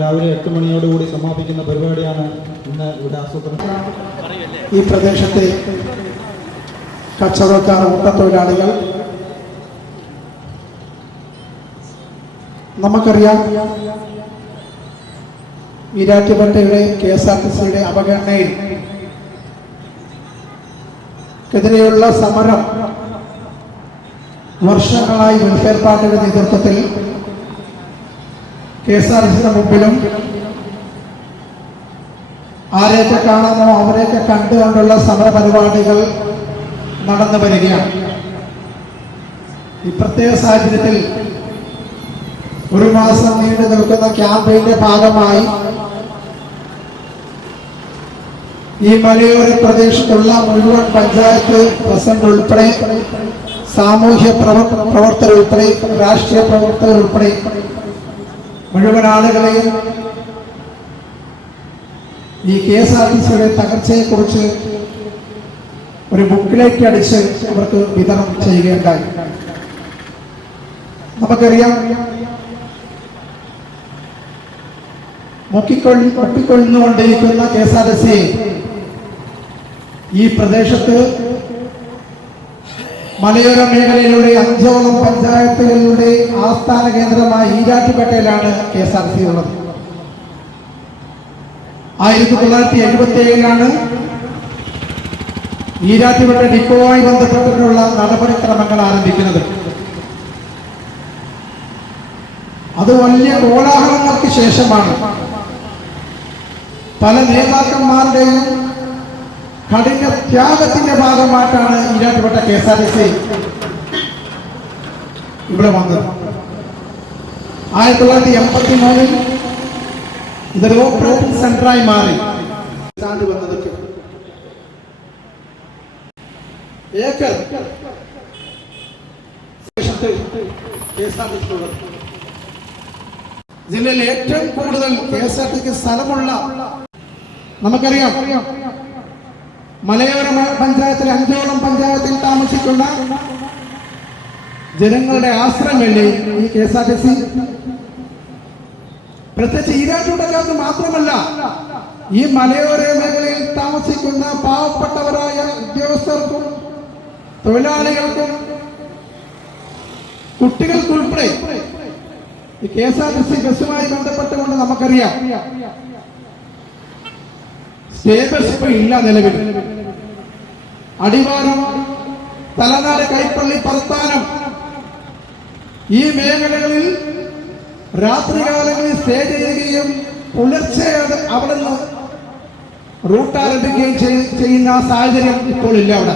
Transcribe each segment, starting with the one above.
രാവിലെ 8 മണിയോടുകൂടി സമാപിക്കുന്ന പരിപാടിയാണ് ഇന്ന് ഇവിടെ ആസൂത്രണം. ഈ പ്രദേശത്തെ കച്ചവടക്കാർ, ഊട്ടത്തൊഴിലാളികൾ, നമുക്കറിയാം ഈരാറ്റുപേട്ടയുടെ KSRTCയുടെ അവഗണനയിൽ െതിരെയുള്ള സമരം വർഷങ്ങളായി വെൽഫെയർ പാർട്ടിയുടെ നേതൃത്വത്തിൽ KSRTCയുടെ മുമ്പിലും ആരെയൊക്കെ കാണാമോ അവരെയൊക്കെ കണ്ടുകൊണ്ടുള്ള സമര പരിപാടികൾ നടന്നു വരികയാണ്. ഈ പ്രത്യേക സാഹചര്യത്തിൽ ഒരു മാസം നീണ്ടു നിൽക്കുന്ന ക്യാമ്പയിന്റെ ഭാഗമായി ഈ മലയോര പ്രദേശത്തുള്ള മുഴുവൻ പഞ്ചായത്ത് പ്രസിഡന്റ് ഉൾപ്പെടെ, സാമൂഹ്യ പ്രവർത്തകർ ഉൾപ്പെടെ, രാഷ്ട്രീയ പ്രവർത്തകർ ഉൾപ്പെടെ മുഴുവൻ ആളുകളെയും ഈ KSRTCയുടെ തകർച്ചയെക്കുറിച്ച് ഒരു ബുക്കിലേക്ക് അടിച്ച് അവർക്ക് വിതരണം ചെയ്യുകയുണ്ടായി. നമുക്കറിയാം മുക്കിക്കൊള്ളുന്നുകൊണ്ടിരിക്കുന്ന KSRTCയെ ഈ പ്രദേശത്ത് മലയോര മേഖലയിലൂടെ 5ഓളം പഞ്ചായത്തുകളുടെ ആസ്ഥാന കേന്ദ്രമായ ഈരാറ്റുപേട്ടയിലാണ് KSRTC ഉള്ളത്. 1977 ഈരാറ്റുപേട്ട ഡിപ്പോയുമായി ബന്ധപ്പെട്ടിട്ടുള്ള നടപടിക്രമങ്ങൾ ആരംഭിക്കുന്നത്. അത് വലിയ കോലാഹലങ്ങൾക്ക് ശേഷമാണ്. പല നേതാക്കന്മാരുടെയും കഠിന ത്യാഗത്തിന്റെ ഭാഗമായിട്ടാണ് ഈരാറ്റുപേട്ട KSRTC ഇവിടെ വന്നത്. 1983 ഇതൊരു ഓപ്പറേറ്റിംഗ് സെന്ററായി മാറി. വന്നതൊക്കെ ജില്ലയിൽ ഏറ്റവും കൂടുതൽ KSRTCക്ക് സ്ഥലമുള്ള, നമുക്കറിയാം മലയോര പഞ്ചായത്തിലെ 5ഓളം പഞ്ചായത്തിൽ താമസിക്കുന്ന ജനങ്ങളുടെ ആശ്രയമല്ലേ ഈ KSRTC. പ്രത്യേകിച്ച് ഈരാറ്റുപേട്ടക്കാർക്ക് മാത്രമല്ല, ഈ മലയോര മേഖലയിൽ താമസിക്കുന്ന പാവപ്പെട്ടവരായ ഉദ്യോഗസ്ഥർക്കും തൊഴിലാളികൾക്കും കുട്ടികൾക്കുൾപ്പെടെ ഈ KSRTC ബസ്സുമായി ബന്ധപ്പെട്ടുകൊണ്ട് നമുക്കറിയാം സ്റ്റേബസ് ഇപ്പൊ ഇല്ല നിലവിൽ. അടിവാരം, തലനാട്, കൈപ്പള്ളി, പറത്താനം ഈ മേഖലകളിൽ രാത്രികാലങ്ങളിൽ സ്റ്റേ ചെയ്യുകയും പുലർച്ചെ അവിടെ നിന്ന് റൂട്ട് ആരംഭിക്കുകയും ചെയ്യുന്ന സാഹചര്യം ഇപ്പോൾ ഇല്ല. അവിടെ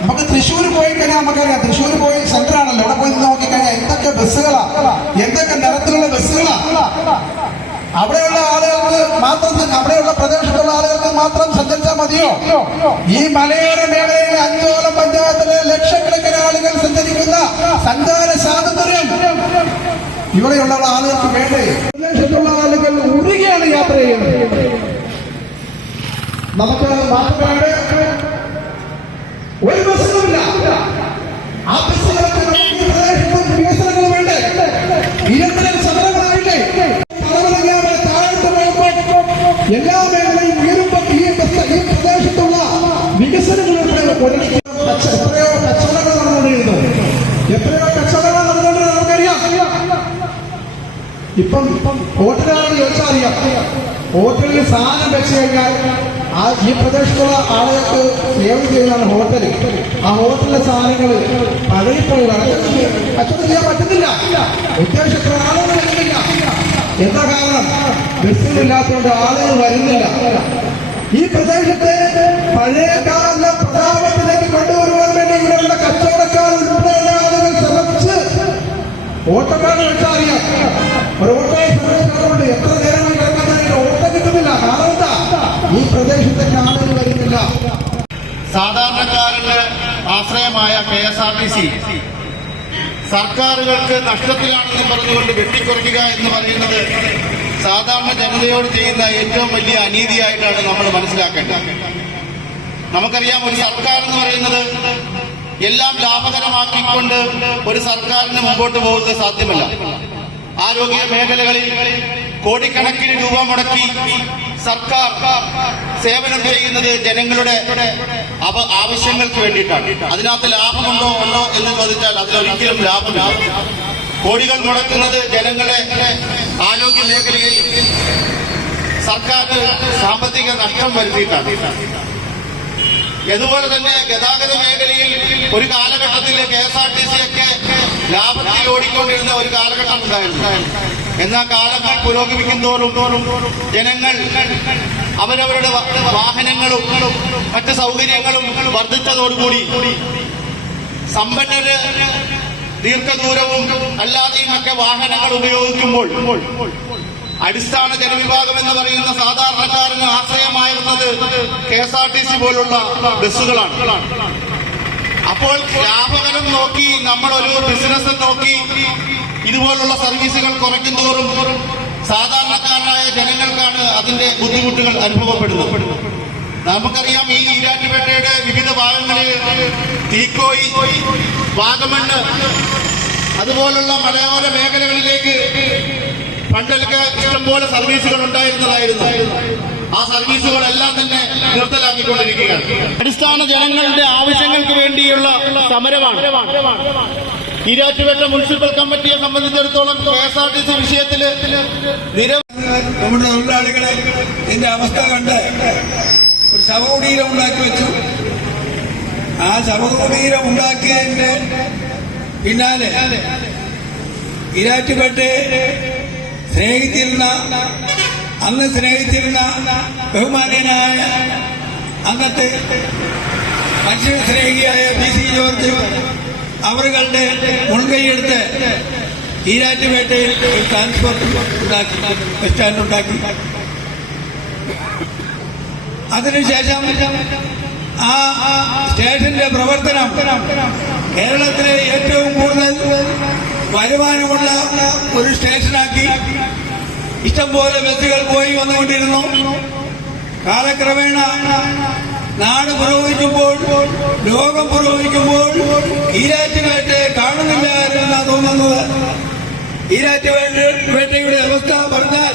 നമുക്ക് തൃശ്ശൂർ പോയി കഴിഞ്ഞാൽ നമുക്കറിയാം, തൃശ്ശൂർ പോയി സെന്ററാണല്ലോ, അവിടെ പോയി നോക്കിക്കഴിഞ്ഞാൽ എന്തൊക്കെ ബസ്സുകളാ, എന്തൊക്കെ തരത്തിലുള്ള ബസ്സുകളാ. അവിടെയുള്ള ആളുകൾക്ക് മാത്രം, അവിടെയുള്ള പ്രദേശത്തുള്ള ആളുകൾക്ക് മാത്രം സഞ്ചരിച്ചാൽ മതിയോ? ഈ മലയോര മേഖലയിലെ 5ഓളം പഞ്ചായത്തിലെ ലക്ഷക്കണക്കിന് ആളുകൾ സഞ്ചരിക്കുന്ന സഞ്ചാര സ്വാതന്ത്ര്യം ഇവിടെയുള്ള ആളുകൾക്ക് വേണ്ടേ? പ്രദേശത്തുള്ള ആളുകൾ ഉരുകയാണ് യാത്ര ചെയ്യുന്നത്. നമുക്ക് മാത്രമേ ഒരു ബസ്സുമില്ല. ആ ബസ്സുകൾക്ക് നമുക്ക് ഈ പ്രദേശത്ത് വികസനങ്ങൾ വേണ്ടേ? നിരന്തരം സമരങ്ങളായില്ലേ? എല്ലാ മേഖലയും ഉയരുമ്പോൾ ഈ പ്രദേശത്തുള്ള വികസനങ്ങൾ എത്രയോ കച്ചവടങ്ങൾ നടന്നുകൊണ്ടിരുന്നു, എത്രയോ കച്ചവടങ്ങൾ നടന്നുകൊണ്ടിരുന്നു നമുക്കറിയാം. ഇപ്പം ഹോട്ടലുകാരോട് ചോദിച്ചാൽ അറിയാം, ഹോട്ടലിൽ സാധനം വെച്ച് കഴിഞ്ഞാൽ ഈ പ്രദേശത്തുള്ള ആളുകൾക്ക് സേവനം ചെയ്യുന്നതാണ് ഹോട്ടൽ. ആ ഹോട്ടലിലെ സാധനങ്ങൾ പഴയപ്പോയി കച്ചവടം ചെയ്യാൻ പറ്റുന്നില്ല, ഉദ്ദേശിച്ച ആളുകൾ വരുന്നില്ല. എന്താ കാരണം? ബസ്സുകളില്ലാത്തതുകൊണ്ട് ആളുകൾ വരുന്നില്ല. ഈ പ്രദേശത്തെ പഴയകാല പ്രതാപത്തിലേക്ക് കൊണ്ടുവരുവാൻ വേണ്ടി ഇവിടെയുള്ള കച്ചവടക്കാർ ഉൾപ്പെടെയുള്ള ആളുകൾ ശ്രമിച്ച് ഓട്ടക്കാർ വെച്ചാൽ അറിയാം. ഒരു ഓട്ടോയെ ശ്രമിച്ചുകൊണ്ട് എത്ര നേരമായി കിടക്കുന്നതിന് ഓട്ടം കിട്ടുന്നില്ല. കാരണം എന്താ? ഈ പ്രദേശത്തേക്ക് ആളുകൾ വരുന്നില്ല. സാധാരണക്കാരുടെ ആശ്രയമായ KSRTC സർക്കാരുകൾക്ക് നഷ്ടത്തിലാണെന്ന് പറഞ്ഞുകൊണ്ട് വെട്ടിക്കുറയ്ക്കുക എന്ന് പറയുന്നത് സാധാരണ ജനതയോട് ചെയ്യുന്ന ഏറ്റവും വലിയ അനീതിയായിട്ടാണ് നമ്മൾ മനസ്സിലാക്കേണ്ടത്. നമുക്കറിയാം, ഒരു സർക്കാർ എന്ന് പറയുന്നത് എല്ലാം ലാഭകരമാക്കിക്കൊണ്ട് ഒരു സർക്കാരിന് മുമ്പോട്ട് പോകുന്നത് സാധ്യമല്ല. ആരോഗ്യ മേഖലകളിൽ കോടിക്കണക്കിന് രൂപ മുടക്കി സർക്കാർ സേവനം ചെയ്യുന്നത് ജനങ്ങളുടെ ആവശ്യങ്ങൾക്ക് വേണ്ടിയിട്ടാണ്. അതിനകത്ത് ലാഭമുണ്ടോ എന്ന് ചോദിച്ചാൽ അതിലൊരിക്കലും ലാഭമില്ല. കോടികൾ മുടക്കുന്നത് ജനങ്ങളെ ആരോഗ്യ മേഖലയിൽ സർക്കാർ സാമ്പത്തിക നഷ്ടം വരുത്തിയിട്ടാണ്. അതുപോലെ തന്നെ ഗതാഗത മേഖലയിൽ ഒരു കാലഘട്ടത്തിൽ KSRTC ഒക്കെ ലാഭത്തിൽ ഓടിക്കൊണ്ടിരുന്ന ഒരു കാലഘട്ടം ഉണ്ടായിരുന്നു. എന്നാൽ കാലങ്ങൾ പുരോഗമിക്കും തോറും ജനങ്ങൾ അവരവരുടെ വാഹനങ്ങളും മറ്റ് സൗകര്യങ്ങളും വർദ്ധിച്ചതോടുകൂടി സമ്പന്നര് ദീർഘദൂരവും അല്ലാതെയുമൊക്കെ വാഹനങ്ങൾ ഉപയോഗിക്കുമ്പോൾ അടിസ്ഥാന ജനവിഭാഗം എന്ന് പറയുന്ന സാധാരണക്കാരന് ആശ്രയമായിരുന്നത് KSRTC പോലുള്ള ബസ്സുകളാണ്. അപ്പോൾ ലാഭകരം നോക്കി നമ്മളൊരു ബിസിനസ് നോക്കി ഇതുപോലുള്ള സർവീസുകൾ കുറയ്ക്കും തോറും സാധാരണക്കാരായ ജനങ്ങൾക്കാണ് അതിന്റെ ബുദ്ധിമുട്ടുകൾ അനുഭവപ്പെടുന്നത്. നമുക്കറിയാം, ഈ ഈരാറ്റുപേട്ടയുടെ വിവിധ ഭാഗങ്ങളിൽ തീക്കോയി, വാഗമണ്ണ് അതുപോലുള്ള മലയോര മേഖലകളിലേക്ക് പണ്ടൊക്കെ ഇഷ്ടംപോലെ സർവീസുകൾ ഉണ്ടായിരുന്നതായിരുന്നു. ആ സർവീസുകളെല്ലാം തന്നെ നിർത്തലാക്കിക്കൊണ്ടിരിക്കുകയാണ്. അടിസ്ഥാന ജനങ്ങളുടെ ആവശ്യങ്ങൾക്ക് വേണ്ടിയുള്ള സമരമാണ്. ഈരാറ്റുപേട്ട മുനിസിപ്പൽ കമ്മിറ്റിയെ സംബന്ധിച്ചിടത്തോളം KSRTC വിഷയത്തിൽ നമ്മുടെ തൊഴിലാളികളെ ഇതിന്റെ അവസ്ഥ കണ്ട് ഒരു ശവകുടീരം ഉണ്ടാക്കി വെച്ചു. ആ ശവകുടീരം ഉണ്ടാക്കിയതിന്റെ പിന്നാലെ ഈരാറ്റുപേട്ടയെ അന്ന് സ്നേഹിച്ചിരുന്ന ബഹുമാന്യനായ അന്നത്തെ മനുഷ്യ സ്നേഹിയായ PC ജോർജ് അവരുടെ മുൻകൈയെടുത്ത് ഈരാറ്റുപേട്ടയിൽ ഒരു ട്രാൻസ്പോർട്ട് ഉണ്ടാക്കി, ബസ് സ്റ്റാൻഡ് ഉണ്ടാക്കി. അതിനുശേഷം ആ സ്റ്റേഷന്റെ പ്രവർത്തനം കേരളത്തിലെ ഏറ്റവും കൂടുതൽ വരുമാനമുള്ള ഒരു സ്റ്റേഷനാക്കി. ഇഷ്ടംപോലെ ബസ്സുകൾ പോയി വന്നുകൊണ്ടിരുന്നു. കാലക്രമേണ നാട് പുരോഗമിക്കുമ്പോൾ, ലോകം പുരോഗമിക്കുമ്പോൾ ഈരാറ്റുപേട്ടയെ കാണുന്നില്ല എന്നാണ് തോന്നുന്നത്. ഈരാറ്റുപേട്ടയുടെ അവസ്ഥ പറഞ്ഞാൽ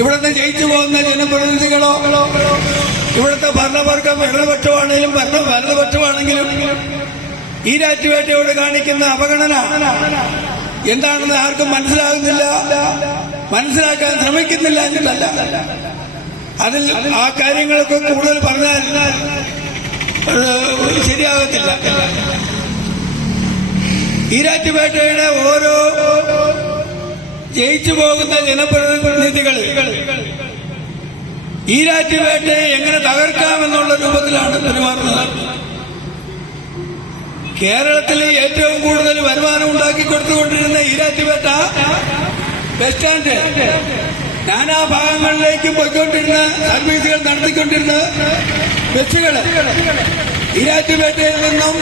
ഇവിടുന്ന് ജയിച്ചു പോകുന്ന ജനപ്രതിനിധികളോ ഇവിടുത്തെ ഭരണവർഗം ഇടതുപക്ഷമാണെങ്കിലും വലതുപക്ഷമാണെങ്കിലും ഈരാറ്റുപേട്ടയോട് കാണിക്കുന്ന അവഗണന എന്താണെന്ന് ആർക്കും മനസ്സിലാകുന്നില്ല, മനസ്സിലാക്കാൻ ശ്രമിക്കുന്നില്ല എന്നല്ല. അതിൽ ആ കാര്യങ്ങളൊക്കെ കൂടുതൽ പറഞ്ഞാൽ ശരിയാകത്തില്ല. ഈരാറ്റുപേട്ടയുടെ ഓരോ ജയിച്ചു പോകുന്ന ജനപ്രതിനിധികൾ ഈരാറ്റുപേട്ടയെ എങ്ങനെ തകർക്കാമെന്നുള്ള രൂപത്തിലാണ് പെരുമാറുന്നത്. കേരളത്തിലെ ഏറ്റവും കൂടുതൽ വരുമാനം ഉണ്ടാക്കിക്കൊടുത്തുകൊണ്ടിരുന്ന ഈരാറ്റുപേട്ട ബസ് സ്റ്റാൻഡ് നാനാഭാഗങ്ങളിലേക്കും പോയിക്കൊണ്ടിരുന്ന സർവീസുകൾ നടത്തിക്കൊണ്ടിരുന്ന ബസ്സുകൾ ഈരാറ്റുപേട്ടയിൽ നിന്നും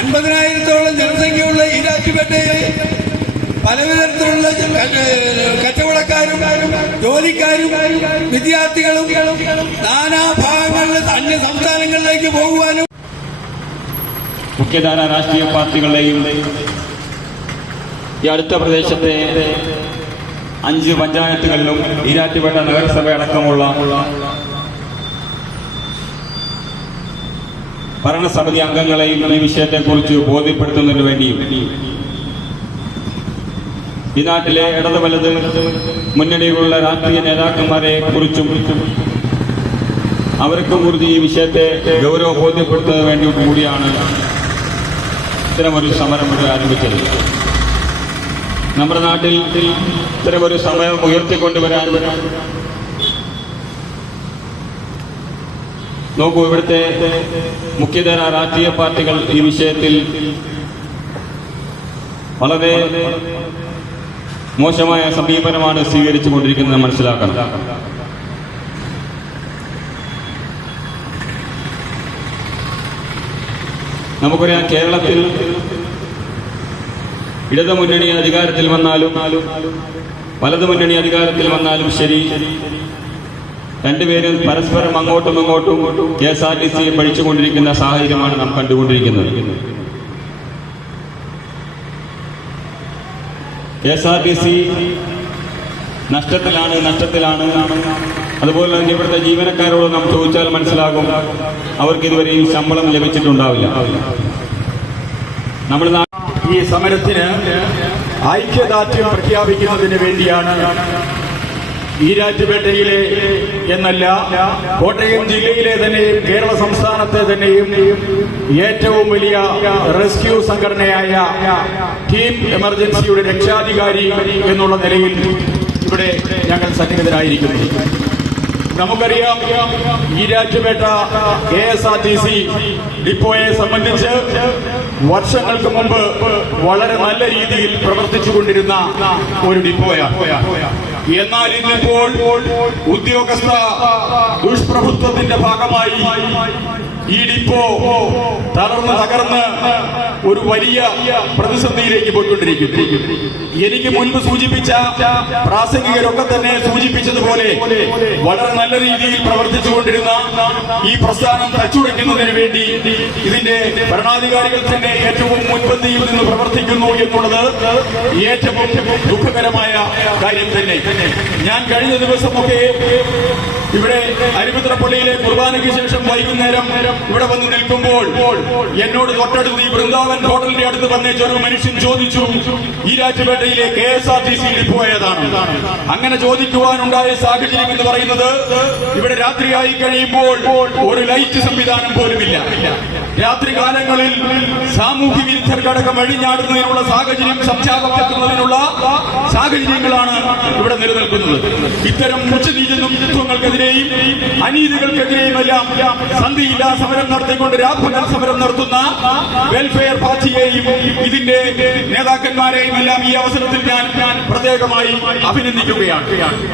50,000-ഓളം ജനസംഖ്യയുള്ള ഈരാറ്റുപേട്ടയെ പലവിധത്തിലുള്ള കച്ചവടക്കാരും ജോലിക്കാരും വിദ്യാർത്ഥികളും നാനാഭാഗങ്ങളിൽ അന്യ സംസ്ഥാനങ്ങളിലേക്ക് പോകുവാനും മുഖ്യധാര രാഷ്ട്രീയ പാർട്ടികളുടെയും ഈ അടുത്ത പ്രദേശത്തെ 5 പഞ്ചായത്തുകളിലും ഈരാറ്റുപേട്ട നഗരസഭ അടക്കമുള്ള ഭരണസമിതി അംഗങ്ങളെയും ഈ വിഷയത്തെക്കുറിച്ച് ബോധ്യപ്പെടുത്തുന്നതിനു വേണ്ടിയും ഈ നാട്ടിലെ ഇടത് വലത് മുന്നണിയിലുള്ള രാഷ്ട്രീയ നേതാക്കന്മാരെ കുറിച്ചും അവർക്കും കുറിച്ച് ഈ വിഷയത്തെ ഗൗരവ ബോധ്യപ്പെടുത്തുന്നതിന് വേണ്ടി കൂടിയാണ് ഇത്തരമൊരു സമരം ആരംഭിച്ചത്. നമ്മുടെ നാട്ടിൽ ഇത്തരമൊരു സമയം ഉയർത്തിക്കൊണ്ടുവരാൻ നോക്കൂ, ഇവിടുത്തെ മുഖ്യധാര രാഷ്ട്രീയ പാർട്ടികൾ ഈ വിഷയത്തിൽ വളരെ മോശമായ സമീപനമാണ് സ്വീകരിച്ചുകൊണ്ടിരിക്കുന്നത് മനസ്സിലാക്കണം. നമുക്കറിയാം, കേരളത്തിൽ ഇടതു മുന്നണി അധികാരത്തിൽ വന്നാലും വലതു മുന്നണി അധികാരത്തിൽ വന്നാലും ശരി, രണ്ടുപേരും പരസ്പരം അങ്ങോട്ടും ഇങ്ങോട്ടും KSRTC പഠിച്ചുകൊണ്ടിരിക്കുന്ന സാഹചര്യമാണ് നാം കണ്ടുകൊണ്ടിരിക്കുന്നത്. KSRTC നഷ്ടത്തിലാണ്. അതുപോലെ തന്നെ ഇവിടുത്തെ ജീവനക്കാരോട് നാം ചോദിച്ചാൽ മനസ്സിലാകും, അവർക്ക് ഇതുവരെയും ശമ്പളം ലഭിച്ചിട്ടുണ്ടാവില്ല. നമ്മൾ ഈ സമരത്തിന് ഐക്യദാർഢ്യം പ്രഖ്യാപിക്കുന്നതിന് വേണ്ടിയാണ് ഈരാറ്റുപേട്ടയിലെ എന്നല്ല, കോട്ടയം ജില്ലയിലെ തന്നെയും കേരള സംസ്ഥാനത്തെ തന്നെയും ഏറ്റവും വലിയ റെസ്ക്യൂ സംഘടനയായ ടീം എമർജൻസിയുടെ രക്ഷാധികാരി എന്നുള്ള നിലയിൽ ഇവിടെ ഞങ്ങൾ സന്നിഹിതരായിരിക്കുന്നു. നമുക്കറിയാം, ഈരാറ്റുപേട്ട KSRTC ഡിപ്പോയെ സംബന്ധിച്ച് വർഷങ്ങൾക്ക് മുമ്പ് വളരെ നല്ല രീതിയിൽ പ്രവർത്തിച്ചുകൊണ്ടിരുന്ന ഒരു ഡിപ്പോയാണ്. എന്നാൽ ഇന്നിപ്പോൾ ഉദ്യോഗസ്ഥ ദുഷ്പ്രഭുത്വത്തിന്റെ ഭാഗമായി ഈ ഡിപ്പോ തകർന്ന് ഒരു വലിയ പ്രതിസന്ധിയിലേക്ക് പോയിക്കൊണ്ടിരിക്കുന്നു. എനിക്ക് മുൻപ് സൂചിപ്പിച്ച പ്രാസംഗികരൊക്കെ തന്നെ സൂചിപ്പിച്ചതുപോലെ വളരെ നല്ല രീതിയിൽ പ്രവർത്തിച്ചുകൊണ്ടിരുന്ന ഈ പ്രസ്ഥാനം തച്ചുടയ്ക്കുന്നതിന് വേണ്ടി ഇതിന്റെ ഭരണാധികാരികൾ തന്നെ ഏറ്റവും മുൻപന്തിയിൽ നിന്ന് പ്രവർത്തിക്കുന്നു എന്നുള്ളത് ഏറ്റവും ദുഃഖകരമായ കാര്യം തന്നെ. ഞാൻ കഴിഞ്ഞ ദിവസമൊക്കെ ഇവിടെ അരുവിത്രപ്പള്ളിയിലെ കുർബാനയ്ക്ക് ശേഷം വൈകുന്നേരം ഇവിടെ വന്ന് നിൽക്കുമ്പോൾ എന്നോട് തൊട്ടടുത്ത് ഈ വൃന്ദാവൻ ഹോട്ടലിന്റെ അടുത്ത് വന്നേച്ച ഒരു മനുഷ്യൻ ചോദിച്ചു, ഈരാറ്റുപേട്ടയിലെ KSRTC പോയതാണ്. അങ്ങനെ ചോദിക്കുവാനുണ്ടായ സാഹചര്യം എന്ന് പറയുന്നത്, ഇവിടെ രാത്രിയായി കഴിയുമ്പോൾ ഒരു ലൈറ്റ് സംവിധാനം പോലുമില്ല. രാത്രി കാലങ്ങളിൽ സാമൂഹ്യ വിരുദ്ധർക്കടക്കം അഴിഞ്ഞാടുന്നതിനുള്ള സാഹചര്യം സംജാതമാക്കുന്നതിനുള്ള സാഹചര്യങ്ങളാണ് ഇവിടെ നിലനിൽക്കുന്നത്. ഇത്തരം ഉച്ചനീചത്വങ്ങൾക്കെതിരെയും അനീതികൾക്കെതിരെയുമെല്ലാം സന്ധിയില്ലാ സമരം നടത്തിക്കൊണ്ട് രാപ്പകൽ സമരം നടത്തുന്ന വെൽഫെയർ പാർട്ടിയെയും ഇതിന്റെ നേതാക്കന്മാരെയും എല്ലാം ഈ അവസരത്തിൽ ഞാൻ പ്രത്യേകമായി അഭിനന്ദിക്കുകയാണ്.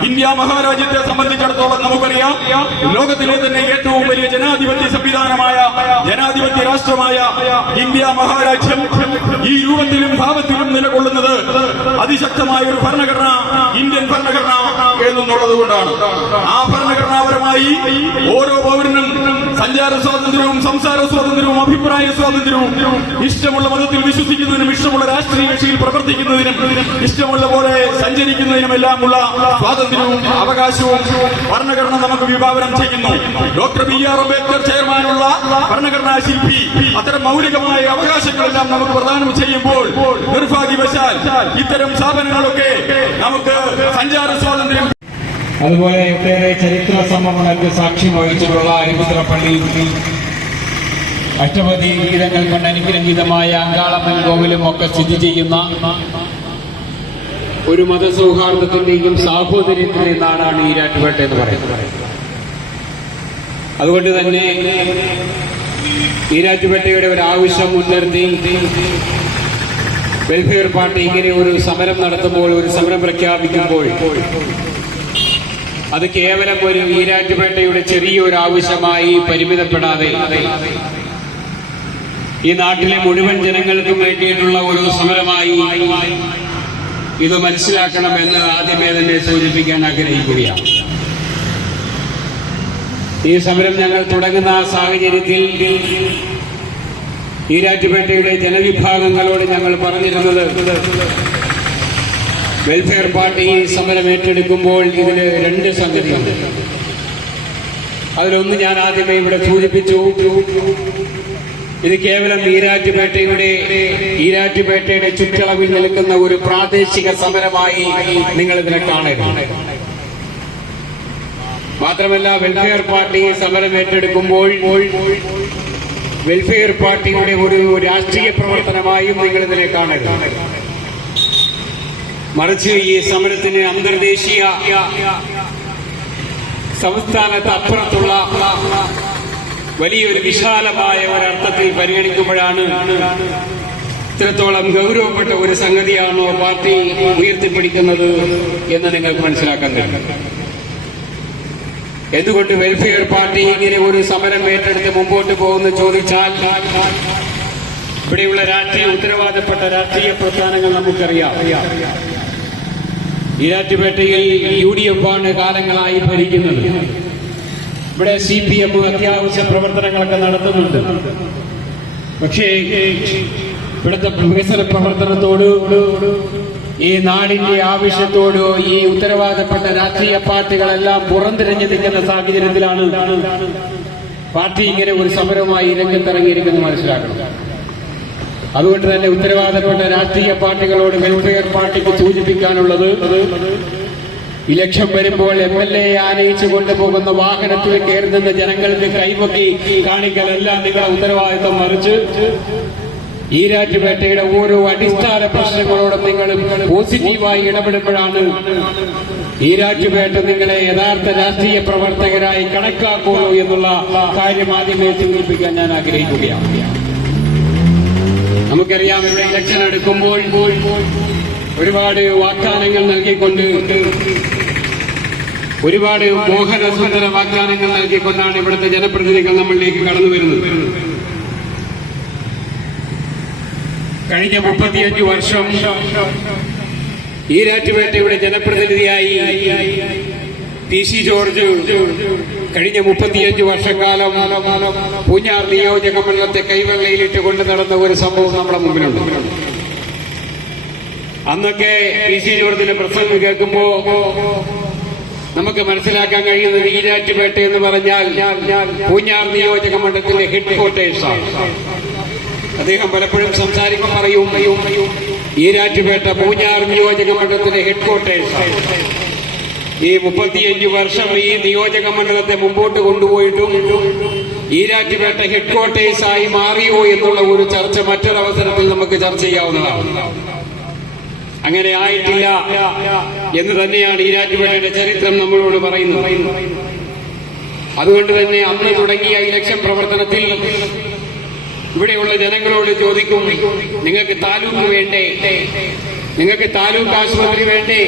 ഇന്ത്യ മഹാരാജ്യത്തെ സംബന്ധിച്ചിടത്തോളം നമുക്കറിയാം, ലോകത്തിലെ തന്നെ ഏറ്റവും വലിയ ജനാധിപത്യ സംവിധാനമായ ജനാധിപത്യ രാഷ്ട്രമായ ഇന്ത്യ മഹാരാജ്യം ഈ രൂപത്തിലും ഭാവത്തിലും നിലകൊള്ളുന്നത് അതിശക്തമായ ഒരു ഭരണഘടന, ഇന്ത്യൻ ഭരണഘടന എന്നുള്ളത് കൊണ്ടാണ്. ആ ഭരണഘടനാപരമായി ഓരോ പൗരനും സഞ്ചാര സ്വാതന്ത്ര്യവും സംസാര സ്വാതന്ത്ര്യവും അഭിപ്രായ സ്വാതന്ത്ര്യവും ഇഷ്ടമുള്ള മതത്തിൽ വിശ്വസിക്കുന്നതിനും ഇഷ്ടമുള്ള രാഷ്ട്രീയ കക്ഷിയിൽ പ്രവർത്തിക്കുന്നതിനും ഇഷ്ടമുള്ള പോലെ സഞ്ചരിക്കുന്നതിനുമെല്ലാമുള്ള സ്വാതന്ത്ര്യവും അവകാശവും ഭരണഘടന നമുക്ക് വിഭാവനം ചെയ്യുന്നു. ഡോക്ടർ BR അംബേദ്കർ ചെയർമാനുള്ള ഭരണഘടനാ ശില്പി അത്തരം മൗലികമായ അവകാശങ്ങളെല്ലാം നമുക്ക് പ്രദാനം ചെയ്യുമ്പോൾ നിർഭാഗ്യവശാൽ ഇത്തരം സ്ഥാപനങ്ങളൊക്കെ നമുക്ക് സഞ്ചാര സ്വാതന്ത്ര്യം, അതുപോലെ ഒട്ടേറെ ചരിത്ര സംഭവങ്ങൾക്ക് സാക്ഷ്യം വഹിച്ചിട്ടുള്ള അരുവിത്രപ്പള്ളി അഷ്ടപതി ഗീതങ്ങൾ കൊണ്ട് അനുഗ്രഹീതമായ അങ്കാളമ്മൻ കോവിലും ഒക്കെ സ്ഥിതി ചെയ്യുന്ന ഒരു മതസൗഹാർദ്ദത്തിന്റെയും സാഹോദര്യത്തിന്റെയും നാടാണ് ഈരാറ്റുപേട്ട എന്ന് പറയുന്നത്. അതുകൊണ്ട് തന്നെ ഈരാറ്റുപേട്ടയുടെ ഒരു ആവശ്യം മുൻനിർത്തി വെൽഫെയർ പാർട്ടി ഇങ്ങനെ ഒരു സമരം നടത്തുമ്പോൾ, ഒരു സമരം പ്രഖ്യാപിക്കുമ്പോൾ, അത് കേവലം ഒരു ഈരാറ്റുപേട്ടയുടെ ചെറിയൊരു ആവശ്യമായി പരിമിതപ്പെടാതെ ഈ നാട്ടിലെ മുഴുവൻ ജനങ്ങൾക്കും വേണ്ടിയിട്ടുള്ള ഒരു സമരമായി ഇത് മനസ്സിലാക്കണമെന്ന് ആദ്യമേ തന്നെ സൂചിപ്പിക്കാൻ ആഗ്രഹിക്കുകയാണ്. ഈ സമരം ഞങ്ങൾ തുടങ്ങുന്ന സാഹചര്യത്തിൽ ഈരാറ്റുപേട്ടയുടെ ജനവിഭാഗങ്ങളോട് ഞങ്ങൾ പറഞ്ഞിരുന്നത്, വെൽഫെയർ പാർട്ടി സമരം ഏറ്റെടുക്കുമ്പോൾ ഇതിന് രണ്ട് സംഗതിയുണ്ട്. അതിലൊന്ന് ഞാൻ ആദ്യമേ ഇവിടെ സൂചിപ്പിച്ചു, ഇത് കേവലം ഈരാറ്റുപേട്ടയുടെ ചുറ്റളവിൽ നിൽക്കുന്ന ഒരു പ്രാദേശിക സമരമായി നിങ്ങൾ ഇതിനെ കാണരുത്. മാത്രമല്ല, വെൽഫെയർ പാർട്ടി സമരം ഏറ്റെടുക്കുമ്പോൾ വെൽഫെയർ പാർട്ടിയുടെ ഒരു രാഷ്ട്രീയ പ്രവർത്തനമായും നിങ്ങൾ ഇതിനെ കാണരുത്. മറിച്ച് ഈ സമരത്തിന് അന്തർദേശീയ സംസ്ഥാനത്ത് അപ്പുറത്തുള്ള വലിയൊരു വിശാലമായ ഒരർത്ഥത്തിൽ പരിഗണിക്കുമ്പോഴാണ് ഇത്രത്തോളം ഗൗരവപ്പെട്ട ഒരു സംഗതിയാണോ പാർട്ടി ഉയർത്തിപ്പിടിക്കുന്നത് എന്ന് നിങ്ങൾക്ക് മനസ്സിലാക്കാൻ കഴിയും. എന്തുകൊണ്ട് വെൽഫെയർ പാർട്ടി ഇങ്ങനെ ഒരു സമരം ഏറ്റെടുത്ത് മുമ്പോട്ട് പോകുന്നു ചോദിച്ചാൽ, ഇവിടെയുള്ള ഉത്തരവാദപ്പെട്ട രാഷ്ട്രീയ പ്രസ്ഥാനങ്ങൾ നമുക്കറിയാം. ഈരാറ്റുപേട്ടയിൽ UDF ആണ് കാലങ്ങളായി ഭരിക്കുന്നത്. ഇവിടെ CPM അത്യാവശ്യ പ്രവർത്തനങ്ങളൊക്കെ നടത്തുന്നുണ്ട്. പക്ഷേ ഇവിടുത്തെ വികസന പ്രവർത്തനത്തോട് ഈ നാടിന്റെ ആവശ്യത്തോട് ഈ ഉത്തരവാദപ്പെട്ട രാഷ്ട്രീയ പാർട്ടികളെല്ലാം പുറംതിരിഞ്ഞു നിൽക്കുന്ന സാഹചര്യത്തിലാണ് പാർട്ടി ഇങ്ങനെ ഒരു സമരവുമായി രംഗത്തിറങ്ങിയിരിക്കുന്നത് മനസ്സിലാക്കണം. അതുകൊണ്ട് തന്നെ ഉത്തരവാദപ്പെട്ട രാഷ്ട്രീയ പാർട്ടികളോട് വെൽഫെയർ പാർട്ടിക്ക് സൂചിപ്പിക്കാനുള്ളത്, ഇലക്ഷൻ വരുമ്പോൾ MLA ആനയിച്ചു കൊണ്ടുപോകുന്ന വാഹനത്തിൽ കയറി നിന്ന് ജനങ്ങൾക്ക് കൈപൊക്കി കാണിക്കലല്ല നിങ്ങളുടെ ഉത്തരവാദിത്വം. മറിച്ച് ഈരാറ്റുപേട്ടയുടെ ഓരോ അടിസ്ഥാന പ്രശ്നങ്ങളോടും നിങ്ങൾ പോസിറ്റീവായി ഇടപെടുമ്പോഴാണ് ഈരാറ്റുപേട്ട നിങ്ങളെ യഥാർത്ഥ രാഷ്ട്രീയ പ്രവർത്തകരായി കണക്കാക്കുള്ളൂ എന്നുള്ള കാര്യം ആദ്യമേ സൂചിപ്പിക്കാൻ ഞാൻ ആഗ്രഹിക്കുകയാണ്. നമുക്കറിയാം, ഇവിടെ ഇലക്ഷൻ എടുക്കുമ്പോൾ ഒരുപാട് വാഗ്ദാനങ്ങൾ നൽകിക്കൊണ്ട്, ഒരുപാട് മോഹനസുന്ദര വാഗ്ദാനങ്ങൾ നൽകിക്കൊണ്ടാണ് ഇവിടുത്തെ ജനപ്രതിനിധികൾ നമ്മളിലേക്ക് കടന്നു വരുന്നത്. കഴിഞ്ഞ 35 വർഷം ഈരാറ്റുപേട്ടയുടെ ജനപ്രതിനിധിയായി PC ജോർജ് കഴിഞ്ഞ 35 വർഷക്കാലം പൂഞ്ഞാർ നിയോജക മണ്ഡലത്തെ കൈവെള്ളയിലിട്ട് കൊണ്ടു നടന്ന ഒരു സംഭവം നമ്മുടെ മുമ്പിലുണ്ട്. അന്നൊക്കെ PC ജോർജിന്റെ പ്രസംഗം കേൾക്കുമ്പോ നമുക്ക് മനസ്സിലാക്കാൻ കഴിയുന്നത് ഈരാറ്റുപേട്ട എന്ന് പറഞ്ഞാൽ പൂഞ്ഞാർ നിയോജക മണ്ഡലത്തിലെ ഹെഡ് ക്വാർട്ടേഴ്സാണ്. അദ്ദേഹം പലപ്പോഴും സംസാരിക്കുമ്പോൾ പറയും, ഈരാറ്റുപേട്ട പൂഞ്ഞാർ നിയോജക മണ്ഡലത്തിലെ ഹെഡ് ക്വാർട്ടേഴ്സാണ്. ഈ 35 വർഷം ഈ നിയോജക മണ്ഡലത്തെ മുമ്പോട്ട് കൊണ്ടുപോയിട്ടും ഈരാറ്റുപേട്ട ഹെഡ് ക്വാർട്ടേഴ്സായി മാറിയോ എന്നുള്ള ഒരു ചർച്ച മറ്റൊരവസരത്തിൽ നമുക്ക് ചർച്ച ചെയ്യാവുന്നതാണ്. അങ്ങനെ ആയിട്ടില്ല എന്ന് തന്നെയാണ് ഈരാറ്റുപേട്ടയുടെ ചരിത്രം നമ്മളോട് പറയുന്നത്. അതുകൊണ്ട് തന്നെ അന്ന് തുടങ്ങിയ ഇലക്ഷൻ പ്രവർത്തനത്തിൽ ഇവിടെയുള്ള ജനങ്ങളോട് ചോദിക്കും, നിങ്ങൾക്ക് താലൂക്ക് വേണ്ടേ, നിങ്ങൾക്ക് താലൂക്ക് ആശുപത്രി വേണ്ടേ,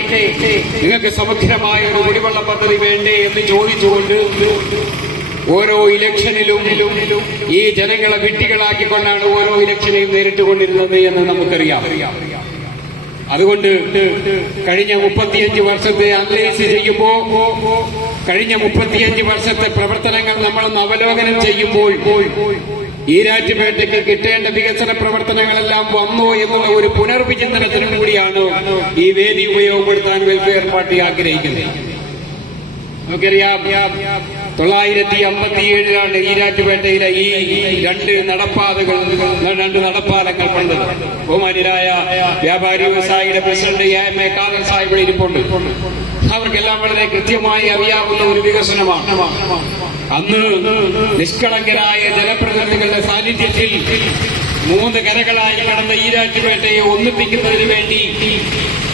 നിങ്ങൾക്ക് സമഗ്രമായ ഒരു കുടിവെള്ള പദ്ധതി വേണ്ടേ എന്ന് ചോദിച്ചുകൊണ്ട് ഓരോ ഇലക്ഷനിലും ഈ ജനങ്ങളെ വിഡ്ഢികളാക്കിക്കൊണ്ടാണ് ഓരോ ഇലക്ഷനെയും നേരിട്ടുകൊണ്ടിരുന്നത് എന്ന് നമുക്കറിയാം. അതുകൊണ്ട് കഴിഞ്ഞ 35 വർഷത്തെ അനലൈസ് ചെയ്യുമ്പോൾ, കഴിഞ്ഞ 35 വർഷത്തെ പ്രവർത്തനങ്ങൾ നമ്മളൊന്ന് അവലോകനം ചെയ്യുമ്പോൾ ഈരാറ്റുപേട്ടയ്ക്ക് കിട്ടേണ്ട വികസന പ്രവർത്തനങ്ങളെല്ലാം വന്നോ എന്നുള്ള ഒരു പുനർവിചിന്തനത്തിനും കൂടിയാണ് ഈ വേദി ഉപയോഗപ്പെടുത്താൻ വെൽഫെയർ പാർട്ടി ആഗ്രഹിക്കുന്നത്. നമുക്കറിയാം, 957 ഈരാറ്റുപേട്ടയിലെ ഈ രണ്ട് നടപ്പാലങ്ങൾ പണിതത്. ബഹുമാന്യരായ വ്യാപാരി വ്യവസായിയുടെ പ്രസിഡന്റ് AMA ഖാദർ സാഹിബ് ഇരിപ്പുണ്ട്. അവർക്കെല്ലാം വളരെ കൃത്യമായി അറിയാവുന്ന ഒരു വികസനമാണ്. അന്ന് നിഷ്കളങ്കരായ ജനപ്രതിനിധികളുടെ സാന്നിധ്യത്തിൽ 3 കരകളായി കടന്ന ഈരാറ്റുപേട്ടയെ ഒന്നിപ്പിക്കുന്നതിന് വേണ്ടി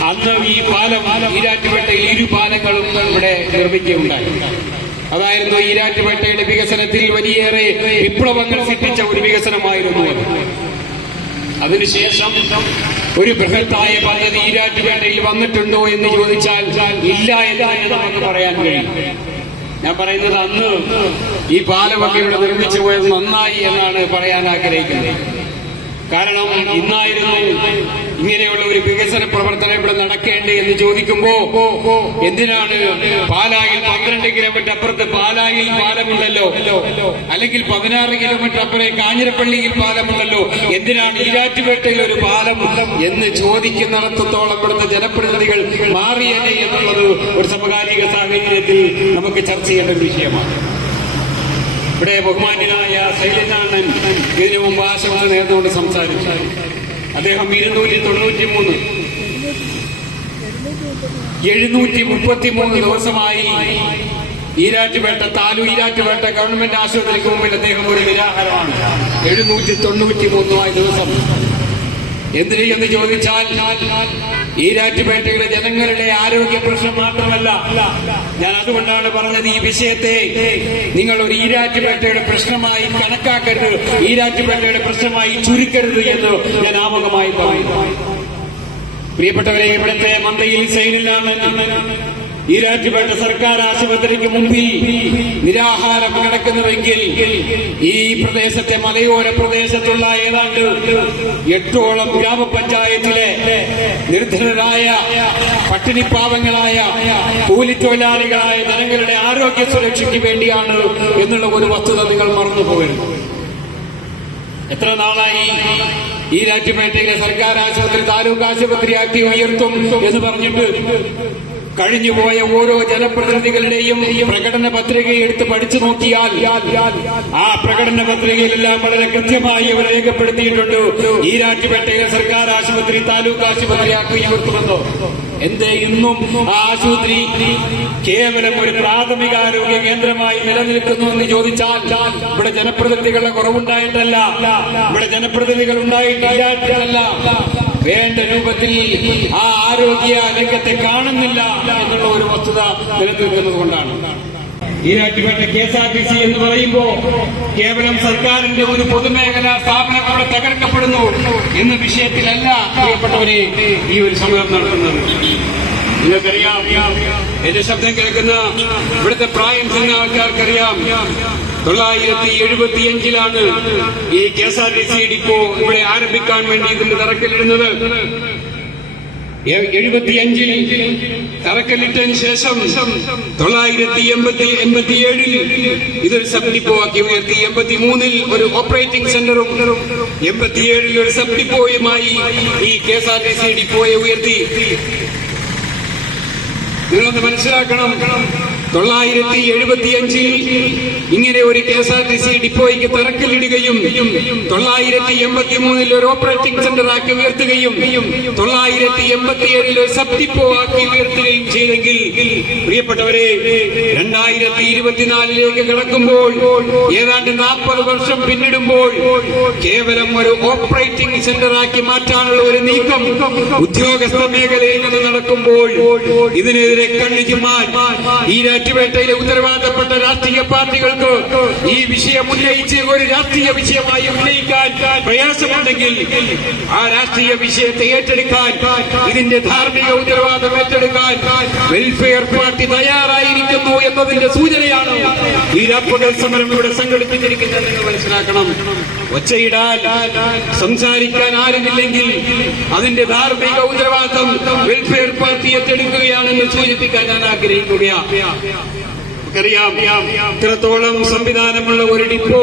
അന്ന് ഈ പാലം, ഈരാറ്റുപേട്ടയിൽ 2 പാലങ്ങളും ഇവിടെ നിർമ്മിക്കുകയുണ്ടായി. അതായിരുന്നു ഈരാറ്റുപേട്ടയുടെ വികസനത്തിൽ വലിയേറെ വിപ്ലവങ്ങൾ സൃഷ്ടിച്ച ഒരു വികസനമായിരുന്നു അത്. അതിനുശേഷം ഒരു ബൃഹത്തായ പദ്ധതി ഈരാറ്റുപേട്ടയിൽ വന്നിട്ടുണ്ടോ എന്ന് ചോദിച്ചാൽ ഇല്ല എന്ന് നമുക്ക് പറയാൻ കഴിയും. ഞാൻ പറയുന്നത്, അന്ന് ഈ പാലമൊക്കെ ഇവിടെ നിർമ്മിച്ചു പോയത് നന്നായി എന്നാണ് പറയാൻ ആഗ്രഹിക്കുന്നത്. കാരണം ഇന്നായിരുന്നു ഇങ്ങനെയുള്ള ഒരു വികസന പ്രവർത്തനം ഇവിടെ നടക്കേണ്ടേ എന്ന് ചോദിക്കുമ്പോ, എന്തിനാണ് പാലായിൽ 12 കിലോമീറ്റർ അപ്പുറത്ത് പാലായിൽ പാലമുണ്ടല്ലോ, അല്ലെങ്കിൽ 16 കിലോമീറ്റർ അപ്പുറം കാഞ്ഞിരപ്പള്ളിയിൽ പാലമുണ്ടല്ലോ, എന്തിനാണ് ഈരാറ്റുപേട്ടയിൽ ഒരു പാലം എന്ന് ചോദിക്കുന്നിടത്തോളം ഇവിടുത്തെ ജനപ്രതിനിധികൾ മാറിയല്ലേ എന്നുള്ളത് ഒരു സമകാലിക സാഹചര്യത്തിൽ നമുക്ക് ചർച്ച ചെയ്യേണ്ട ഒരു വിഷയമാണ്. ഇവിടെ ബഹുമാന്യനായ ശൈലജാനൻ ഇതിനു മുമ്പ് ആശംസ നേർന്നുകൊണ്ട് സംസാരിച്ചു. അദ്ദേഹം 733 ദിവസമായി ഈരാറ്റുപേട്ട ഗവൺമെന്റ് ആശുപത്രിക്ക് മുമ്പിൽ അദ്ദേഹം ഒരു നിരാഹാരമാണ്. 793 ദിവസം. എന്തിനെന്ന് ചോദിച്ചാൽ ഈരാറ്റുപേട്ടയുടെ ജനങ്ങളുടെ ആരോഗ്യ പ്രശ്നം മാത്രമല്ല. ഞാൻ അതുകൊണ്ടാണ് പറഞ്ഞത്, ഈ വിഷയത്തെ നിങ്ങൾ ഒരു ഈരാറ്റുപേട്ടയുടെ പ്രശ്നമായി കണക്കാക്കരുത്, ഈരാറ്റുപേട്ടയുടെ പ്രശ്നമായി ചുരുക്കരുത് എന്ന് ഞാൻ ആമുഖമായി പറയുന്നു. പ്രിയപ്പെട്ടവരെ, ഇവിടുത്തെ മന്തയിൽ സൈനിലാണ് ഈരാറ്റുപേട്ട സർക്കാർ ആശുപത്രിക്ക് മുമ്പിൽ നിരാഹാരം കിടക്കുന്നുവെങ്കിൽ ഈ പ്രദേശത്തെ മലയോര പ്രദേശത്തുള്ള ഏതാണ്ട് 8ഓളം ഗ്രാമപഞ്ചായത്തിലെ നിർധനരായ പട്ടിണിപ്പാവങ്ങളായ കൂലിത്തൊഴിലാളികളായ ജനങ്ങളുടെ ആരോഗ്യ സുരക്ഷയ്ക്ക് വേണ്ടിയാണ് എന്നുള്ള ഒരു വസ്തുത നിങ്ങൾ മറന്നുപോകരുത്. എത്ര നാളായി ഈരാറ്റുപേട്ടയിലെ സർക്കാർ ആശുപത്രി താലൂക്ക് ആശുപത്രിയാക്കി ഉയർത്തും എന്ന് പറഞ്ഞിട്ട് കഴിഞ്ഞുപോയ ഓരോ ജനപ്രതിനിധികളുടെയും പ്രകടന പത്രിക എടുത്ത് പഠിച്ചു നോക്കിയാൽ ആ പ്രകടന പത്രികയിലെല്ലാം വളരെ കൃത്യമായി അവർ രേഖപ്പെടുത്തിയിട്ടുണ്ട് ഈരാറ്റുപേട്ടയിലെ സർക്കാർ ആശുപത്രി താലൂക്ക് ആശുപത്രിയാക്കി ഉയർത്തുമെന്നോ. എന്തേ ഇന്നും ആ ആശുപത്രി കേവലം ഒരു പ്രാഥമികാരോഗ്യ കേന്ദ്രമായി നിലനിൽക്കുന്നു എന്ന് ചോദിച്ചാൽ ഇവിടെ ജനപ്രതിനിധികളുടെ കുറവുണ്ടായിട്ടല്ല, ഇവിടെ ജനപ്രതിനിധികൾ ഉണ്ടായിട്ടില്ല, വേണ്ട രൂപത്തിൽ ആ ആരോഗ്യ രംഗത്തെ കാണുന്നില്ല എന്നുള്ള ഒരു വസ്തുത നിലനിൽക്കുന്നത് കൊണ്ടാണ്. ഈരാറ്റുപേട്ട KSRTC എന്ന് പറയുമ്പോ കേവലം സർക്കാരിന്റെ ഒരു പൊതുമേഖലാ സ്ഥാപനം അവിടെ തകർക്കപ്പെടുന്നു എന്ന വിഷയത്തിലല്ല പ്രിയപ്പെട്ടവരെ ഈ ഒരു സമരം നടത്തുന്നത്. നിങ്ങൾക്കറിയാം, എന്റെ ശബ്ദം കേൾക്കുന്ന ഇവിടുത്തെ പ്രായം ചെന്ന ആൾക്കാർക്കറിയാം, 975 ഈ KSRTC ഡിപ്പോ ഇവിടെ ആരംഭിക്കാൻ വേണ്ടി ഇതിന്റെ തറക്കല്ലിടുന്നത്. 75 തറക്കല്ലിട്ടതിന് ശേഷം 987 ഇതൊരു സബ് ഡിപ്പോ ആക്കി ഉയർത്തി. 83 ഒരു ഓപ്പറേറ്റിംഗ് സെന്ററും 87 ഒരു സബ് ഡിപ്പോയുമായി ഈ KSRTC ഡിപ്പോയെ ഉയർത്തി. നിങ്ങളൊന്ന് മനസ്സിലാക്കണം, 975 ഇങ്ങനെ ഒരു KSRTC ഡിപ്പോയ്ക്ക് തറക്കല്ലിടുകയും 983 ഒരു ഓപ്പറേറ്റിംഗ് സെന്റർ ആക്കി ഉയർത്തുകയും 987 ഒരു സബ് ഡിപ്പോ ആക്കി ഉയർത്തുകയും ചെയ്തെങ്കിൽ പ്രിയപ്പെട്ടവരെ 2024 കടക്കുമ്പോൾ ഏതാണ്ട് 40 വർഷം പിന്നിടുമ്പോൾ കേവലം ഒരു ഓപ്പറേറ്റിംഗ് സെന്റർ ആക്കി മാറ്റാനുള്ള ഒരു നീക്കം ഉദ്യോഗസ്ഥ മേഖലയിൽ നിന്ന് നടക്കുമ്പോൾ ഇതിനെതിരെ കണ്ണിച്ചുമാൻ ഈരാറ്റുപേട്ടയിലെ ഉത്തരവാദപ്പെട്ട രാഷ്ട്രീയ പാർട്ടികൾക്ക് ഈ വിഷയം ഉന്നയിച്ച് ഒരു രാഷ്ട്രീയ വിഷയമായി ഉന്നയിക്കാൻ പ്രയാസമുണ്ടെങ്കിൽ ആ രാഷ്ട്രീയ വിഷയത്തെ ഏറ്റെടുക്കാൻ, ഇതിന്റെ ധാർമ്മിക ഉത്തരവാദിത്തം ഏറ്റെടുക്കാൻ വെൽഫെയർ പാർട്ടി തയ്യാറായിരിക്കുന്നു എന്നതിന്റെ സൂചനയാണ് ഈ രാപ്പകൽ സമരം ഇവിടെ സംഘടിപ്പിച്ചിരിക്കുന്നതെന്ന് മനസ്സിലാക്കണം. ഒച്ചയിടാൻ സംസാരിക്കാൻ ആരുമില്ലെങ്കിൽ അതിന്റെ ധാർമ്മിക ഉത്തരവാദിത്തം വെൽഫെയർ പാർട്ടി ഏറ്റെടുക്കുകയാണെന്ന് സൂചിപ്പിക്കാൻ ഞാൻ ആഗ്രഹിക്കുകയാണ്. നമുക്കറിയാം, ഇത്രത്തോളം സംവിധാനമുള്ള ഒരു ഡിപ്പോ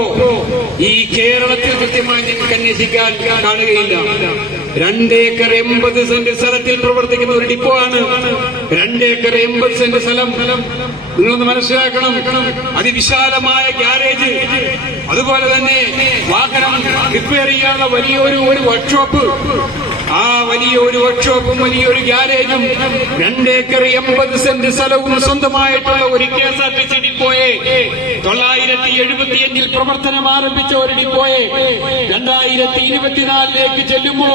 ഈ കേരളത്തിൽ കൃത്യമായി നിങ്ങൾക്ക് അന്വേഷിക്കാൻ കാണുകയില്ല. 2 ഏക്കർ 80 സെന്റ് സ്ഥലത്തിൽ പ്രവർത്തിക്കുന്ന ഒരു ഡിപ്പോ ആണ്. 2 ഏക്കർ 80 സെന്റ് സ്ഥലം നിങ്ങളൊന്ന് മനസ്സിലാക്കണം. അതിവിശാലമായ ഗ്യാരേജ്, അതുപോലെ തന്നെ വാഹനം റിപ്പയർ ചെയ്യാനുള്ള വലിയൊരു വർക്ക്ഷോപ്പ്, ആ വലിയൊരു വർക്ക്ഷോപ്പും വലിയൊരു ഗ്യാരേജും 2 ഏക്കർ 80 സെന്റ് സ്ഥലവും സ്വന്തമായിട്ടുള്ള ഒരു KSRTC ഡിപ്പോയെ 975 പ്രവർത്തനം ആരംഭിച്ച ഒരു ഡിപ്പോയെ 2024 ചെല്ലുമ്പോ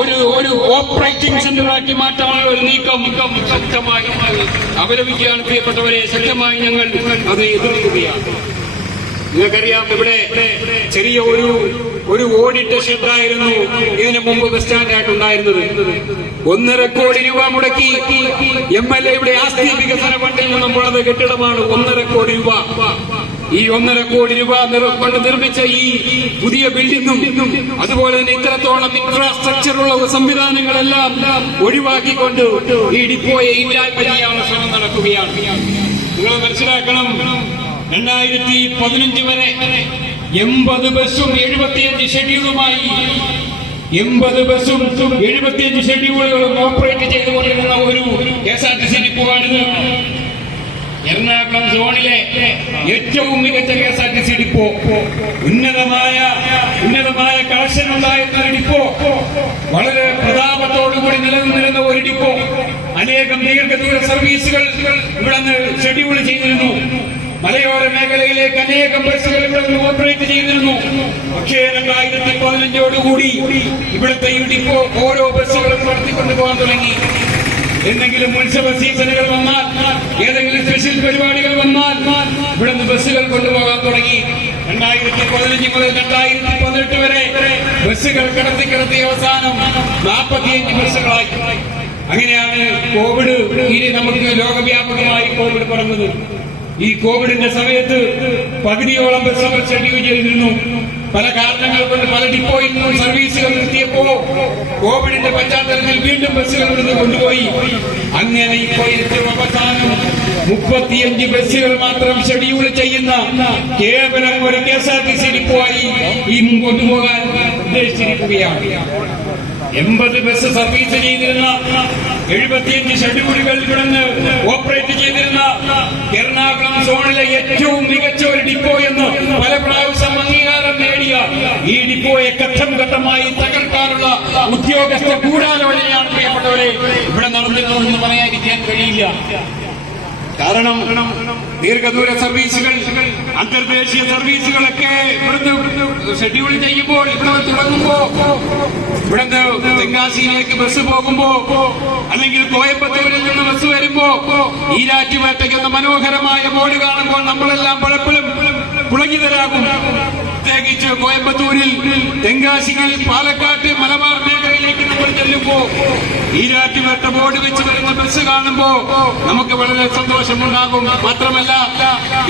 ഒരു ഓപ്പറേറ്റിംഗ് സെന്ററാക്കി മാറ്റാനുള്ള ഒരു നീക്കം ശക്തമായി അപലപിക്കുകയാണ് പ്രിയപ്പെട്ടവരെ. ശക്തമായി ഞങ്ങൾ അത് എതിർക്കുകയാണ്. നിങ്ങൾക്കറിയാം, ഇവിടെ ചെറിയ ഒരു ഓടിട്ട ഷെഡായിരുന്നു ഇതിനു മുമ്പ് ബസ് സ്റ്റാൻഡായിട്ടുണ്ടായിരുന്നത്. 1.5 കോടി രൂപ മുടക്കി MLA യുടെ ആസ്തി വികസന ഫണ്ടിൽ നിന്നും പണിത കെട്ടിടമാണ്. 1.5 കോടി രൂപ. ഈ 1.5 കോടി രൂപ കൊണ്ട് നിർമ്മിച്ച ഈ പുതിയ ബിൽഡിംഗും അതുപോലെ തന്നെ ഇത്രത്തോളം ഇൻഫ്രാസ്ട്രക്ചറുള്ള സംവിധാനങ്ങളെല്ലാം ഒഴിവാക്കിക്കൊണ്ട് ഈ ഡിപ്പോയെ ഇല്ലായ്മ ചെയ്യാനുള്ള ശ്രമം നടക്കുകയാണ്. നിങ്ങൾ മനസ്സിലാക്കണം, 2015 വരെ 80 ബസ്സും 75 ഷെഡ്യൂളുമായി 80 ബസ്സും 75 ഷെഡ്യൂളുകളും ഓപ്പറേറ്റ് ചെയ്തുകൊണ്ടിരുന്ന ഒരു KSRTC ഡിപ്പോയാണിത്. എറണാകുളം സോണിലെ ഏറ്റവും മികച്ച KSRTC ഡിപ്പോ, ഉന്നതമായ കളക്ഷൻ ഉണ്ടായിരുന്ന ഒരു ഡിപ്പോ, വളരെ പ്രതാപത്തോടുകൂടി നിലനിന്നിരുന്ന ഒരു ഡിപ്പോ. അനേകം ദീർഘദൂര സർവീസുകൾ ഇവിടെ ഷെഡ്യൂൾ ചെയ്തിരുന്നു. മലയോര മേഖലയിലേക്ക് അനേകം ബസ്സുകൾ ഇവിടെ നിന്ന് ഓപ്പറേറ്റ് ചെയ്തിരുന്നു. പക്ഷേ 2015 ഇവിടുത്തെ ഈ ഡിപ്പോ ഓരോ ബസ്സുകളും നടത്തിക്കൊണ്ടു പോകാൻ തുടങ്ങി. എന്തെങ്കിലും ഉത്സവ സീസണുകൾ വന്നാൽ, ഏതെങ്കിലും സ്പെഷ്യൽ പരിപാടികൾ വന്നാൽ ഇവിടെ നിന്ന് ബസ്സുകൾ കൊണ്ടുപോകാൻ തുടങ്ങി. 2015 മുതൽ 2018 വരെ ബസ്സുകൾ കിടത്തി അവസാനം 45 ബസ്സുകളായി. അങ്ങനെയാണ് കോവിഡ് ഇനി നമുക്ക് ലോകവ്യാപകമായി കോവിഡ് പറഞ്ഞത്. ഈ കോവിഡിന്റെ സമയത്ത് പകുതിയോളം ബസ്സുകൾ ഷെഡ്യൂൾ ചെയ്തിരുന്നു. പല കാരണങ്ങൾ കൊണ്ട് പല ഡിപ്പോയിൽ നിന്നും സർവീസുകൾ നിർത്തിയപ്പോ കോവിഡിന്റെ പശ്ചാത്തലത്തിൽ വീണ്ടും ബസ്സുകൾ ഇവിടുന്ന് കൊണ്ടുപോയി. അങ്ങനെ ഇപ്പോൾ ഏറ്റവും അവസാനം 35 ബസ്സുകൾ മാത്രം ഷെഡ്യൂൾ ചെയ്യുന്ന കേവലം ഒരു KSRTC ഡിപ്പോയി ഈ കൊണ്ടുപോകാൻ ഉദ്ദേശിച്ചിരിക്കുകയാണ്. 80 ബസ് സർവീസ് ചെയ്തിരുന്ന 75 ഷെഡ്യൂളുകൾ ഇവിടുന്ന് ഓപ്പറേറ്റ് ചെയ്തിരുന്ന എറണാകുളം സോണിലെ ഏറ്റവും മികച്ച ഒരു ഡിപ്പോ എന്ന് പല പ്രാവശ്യം അംഗീകാരം നേടിയ ഈ ഡിപ്പോയെ ഘട്ടം ഘട്ടമായി തകർക്കാനുള്ള ഉദ്യോഗസ്ഥ ഗൂഢാലോചനയാണ് പ്രിയപ്പെട്ടവരെ ഇവിടെ നടന്നിട്ടുള്ളതെന്ന് പറയാതിരിക്കാൻ കഴിയില്ല. കാരണം ദീർഘദൂര സർവീസുകൾ, അന്തർദേശീയ സർവീസുകളൊക്കെ ഇവിടുന്ന് ഷെഡ്യൂൾ ചെയ്യുമ്പോൾ, ഇവിടെ തുടങ്ങുമ്പോ, ഇവിടുന്ന് തെങ്കാശിയിലേക്ക് ബസ് പോകുമ്പോ, അല്ലെങ്കിൽ കോയമ്പത്തൂരിൽ നിന്ന് ബസ് വരുമ്പോ ഈരാറ്റുപേട്ടയ്ക്ക് എന്ന മനോഹരമായ ബോർഡ് കാണുമ്പോൾ നമ്മളെല്ലാം പലപ്പോഴും പുളകിതരാകും. പ്രത്യേകിച്ച് കോയമ്പത്തൂരിൽ, തെങ്കാശിയിൽ, പാലക്കാട്ട്, മലബാർ മേഖലയിലേക്ക് നമ്മൾ ചെല്ലുമ്പോ ഈരാറ്റുപേട്ട ബോർഡ് വെച്ച് വരുന്ന ബസ് കാണുമ്പോ നമുക്ക് വളരെ സന്തോഷമുണ്ടാകും. മാത്രമല്ല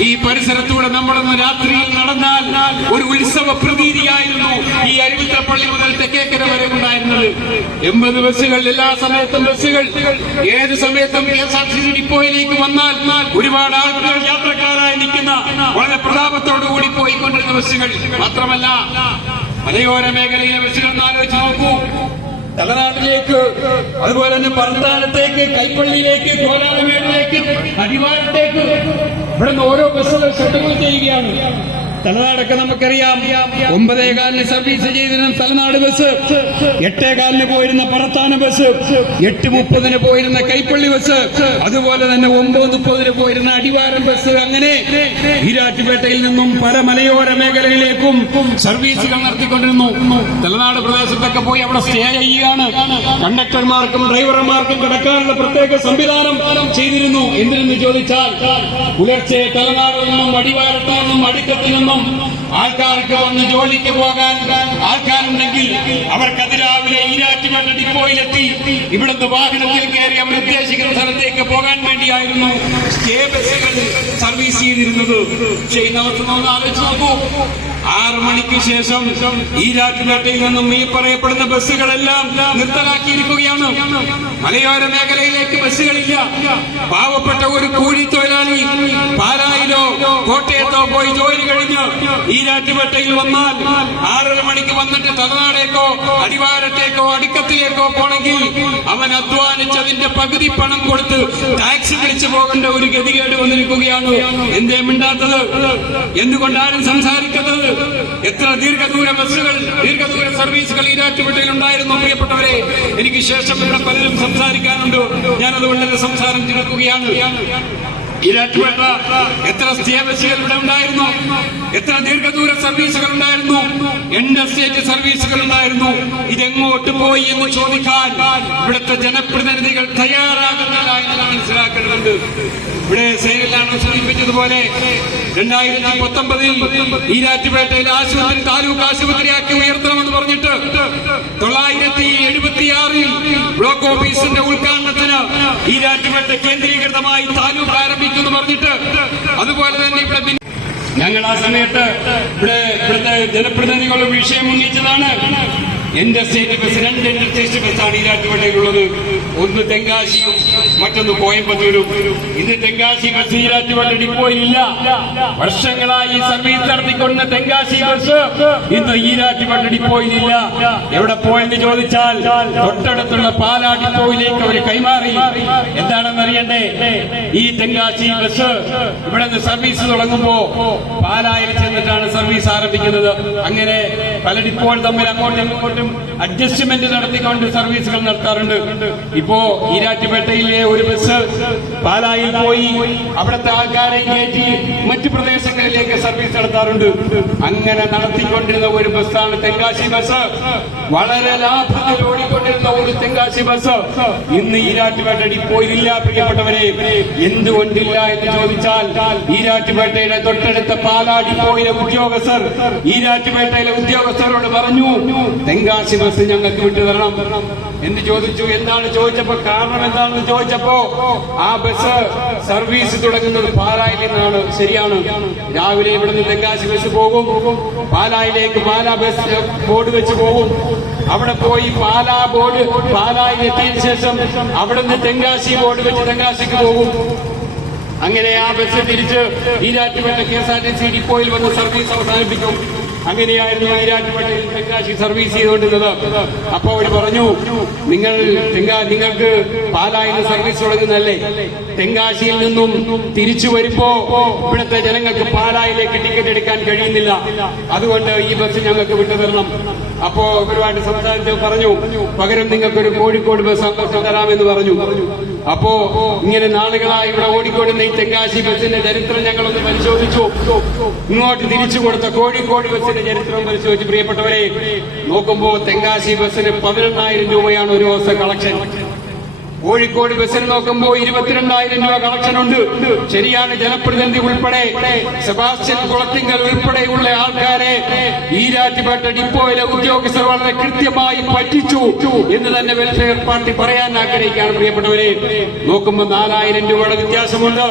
ഈ പരിസരത്തൂടെ നമ്മളൊന്ന് രാത്രിയിൽ നടന്നാൽ ഒരു ഉത്സവ പ്രതീതിയായിരുന്നു ഈ അരുവിത്തപ്പള്ളി മുതൽ തെക്കേക്കര വരെ ഉണ്ടായിരുന്നത്. 80 ബസ്സുകൾ, എല്ലാ സമയത്തും ബസ്സുകൾ, ഏത് സമയത്തും KSRTC ഡിപ്പോയിലേക്ക് വന്നാൽ ഒരുപാട് ആളുകൾ യാത്രക്കാരായി നിൽക്കുന്ന വളരെ പ്രതാപത്തോടുകൂടി പോയിക്കൊണ്ടിരുന്ന ബസ്സുകൾ. മാത്രമല്ല മലയോര മേഖലയിലെ ബസ്സുകൾ ആലോചിച്ച് നോക്കൂ. തലനാട്ടിലേക്ക്, അതുപോലെ തന്നെ പറത്താനത്തേക്ക്, കൈപ്പള്ളിയിലേക്ക്, കോലാലമേടിലേക്ക്, അടിവാരത്തേക്ക് ഇവിടുന്ന് ഓരോ ബസ്സുകൾ ഷെഡ്യൂൾ ചെയ്യുകയാണ്. തലനാടൊക്കെ നമുക്കറിയാം, 9:15 സർവീസ് ചെയ്തിരുന്ന തലനാട് ബസ്, 8:15 പോയിരുന്ന പറത്താന ബസ്, 8:30 പോയിരുന്ന കൈപ്പള്ളി ബസ്, അതുപോലെ തന്നെ 9:30 പോയിരുന്ന അടിവാരം ബസ്. അങ്ങനെ ഈരാറ്റുപേട്ടയിൽ നിന്നും പല മലയോര മേഖലയിലേക്കും സർവീസുകൾ നടത്തിക്കൊണ്ടിരുന്നു. തലനാട് പ്രദേശത്തൊക്കെ പോയി അവിടെ സ്റ്റേ ചെയ്യുകയാണ്. കണ്ടക്ടർമാർക്കും ഡ്രൈവർമാർക്കും കിടക്കാനുള്ള പ്രത്യേക സംവിധാനം ചെയ്തിരുന്നു. എന്തിനെന്ന് ചോദിച്ചാൽ പുലർച്ചെ തലനാടിൽ നിന്നും, അടിവാരത്തിൽ നിന്നും, അടിക്കത്തിൽ നിന്നും ആൾക്കാർക്ക് വന്ന് ജോലിക്ക് പോകാൻ ആൾക്കാരുണ്ടെങ്കിൽ അവർക്ക് അതിരാവിലെ ഈരാറ്റുപേട്ട ഡിപ്പോയിലെത്തി ഇവിടുന്ന് വാഹനത്തിൽ കയറി അവർ ഉദ്ദേശിക്കുന്ന സ്ഥലത്തേക്ക് പോകാൻ വേണ്ടിയായിരുന്നു സ്റ്റേ ബസ്സുകൾ സർവീസ് ചെയ്തിരുന്നത്. പക്ഷേ ഇന്നത്തെ ആലോചിച്ച് നോക്കൂ, 6 മണിക്ക് ശേഷം ഈരാറ്റുപേട്ടയിൽ നിന്നും ഈ പറയപ്പെടുന്ന ബസ്സുകളെല്ലാം നിർത്തലാക്കിയിരിക്കുകയാണ്. മലയോര മേഖലയിലേക്ക് ബസ്സുകളില്ല. പാവപ്പെട്ട ഒരു കൂലി തൊഴിലാളി പാലായിലോ കോട്ടയത്തോ പോയി ജോലി കഴിഞ്ഞ് ഈരാറ്റുപേട്ടയിൽ വന്നാൽ 6:30 മണിക്ക് വന്നിട്ട് തലനാടേക്കോ അടിവാരത്തേക്കോ അടിക്കത്തിലേക്കോ പോണെങ്കിൽ അവൻ അധ്വാനിച്ചതിന്റെ പകുതി പണം കൊടുത്ത് ടാക്സി വിളിച്ചു പോകേണ്ട ഒരു ഗതികേട് വന്നിരിക്കുകയാണ്. എന്തേ മിണ്ടാത്തത്? എന്തുകൊണ്ടാരും സംസാരിക്കുന്നത്? എത്ര ദീർഘദൂര ബസ്സുകൾ, ദീർഘദൂര സർവീസുകൾ ഈരാറ്റുപേട്ടയിൽ ഉണ്ടായിരുന്നു പ്രിയപ്പെട്ടവരെ. എനിക്ക് ശേഷം ഇവിടെ പലരും സംസാരിക്കാനുണ്ട്. ഞാനതുകൊണ്ട് സംസാരം തീർക്കുകയാണ്. ഈരാറ്റുപേട്ട എത്ര സ്റ്റേ ബസ്സുകൾ ഇവിടെ ഉണ്ടായിരുന്നു, എത്ര ദീർഘദൂര സർവീസുകൾ ഉണ്ടായിരുന്നു, ഇന്റർസ്റ്റേറ്റ് സർവീസുകൾ ഉണ്ടായിരുന്നു. ഇതെങ്ങോട്ട് പോയി എന്ന് ചോദിക്കാൻ ഇവിടുത്തെ ജനപ്രതിനിധികൾ തയ്യാറാകുന്നില്ല എന്ന് മനസ്സിലാക്കേണ്ടതുണ്ട്. ഇവിടെ സേനയിലാണ് സൂചിപ്പിച്ചതുപോലെ 2019 ഈരാറ്റുപേട്ടയിൽ ആശുപത്രി താലൂക്ക് ആശുപത്രിയാക്കി ഉയർത്തണമെന്ന് പറഞ്ഞിട്ട് 976 ബ്ലോക്ക് ഓഫീസിന്റെ ഉദ്ഘാടനത്തിന് ഈരാറ്റുപേട്ട കേന്ദ്രീകൃതമായി താലൂക്ക് ആരംഭിക്കുമെന്ന് പറഞ്ഞിട്ട്, അതുപോലെ തന്നെ ഇവിടെ ഞങ്ങൾ ആ സമയത്ത് ഇവിടുത്തെ ജനപ്രതിനിധികളും വിഷയം ഉന്നയിച്ചതാണ്. ഇന്റർസ്റ്റേറ്റ് ബസ്, 2 ഇന്റർസ്റ്റേറ്റ് ബസ്സാണ് ഈരാറ്റുപേട്ടയിലുള്ളത്. ഒന്ന് തെങ്കാശിയും മറ്റൊന്ന് കോയമ്പത്തൂരും. ഇത് തെങ്കാശി ബസ് ഈരാറ്റുപേട്ട ഡിപ്പോയിലില്ല. വർഷങ്ങളായി സർവീസ് നടത്തിക്കൊണ്ട തെങ്കാശി ബസ് ഇന്ന് ഈരാറ്റുപേട്ട ഡിപ്പോയിലില്ല. എവിടെ പോയെന്ന് ചോദിച്ചാൽ തൊട്ടടുത്തുള്ള പാലാ ഡിപ്പോയിലേക്ക് അവർ കൈമാറി. എന്താണെന്ന് അറിയണ്ടേ? ഈ തെങ്കാശി ബസ് ഇവിടെ നിന്ന് സർവീസ് തുടങ്ങുമ്പോ പാലായിൽ ചെന്നിട്ടാണ് സർവീസ് ആരംഭിക്കുന്നത്. അങ്ങനെ പല ഡിപ്പോൾ തമ്മിൽ അങ്ങോട്ടും ഇങ്ങോട്ടും അഡ്ജസ്റ്റ്മെന്റ് നടത്തിക്കൊണ്ട് സർവീസുകൾ നടത്താറുണ്ട്. ഇപ്പോ ഈരാറ്റുപേട്ടയിലെ ഒരു ബസ് പാലായിൽ പോയി അവിടുത്തെ ആൾക്കാരെ കയറ്റി മറ്റു പ്രദേശങ്ങളിലേക്ക് സർവീസ് നടത്താറുണ്ട്. അങ്ങനെ നടത്തിക്കൊണ്ടിരുന്ന ഒരു ബസ്സാണ് തെങ്കാശി ബസ്. വളരെ ലാഭത്തിൽ ഓടിക്കൊണ്ടിരുന്ന ഒരു തെങ്കാശി ബസ് ഇന്ന് ഈരാറ്റുപേട്ട ഡിപ്പോയിലില്ല പ്രിയപ്പെട്ടവരെ. എന്തുകൊണ്ടില്ല എന്ന് ചോദിച്ചാൽ ഈരാറ്റുപേട്ടയുടെ തൊട്ടടുത്ത പാലാ ഡിപ്പോയിലെ ഉദ്യോഗസ്ഥർ, ഈരാറ്റുപേട്ടയിലെ ഉദ്യോഗസ്ഥർ ഉദ്യോഗസ്ഥരോട് പറഞ്ഞു തെങ്കാശി ബസ് ഞങ്ങൾക്ക് വിട്ടു തരണം എന്ന് ചോദിച്ചു. എന്താണ് ചോദിച്ചപ്പോ കാരണം എന്താണെന്ന് ചോദിച്ചപ്പോ ആ ബസ് സർവീസ് തുടങ്ങുന്നത് പാലായിൽ നിന്നാണ്. ശരിയാണ്, രാവിലെ ഇവിടുന്ന് തെങ്കാശി ബസ് പോകും, പാലായിലേക്ക് പാലാ ബസ് ബോർഡ് വെച്ച് പോകും. അവിടെ പോയി പാലായിൽ എത്തിയതിനു ശേഷം അവിടുന്ന് തെങ്കാശി ബോർഡ് വെച്ച് തെങ്കാശിക്ക് പോകും. അങ്ങനെ ആ ബസ് തിരിച്ച് ഈരാറ്റുപേട്ട KSRTC ഡിപ്പോയിൽ വന്ന് സർവീസ് അവസാനിപ്പിക്കും. അങ്ങനെയായിരുന്നു ഈരാറ്റുപേട്ടയിൽ തെങ്കാശി സർവീസ് ചെയ്തുകൊണ്ടിരുന്നത്. അപ്പൊ അവർ പറഞ്ഞു, നിങ്ങൾക്ക് പാലായിൽ സർവീസ് തുടങ്ങുന്നതല്ലേ, തെങ്കാശിയിൽ നിന്നും തിരിച്ചു വരുമ്പോ ഇവിടുത്തെ ജനങ്ങൾക്ക് പാലായിലേക്ക് ടിക്കറ്റ് എടുക്കാൻ കഴിയുന്നില്ല, അതുകൊണ്ട് ഈ ബസ് ഞങ്ങൾക്ക് വിട്ടുതരണം. അപ്പോ ഇവരുമായിട്ട് സംസാരിച്ച് പറഞ്ഞു, പകരം നിങ്ങൾക്കൊരു കോഴിക്കോട് ബസ് തരാമെന്ന് പറഞ്ഞു. അപ്പോ ഇങ്ങനെ നാളുകളായി ഇവിടെ ഓടിക്കൊടുന്ന ഈ തെങ്കാശി ബസിന്റെ ചരിത്രം ഞങ്ങളൊന്ന് പരിശോധിച്ചു. ഇങ്ങോട്ട് തിരിച്ചു കൊടുത്ത കോഴിക്കോട് ബസിന്റെ ചരിത്രം പരിശോധിച്ചു. പ്രിയപ്പെട്ടവരെ, നോക്കുമ്പോ തെങ്കാശി ബസിന് 12,000 രൂപയാണ് ഒരു ദിവസം കളക്ഷൻ. കോഴിക്കോട് ബസ്സിന് നോക്കുമ്പോൾ 22,000 രൂപ കളക്ഷൻ ഉണ്ട്. ശരിയാണ്, ജനപ്രതിനിധി ഉൾപ്പെടെ സെബാസ്റ്റ്യൻ കുളത്തിങ്കൽ ഉൾപ്പെടെയുള്ള ആൾക്കാരെ ഈരാറ്റുപേട്ട ഡിപ്പോയിലെ ഉദ്യോഗസ്ഥർ വളരെ കൃത്യമായി പറ്റിച്ചു എന്ന് തന്നെ വെൽഫെയർ പാർട്ടി പറയാൻ ആഗ്രഹിക്കുകയാണ്. പ്രിയപ്പെട്ടവരെ, നോക്കുമ്പോൾ 4,000 രൂപയുടെ വ്യത്യാസമുണ്ട്.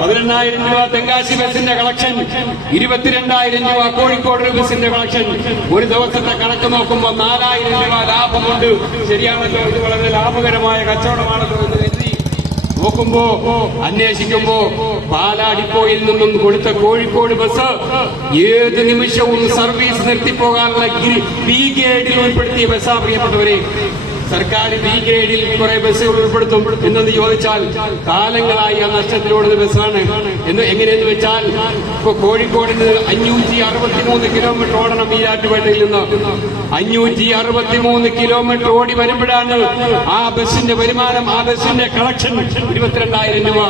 11,000 രൂപ തെങ്കാശി ബസിന്റെ കളക്ഷൻ, 22,000 രൂപ കോഴിക്കോട് ബസിന്റെ കളക്ഷൻ. ഒരു ദിവസത്തെ കണക്ക് നോക്കുമ്പോൾ 4,000 രൂപ ലാഭമുണ്ട്. ശരിയാണല്ലോ, ഇത് വളരെ ലാഭകരമായ കച്ചവടം നോക്കുമ്പോ അന്വേഷിക്കുമ്പോ പാലാ ഡിപ്പോയിൽ നിന്നും കൊടുത്ത കോഴിക്കോട് ബസ് ഏത് നിമിഷവും സർവീസ് നിർത്തിപ്പോകാനുള്ള ബി ഗ്രേഡിൽ ഉൾപ്പെടുത്തിയ ബസ്സാ. പ്രിയപ്പെട്ടവരെ, സർക്കാർ ബി ഗ്രേഡിൽ കുറെ ബസ്സുകൾ ഉൾപ്പെടുത്തും എന്നത് ചോദിച്ചാൽ കാലങ്ങളായി ആ നഷ്ടത്തിലോടുന്ന ബസ്സാണ്. എങ്ങനെയെന്ന് വെച്ചാൽ ഇപ്പൊ കോഴിക്കോടിന് 563 കിലോമീറ്റർ ഓടണം ഈരാറ്റുപേട്ടയിൽ നിന്ന്. 563 കിലോമീറ്റർ ഓടി വരുമ്പോഴാണ് ആ ബസ്സിന്റെ വരുമാനം, ആ ബസ്സിന്റെ കളക്ഷൻ 22,000 രൂപ.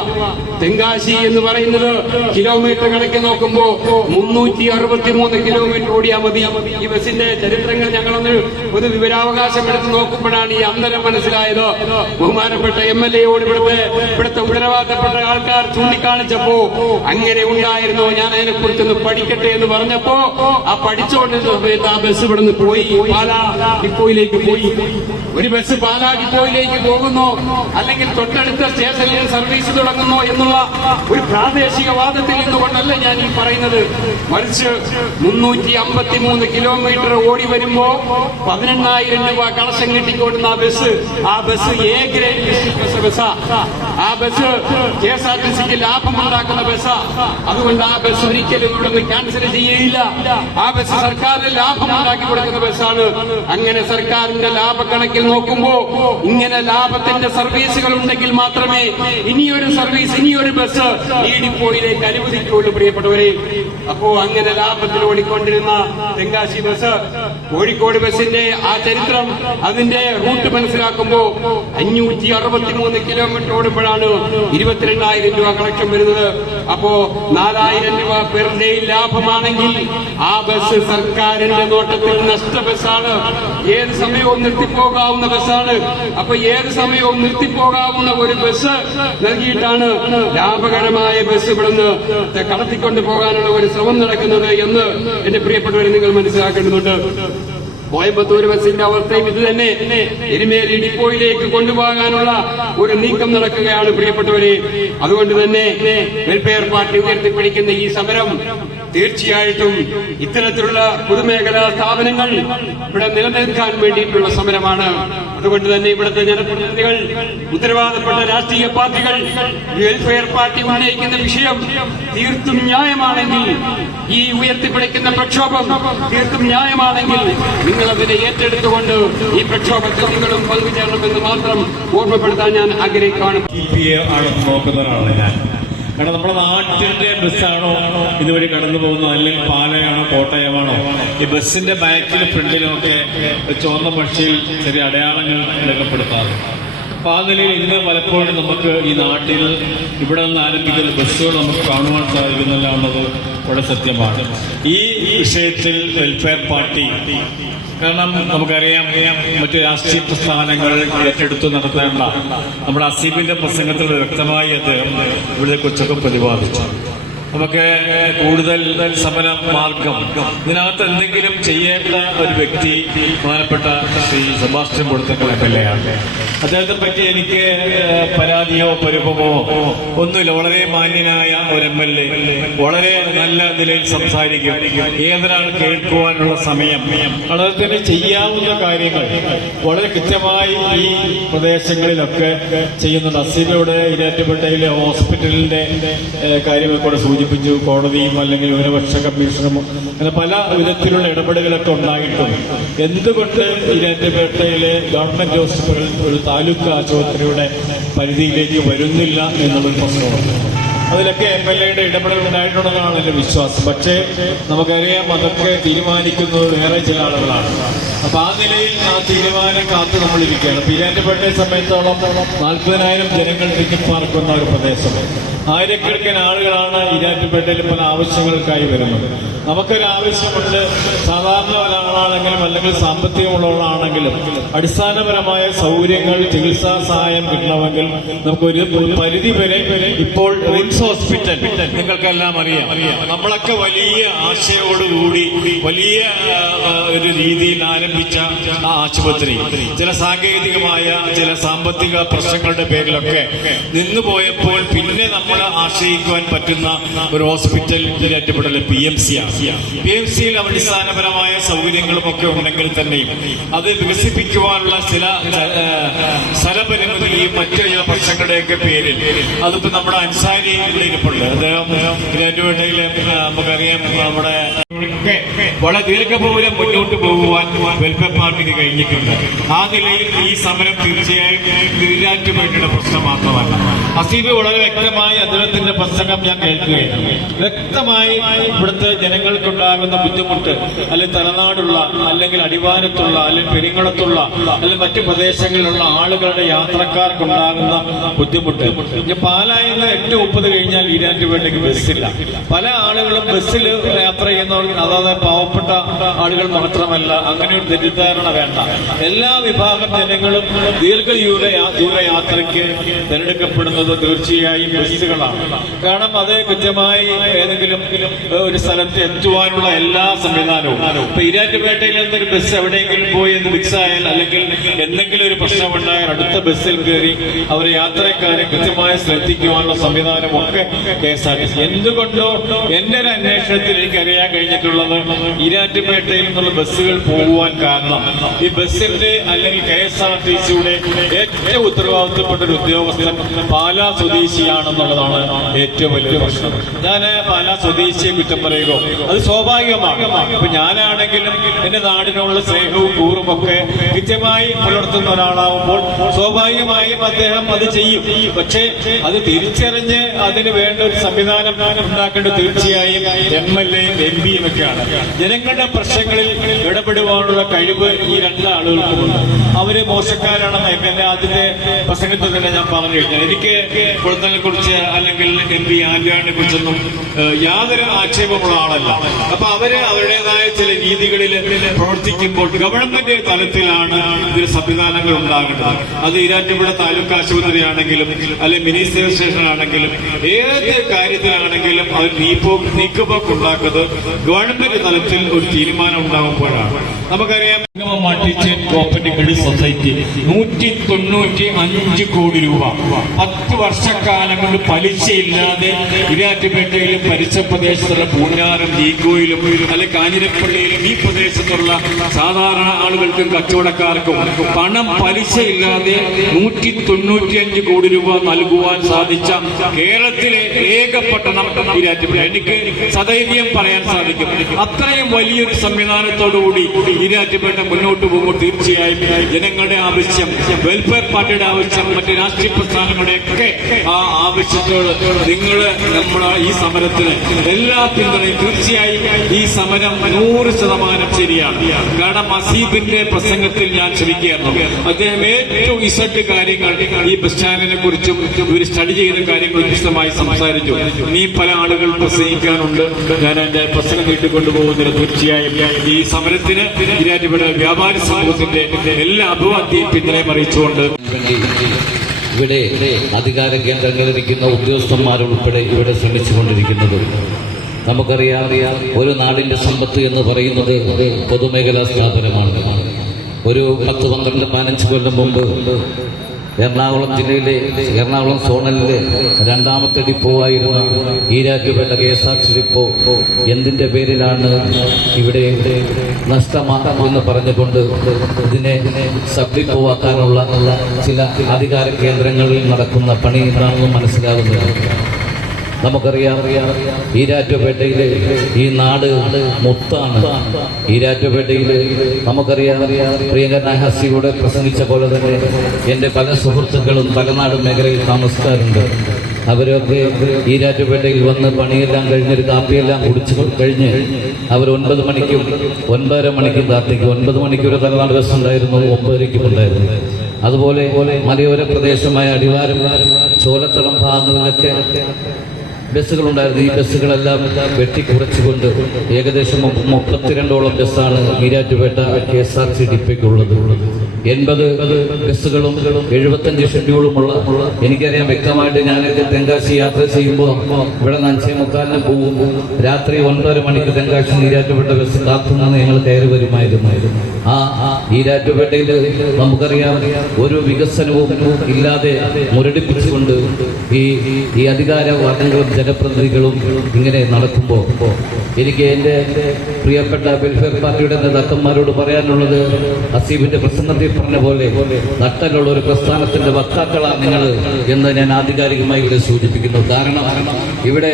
തെങ്കാശി എന്ന് പറയുന്നത് കിലോമീറ്റർ കണക്ക് നോക്കുമ്പോ 363 കിലോമീറ്റർ ഓടിയാൽ മതി. ഈ ബസ്സിന്റെ ചരിത്രങ്ങൾ ഞങ്ങളൊന്ന് ഒരു വിവരാവകാശം എടുത്ത് നോക്കുമ്പോഴാണ് ഈ അന്തരം മനസ്സിലായത്. ബഹുമാനപ്പെട്ട MLA-യോട് ഇവിടുത്തെ ഉത്തരവാദിത്തപ്പെട്ട ആൾക്കാർ ചൂണ്ടിക്കാണിച്ചപ്പോ അങ്ങനെ ഉണ്ടായിരുന്നോ, ഞാൻ അതിനെക്കുറിച്ചൊന്ന് പഠിക്കട്ടെ എന്ന് പറഞ്ഞപ്പോ ആ പഠിച്ചുകൊണ്ടിരുന്ന സമയത്ത് ആ ബസ് ഇവിടുന്ന് പോയി പാലാ ഡിപ്പോയിലേക്ക് പോയി. ഒരു ബസ് പാലാ ഡിപ്പോയിലേക്ക് പോകുന്നു, അല്ലെങ്കിൽ തൊട്ടടുത്ത സ്റ്റേഷനിൽ സർവീസ് തുടങ്ങുന്നു എന്നുള്ള ഒരു പ്രാദേശിക വാദത്തിൽ നിന്നുകൊണ്ടല്ല ഞാൻ ഈ പറയുന്നത്. മറിച്ച് 353 കിലോമീറ്റർ ഓടി വരുമ്പോ 18,000 രൂപ കളക്ഷൻ കിട്ടിക്കൊണ്ട് ആ ബസ് എ ഗ്രേഡ് ബസ്സാ. ആ ബസ് KSRTCക്ക് ലാഭമുണ്ടാക്കുന്ന ബസ്സാ. അതുകൊണ്ട് ആ ബസ് ഒരിക്കലും ഇവിടുന്ന് ക്യാൻസൽ ചെയ്യില്ല. ആ ബസ് സർക്കാരിന് ലാഭമുണ്ടാക്കി കൊടുക്കുന്ന ബസ്സാണ്. അങ്ങനെ സർക്കാരിന്റെ ലാഭക്കണക്കിൽ നോക്കുമ്പോ ഇങ്ങനെ ലാഭത്തിന്റെ സർവീസുകൾ ഉണ്ടെങ്കിൽ മാത്രമേ ഇനിയൊരു സർവീസ്, ഇനിയൊരു ബസ് ഈ ഡിപ്പോയിലേക്ക് അനുവദിക്കുള്ളൂ. പ്രിയപ്പെട്ടവരെ, അപ്പോ അങ്ങനെ ലാഭത്തിൽ ഓടിക്കൊണ്ടിരുന്ന തെങ്കാശി ബസ്, കോഴിക്കോട് ബസിന്റെ ആ ചരിത്രം, അതിന്റെ റൂട്ട് മനസ്സിലാക്കുമ്പോ 563 കിലോമീറ്റർ ഓടുമ്പോഴാണ് 22,000 രൂപ കളക്ഷൻ വരുന്നത്. അപ്പോ 4,000 രൂപ പെർ ഡേ ലാഭമാണെങ്കിൽ ആ ബസ് സർക്കാരിന്റെ നോട്ടത്തിൽ നഷ്ട ബസ്സാണ്. ഏത് സമയവും നിർത്തിപ്പോകാവുന്ന ബസ്സാണ്. അപ്പൊ ഏത് സമയവും നിർത്തിപ്പോകാവുന്ന ഒരു ബസ് നൽകിയിട്ടാണ് ലാഭകരമായ ബസ് ഇവിടുന്ന് കടത്തിക്കൊണ്ട് പോകാനുള്ള ഒരു ശ്രമം നടക്കുന്നത് എന്ന് എന്റെ പ്രിയപ്പെട്ടവരെ നിങ്ങൾ മനസ്സിലാക്കേണ്ടതുണ്ട്. കോയമ്പത്തൂർ ബസിന്റെ അവസ്ഥയും ഇത് തന്നെ. എരുമേലി ഡിപ്പോയിലേക്ക് കൊണ്ടുപോകാനുള്ള ഒരു നീക്കം നടക്കുകയാണ് പ്രിയപ്പെട്ടവരെ. അതുകൊണ്ട് തന്നെ വെൽഫെയർ പാർട്ടി ഉയർത്തിപ്പിടിക്കുന്ന ഈ സമരം തീർച്ചയായിട്ടും ഇത്തരത്തിലുള്ള പൊതുമേഖലാ സ്ഥാപനങ്ങൾ ഇവിടെ നിലനിൽക്കാൻ വേണ്ടിയിട്ടുള്ള സമരമാണ്. അതുകൊണ്ട് തന്നെ ഇവിടുത്തെ ജനപ്രതിനിധികൾ, ഉത്തരവാദപ്പെട്ട രാഷ്ട്രീയ പാർട്ടികൾ, വെൽഫെയർ പാർട്ടി ഉന്നയിക്കുന്ന വിഷയം തീർത്തും ന്യായമാണെങ്കിൽ, ഈ ഉയർത്തിപ്പിടിക്കുന്ന പ്രക്ഷോഭം തീർത്തും ന്യായമാണെങ്കിൽ നിങ്ങൾ അതിനെ ഏറ്റെടുത്തുകൊണ്ട് ഈ പ്രക്ഷോഭത്തിൽ നിങ്ങളും പങ്കുചേരണമെന്ന് മാത്രം ഓർമ്മപ്പെടുത്താൻ ഞാൻ ആഗ്രഹിക്കുകയാണ്. നോക്കുന്നവരാണ് ഞാൻ. കാരണം നമ്മുടെ നാട്ടിന്റെ ബസ്സാണോ ഇതുവഴി കടന്നു പോകുന്നത്, അല്ലെങ്കിൽ പാലയാണോ കോട്ടയമാണോ? ഈ ബസ്സിന്റെ ബാക്കിൽ ഫ്രണ്ടിലുമൊക്കെ ചുവന്ന പക്ഷിയിൽ ചെറിയ അടയാളങ്ങൾ രേഖപ്പെടുത്താറുണ്ട്. അപ്പൊ ആ നിലയിൽ ഇന്ന് പലപ്പോഴും നമുക്ക് ഈ നാട്ടിൽ ഇവിടെ നിന്ന് ആരംഭിക്കുന്ന ബസ്സുകൾ നമുക്ക് കാണുവാൻ സാധിക്കുന്നില്ല എന്നത് വളരെ സത്യമാണ്. ഈ വിഷയത്തിൽ വെൽഫെയർ പാർട്ടി, കാരണം നമുക്കറിയാം മറ്റു രാഷ്ട്രീയ പ്രസ്ഥാനങ്ങൾ ഏറ്റെടുത്തു നടത്തേണ്ട, നമ്മുടെ അസീബിന്റെ പ്രസംഗത്തിൽ വ്യക്തമായി അദ്ദേഹം ഇവിടെ കുറിച്ചൊക്കെ പ്രതിപാദിച്ചു. നമുക്ക് കൂടുതൽ സമര മാർഗം ഇതിനകത്ത് എന്തെങ്കിലും ചെയ്യേണ്ട ഒരു വ്യക്തി ബഹുമാനപ്പെട്ട ശ്രീ സെബാസ്റ്റ്യൻ പുഴത്തക്കൽ MLA ആണ്. അദ്ദേഹത്തെ പറ്റി എനിക്ക് പരാതിയോ പരിഭവമോ ഒന്നുമില്ല. വളരെ മാന്യനായ ഒരു MLA, വളരെ നല്ല നിലയിൽ സംസാരിക്കും, ഏതൊരാൾ കേൾക്കുവാനുള്ള സമയം, അദ്ദേഹത്തിന് ചെയ്യാവുന്ന കാര്യങ്ങൾ വളരെ കൃത്യമായി ഈ പ്രദേശങ്ങളിലൊക്കെ ചെയ്യുന്നുണ്ട്. അസീബയുടെ ഇരാറ്റുപേട്ടയിലെ ഹോസ്പിറ്റലിന്റെ കാര്യമൊക്കെ സൂചിപ്പിച്ചു. കോടതിയും അല്ലെങ്കിൽ ന്യൂനപക്ഷ കമ്മീഷനും അങ്ങനെ പല വിധത്തിലുള്ള ഇടപെടലുകളൊക്കെ ഉണ്ടായിട്ടുണ്ട്. എന്തുകൊണ്ട് ഇരാറ്റുപേട്ടയിലെ ഗവൺമെന്റ് ഹോസ്പിറ്റൽ ഒരു താലൂക്ക് ആശുപത്രിയുടെ പരിധിയിലേക്ക് വരുന്നില്ല എന്നുള്ളൊരു പ്രശ്നമുണ്ട്. അതിലൊക്കെ MLAയുടെ ഇടപെടൽ ഉണ്ടായിട്ടുണ്ടെന്നാണ് എന്റെ വിശ്വാസം. പക്ഷേ നമുക്കറിയാം, അതൊക്കെ തീരുമാനിക്കുന്നത് വേറെ ചില ആളുകളാണ്. അപ്പൊ ആ നിലയിൽ ആ തീരുമാനം കാത്ത് നമ്മളിരിക്കുകയാണ്. ഇരാറ്റുപേട്ടയെ സംബന്ധിച്ചോളം 40,000 ജനങ്ങൾ തിങ്ങിപ്പാർക്കുന്ന ഒരു പ്രദേശം. ആയിരക്കണക്കിന് ആളുകളാണ് ഇരാറ്റുപേട്ടയിൽ പല ആവശ്യങ്ങൾക്കായി വരുന്നത്. നമുക്കൊരു ആവശ്യമുണ്ട്. സാധാരണ ഒരാളാണെങ്കിലും അല്ലെങ്കിൽ സാമ്പത്തികമുള്ളവരാണെങ്കിലും അടിസ്ഥാനപരമായ സൗകര്യങ്ങൾ, ചികിത്സാ സഹായം കിട്ടണമെങ്കിൽ നമുക്കൊരു പരിധി വരെ ഇപ്പോൾ റിംസ് ഹോസ്പിറ്റൽ നിങ്ങൾക്കെല്ലാം അറിയാം. നമ്മളൊക്കെ വലിയ ആശയോടുകൂടി വലിയ ഒരു രീതിയിൽ ആരംഭിച്ച ആ ആശുപത്രി ചില സാങ്കേതികമായ ചില സാമ്പത്തിക പ്രശ്നങ്ങളുടെ പേരിലൊക്കെ നിന്നുപോയപ്പോൾ പിന്നെ നമ്മൾ ആശ്രയിക്കുവാൻ പറ്റുന്ന ഒരു ഹോസ്പിറ്റൽ ഇരാറ്റുപേട്ടയിലെ PMC ആണ്. PMCയിൽ അടിസ്ഥാനപരമായ സൗകര്യങ്ങളും ഒക്കെ ഉണ്ടെങ്കിൽ തന്നെയും അത് വികസിപ്പിക്കുവാനുള്ള ചില സ്ഥലപരിമിതിയും മറ്റു ചില പ്രശ്നങ്ങളുടെയൊക്കെ പേരിൽ അതിപ്പോ നമ്മുടെ അൻസാരി ഇരിപ്പുണ്ട്. അദ്ദേഹം ഇരാറ്റുപേട്ടയിലെ നമുക്കറിയാം നമ്മുടെ വളരെ ദീർഘദൂരം മുന്നോട്ട് പോകുവാൻ വെൽഫെയർ പാർട്ടിക്ക് കഴിഞ്ഞിട്ടുണ്ട്. ആ നിലയിൽ ഈ സമരം തീർച്ചയായും ഇരാറ്റുപേട്ടയുടെ പ്രശ്നം മാത്രമല്ല. അസീബ് വളരെ വ്യക്തമായി അദ്ദേഹത്തിന്റെ പ്രസംഗം ഞാൻ കേൾക്കുകയാണ്. വ്യക്തമായി ഇവിടുത്തെ ജനങ്ങൾക്കുണ്ടാകുന്ന ബുദ്ധിമുട്ട്, അല്ലെങ്കിൽ തലനാടുള്ള അല്ലെങ്കിൽ അടിവാരത്തുള്ള അല്ലെങ്കിൽ പെരിങ്ങളത്തുള്ള അല്ലെങ്കിൽ മറ്റു പ്രദേശങ്ങളിലുള്ള ആളുകളുടെ യാത്രക്കാർക്കുണ്ടാകുന്ന ബുദ്ധിമുട്ട്. പാലായിൽ നിന്ന് 8:30 കഴിഞ്ഞാൽ ഇരാറ്റുപേട്ടയ്ക്ക് ബസ്സില്ല. പല ആളുകളും ബസ്സിൽ യാത്ര ചെയ്യുന്നവർ അതായത് പാവപ്പെട്ട ആളുകൾ മാത്രമല്ല. അങ്ങനെ ഒരു തെറ്റിദ്ധാരണ വേണ്ട. എല്ലാ വിഭാഗം ജനങ്ങളും ദൂരയാത്രയ്ക്ക് തിരഞ്ഞെടുക്കപ്പെടുന്നത് തീർച്ചയായും ബസ്സുകളാണ്. കാരണം അത് കൃത്യമായി ഏതെങ്കിലും ഒരു സ്ഥലത്ത് എത്തുവാനുള്ള എല്ലാ സംവിധാനവും. ഇപ്പൊ ഇരാറ്റുപേട്ടയിൽ നിന്നൊരു ബസ് എവിടെയെങ്കിലും പോയി എന്ന് മിക്സായാൽ അല്ലെങ്കിൽ എന്തെങ്കിലും ഒരു പ്രശ്നമുണ്ടായാൽ അടുത്ത ബസ്സിൽ കയറി അവരെ യാത്രക്കാരെ കൃത്യമായി ശ്രദ്ധിക്കുവാനുള്ള സംവിധാനമൊക്കെ KSRTC. എന്തുകൊണ്ടോ എന്റെ ഒരു അന്വേഷണത്തിൽ എനിക്ക് അറിയാൻ കഴിഞ്ഞിട്ടുള്ളത് ഇരാറ്റുപേട്ടയിൽ നിന്നുള്ള ബസ്സുകൾ പോകുവാൻ കാരണം ഈ ബസ്സിന്റെ അല്ലെങ്കിൽ KSRTCയുടെ ഏറ്റവും ഉത്തരവാദിത്തപ്പെട്ട ഒരു ഉദ്യോഗസ്ഥൻ പാലാ സ്വദേശിയാണെന്നുള്ളതാണ് ഏറ്റവും വലിയ പ്രശ്നം. ഞാൻ പാലാ സ്വദേശിയെ കുറ്റം പറയുകയോ അത് സ്വാഭാവികമാണ്. ഇപ്പൊ ഞാനാണെങ്കിലും എന്റെ നാടിനുള്ള സ്നേഹവും കൂറും ഒക്കെ കൃത്യമായി പുലർത്തുന്ന ഒരാളാവുമ്പോൾ സ്വാഭാവികമായും അദ്ദേഹം അത് ചെയ്യും. പക്ഷേ അത് തിരിച്ചറിഞ്ഞ് അതിന് വേണ്ട ഒരു സംവിധാനം ഉണ്ടാക്കേണ്ടത് തീർച്ചയായും MLAയും MPയും ഒക്കെയാണ്. ജനങ്ങളുടെ പ്രശ്നങ്ങളിൽ ഇടപെടുവാനുള്ള കഴിവ് ഈ രണ്ടാളുകൾക്കുമുണ്ട്. അവര് മോശക്കാരാണെന്ന് എന്റെ ആദ്യത്തെ പ്രസംഗത്തിൽ തന്നെ ഞാൻ പറഞ്ഞു കഴിഞ്ഞാൽ എനിക്ക് പുഴത്തലിനെ കുറിച്ച് അല്ലെങ്കിൽ MP ആന്റണിയെ കുറിച്ചൊന്നും യാതൊരു ആക്ഷേപമുള്ള ആളല്ല. അപ്പൊ അവര് അവരുടേതായ ചില രീതികളിൽ പ്രവർത്തിക്കുമ്പോൾ ഗവൺമെന്റ് തലത്തിലാണ് ഇതിന് സംവിധാനങ്ങൾ ഉണ്ടാകേണ്ടത്. അത് ഇരാറ്റുപേട്ട താലൂക്ക് ആശുപത്രി ആണെങ്കിലും അല്ലെങ്കിൽ മിനി സിവിൽ സ്റ്റേഷൻ ആണെങ്കിലും ഏത് കാര്യത്തിലാണെങ്കിലും അത് നീക്കുപോക്ക് ഉണ്ടാക്കുന്നത് ഗവൺമെന്റ് തലത്തിൽ ഒരു തീരുമാനം ഉണ്ടാകുമ്പോഴാണ്. നമുക്കറിയാം, മൾട്ടിസ്റ്റേറ്റ് കോപ്പറേറ്റീവ് ക്രെഡിറ്റ് സൊസൈറ്റി 195 കോടി രൂപ 10 വർഷക്കാലം കൊണ്ട് പലിശയില്ലാതെ ഇരാറ്റുപേട്ടയിലും പരിസര പ്രദേശത്തുള്ള പൂഞ്ഞാറും തീക്കോയിലും അല്ലെങ്കിൽ കാഞ്ഞിരപ്പള്ളിയിലും ഈ പ്രദേശത്തുള്ള സാധാരണ ആളുകൾക്കും കച്ചവടക്കാർക്കും പണം പലിശയില്ലാതെ 195 കോടി രൂപ നൽകുവാൻ സാധിച്ച കേരളത്തിലെ ഏക പട്ടണം ഇരാറ്റുപേട്ട. എനിക്ക് സധൈര്യം പറയാൻ സാധിക്കും. അത്രയും വലിയൊരു സംവിധാനത്തോടുകൂടി ഇരാറ്റുപേട്ട മുന്നോട്ട് പോകുമ്പോൾ തീർച്ചയായും ജനങ്ങളുടെ ആവശ്യം, വെൽഫെയർ പാർട്ടിയുടെ ആവശ്യം, മറ്റ് രാഷ്ട്രീയ പ്രസ്ഥാനങ്ങളുടെയൊക്കെ ആ ആവശ്യത്തോട് നിങ്ങൾ നമ്മുടെ ഈ സമരത്തിന് എല്ലാ പിന്തുണയും. തീർച്ചയായും ഈ സമരം 100% ശരിയാണ്. കാരണം അസീബിന്റെ പ്രസംഗത്തിൽ ഞാൻ ശ്രമിക്കുകയായിരുന്നു. അദ്ദേഹം ഏറ്റവും ഇസഡ് കാര്യങ്ങൾ ഈ ബസ് സ്റ്റാൻഡിനെ കുറിച്ചും ഇവർ സ്റ്റഡി ചെയ്ത കാര്യങ്ങൾ വിശദമായി സംസാരിച്ചു. ഇനി പല ആളുകൾ പ്രസംഗിക്കാനുണ്ട്. ഞാൻ എന്റെ പ്രസംഗം നീട്ടിക്കൊണ്ടുപോകുന്നതിന് തീർച്ചയായും ഈ സമരത്തിന് ഇരാറ്റുപേട്ട വ്യാപാരി സമൂഹത്തിന്റെ എല്ലാ അഭിവാദ്യയും പിന്തുണയും അറിയിച്ചുകൊണ്ട് ഇവിടെ അധികാര കേന്ദ്രങ്ങളിലിരിക്കുന്ന ഉദ്യോഗസ്ഥന്മാരുൾപ്പെടെ ഇവിടെ ശ്രമിച്ചുകൊണ്ടിരിക്കുന്നത്. നമുക്കറിയാം, ഒരു നാടിന്റെ സമ്പത്ത് എന്ന് പറയുന്നത് പൊതുമേഖലാ സ്ഥാപനമാണ്. ഒരു 10-12-15 കൊല്ലം മുമ്പ് എറണാകുളം ജില്ലയിലെ എറണാകുളം സോണലിലെ 2ാമത്തെ ഡിപ്പോ ആയിരുന്ന ഈരാറ്റുപേട്ട KSRTC ഡിപ്പോ എന്തിന്റെ പേരിലാണ് ഇവിടെ നഷ്ടമാക്കാം എന്ന് പറഞ്ഞുകൊണ്ട് ഇതിനെ സബ് ഡിപ്പോ ആക്കാനുള്ള ചില അധികാര കേന്ദ്രങ്ങളിൽ നടക്കുന്ന പണി എന്താണെന്ന് മനസ്സിലാകുന്നത്. നമുക്കറിയാം, ഈരാറ്റുപേട്ടയിലെ ഈ നാട് മുത്താണ്. ഈരാറ്റുപേട്ടയില് നമുക്കറിയാം, പ്രിയങ്കരനായ ഹസിയുടെ പ്രസംഗിച്ച പോലെ തന്നെ എൻ്റെ പല സുഹൃത്തുക്കളും പലനാട് മേഖലയിൽ താമസക്കാരുണ്ട്. അവരൊക്കെ ഈരാറ്റുപേട്ടയിൽ വന്ന് പണിയെല്ലാം കഴിഞ്ഞൊരു കാപ്പിയെല്ലാം കുടിച്ചു കഴിഞ്ഞ് അവർ 9 മണിക്കും 9:30 മണിക്കും കാത്തിക്കും. 9 മണിക്ക് ഒരു തലനാട് ബസ് ഉണ്ടായിരുന്നു, 9:30ക്കും ഉണ്ടായിരുന്നു. അതുപോലെ മലയോര പ്രദേശമായ അടിവാരം, ചോലത്തളം ഭാഗങ്ങളിലൊക്കെ ബസ്സുകളുണ്ടായിരുന്നു. ഈ ബസ്സുകളെല്ലാം വെട്ടിക്കുറച്ചുകൊണ്ട് ഏകദേശം 32ഓളം ബസ്സാണ് ഈരാറ്റുപേട്ട KSRTC ഡിപ്പോയ്ക്കുള്ളത്. 80 ബസ്സുകളും 75 ഷെഡ്യൂളുമുള്ള, എനിക്കറിയാം വ്യക്തമായിട്ട്, ഞാനൊക്കെ തെങ്കാശി യാത്ര ചെയ്യുമ്പോൾ ഇവിടെ 5:45 പോകും. രാത്രി 9:30 മണിക്ക് തെങ്കാശി ഈരാറ്റുപേട്ട ബസ് കാത്തുനിന്ന് ഞങ്ങൾ കയറി വരുമായിരുന്നു. ആ ഈരാറ്റുപേട്ടയിൽ നമുക്കറിയാം, ഒരു വികസനവും ഇല്ലാതെ മുരടിപ്പിച്ചുകൊണ്ട് ഈ അധികാര വർഗങ്ങളും ജനപ്രതിനിധികളും ഇങ്ങനെ നടക്കുമ്പോൾ എനിക്ക് എൻ്റെ പ്രിയപ്പെട്ട വെൽഫെയർ പാർട്ടിയുടെ നേതാക്കന്മാരോട് പറയാനുള്ളത്, അസീബിന്റെ പ്രസംഗത്തിൽ പറഞ്ഞ പോലെ നട്ടലുള്ള ഒരു പ്രസ്ഥാനത്തിന്റെ വക്താക്കളാണ് നിങ്ങൾ എന്ന് ഞാൻ ആധികാരികമായി ഇവിടെ സൂചിപ്പിക്കുന്നു. കാരണം ഇവിടെ